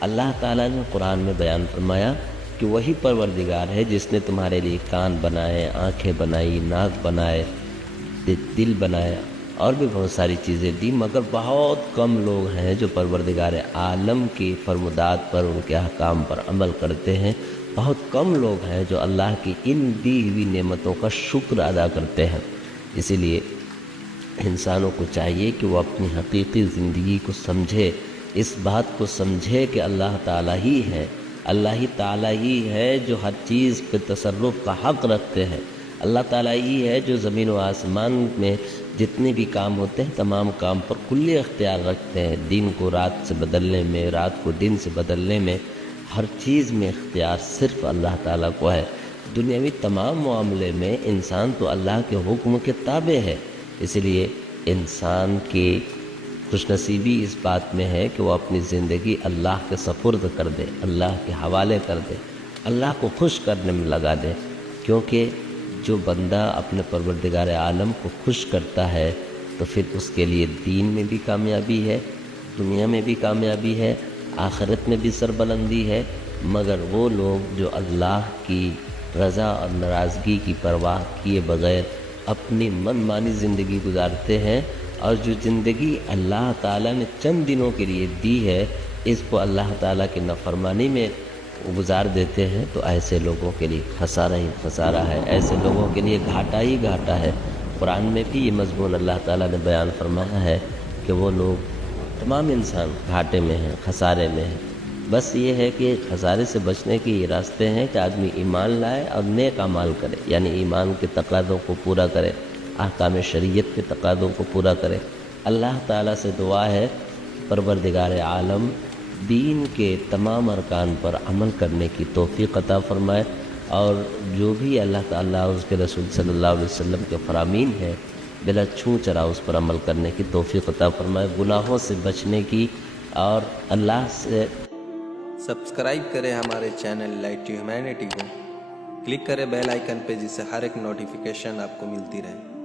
اللہ تعالیٰ نے قرآن میں بیان فرمایا کہ وہی پروردگار ہے جس نے تمہارے لیے کان بنائے، آنکھیں بنائی، ناک بنائے، دل بنایا اور بھی بہت ساری چیزیں دی، مگر بہت کم لوگ ہیں جو پروردگار عالم کی فرمودات پر، ان کے احکام پر عمل کرتے ہیں۔ بہت کم لوگ ہیں جو اللہ کی ان دی ہوئی نعمتوں کا شکر ادا کرتے ہیں۔ اسی لیے انسانوں کو چاہیے کہ وہ اپنی حقیقی زندگی کو سمجھے، اس بات کو سمجھے کہ اللہ تعالیٰ ہی ہے، اللہ تعالیٰ ہی ہے جو ہر چیز پہ تصرف کا حق رکھتے ہیں، اللہ تعالیٰ ہی ہے جو زمین و آسمان میں جتنے بھی کام ہوتے ہیں تمام کام پر کلی اختیار رکھتے ہیں، دن کو رات سے بدلنے میں، رات کو دن سے بدلنے میں، ہر چیز میں اختیار صرف اللہ تعالیٰ کو ہے۔ دنیاوی تمام معاملے میں انسان تو اللہ کے حکم کے تابع ہے، اس لیے انسان کی خوش نصیبی اس بات میں ہے کہ وہ اپنی زندگی اللہ کے سپرد کر دے، اللہ کے حوالے کر دے، اللہ کو خوش کرنے میں لگا دے، کیونکہ جو بندہ اپنے پروردگار عالم کو خوش کرتا ہے تو پھر اس کے لیے دین میں بھی کامیابی ہے، دنیا میں بھی کامیابی ہے، آخرت میں بھی سربلندی ہے۔ مگر وہ لوگ جو اللہ کی رضا اور ناراضگی کی پرواہ کیے بغیر اپنی من مانی زندگی گزارتے ہیں، اور جو زندگی اللہ تعالیٰ نے چند دنوں کے لیے دی ہے اس کو اللہ تعالیٰ کی نافرمانی میں گزار دیتے ہیں، تو ایسے لوگوں کے لیے خسارہ ہی خسارہ ہے، ایسے لوگوں کے لیے گھاٹا ہی گھاٹا ہے۔ قرآن میں بھی یہ مضمون اللہ تعالیٰ نے بیان فرمایا ہے کہ وہ لوگ تمام انسان گھاٹے میں ہیں، خسارے میں ہیں۔ بس یہ ہے کہ خسارے سے بچنے کے یہ راستے ہیں کہ آدمی ایمان لائے اور نیک اعمال کرے، یعنی ایمان کے تقاضوں کو پورا کرے، احکام شریعت کے تقاضوں کو پورا کرے۔ اللہ تعالیٰ سے دعا ہے پروردگار عالم دین کے تمام ارکان پر عمل کرنے کی توفیق عطا فرمائے، اور جو بھی اللہ تعالیٰ اس کے رسول صلی اللہ علیہ وسلم کے فرامین ہے بلا چھو چرا اس پر عمل کرنے کی توفیق عطا فرمائے، گناہوں سے بچنے کی اور اللہ سے سبسکرائب کریں ہمارے چینل لائٹ ٹو ہیومینٹی کو، کلک کریں بیل آئیکن پہ جس سے ہر ایک نوٹیفیکیشن آپ کو ملتی رہے۔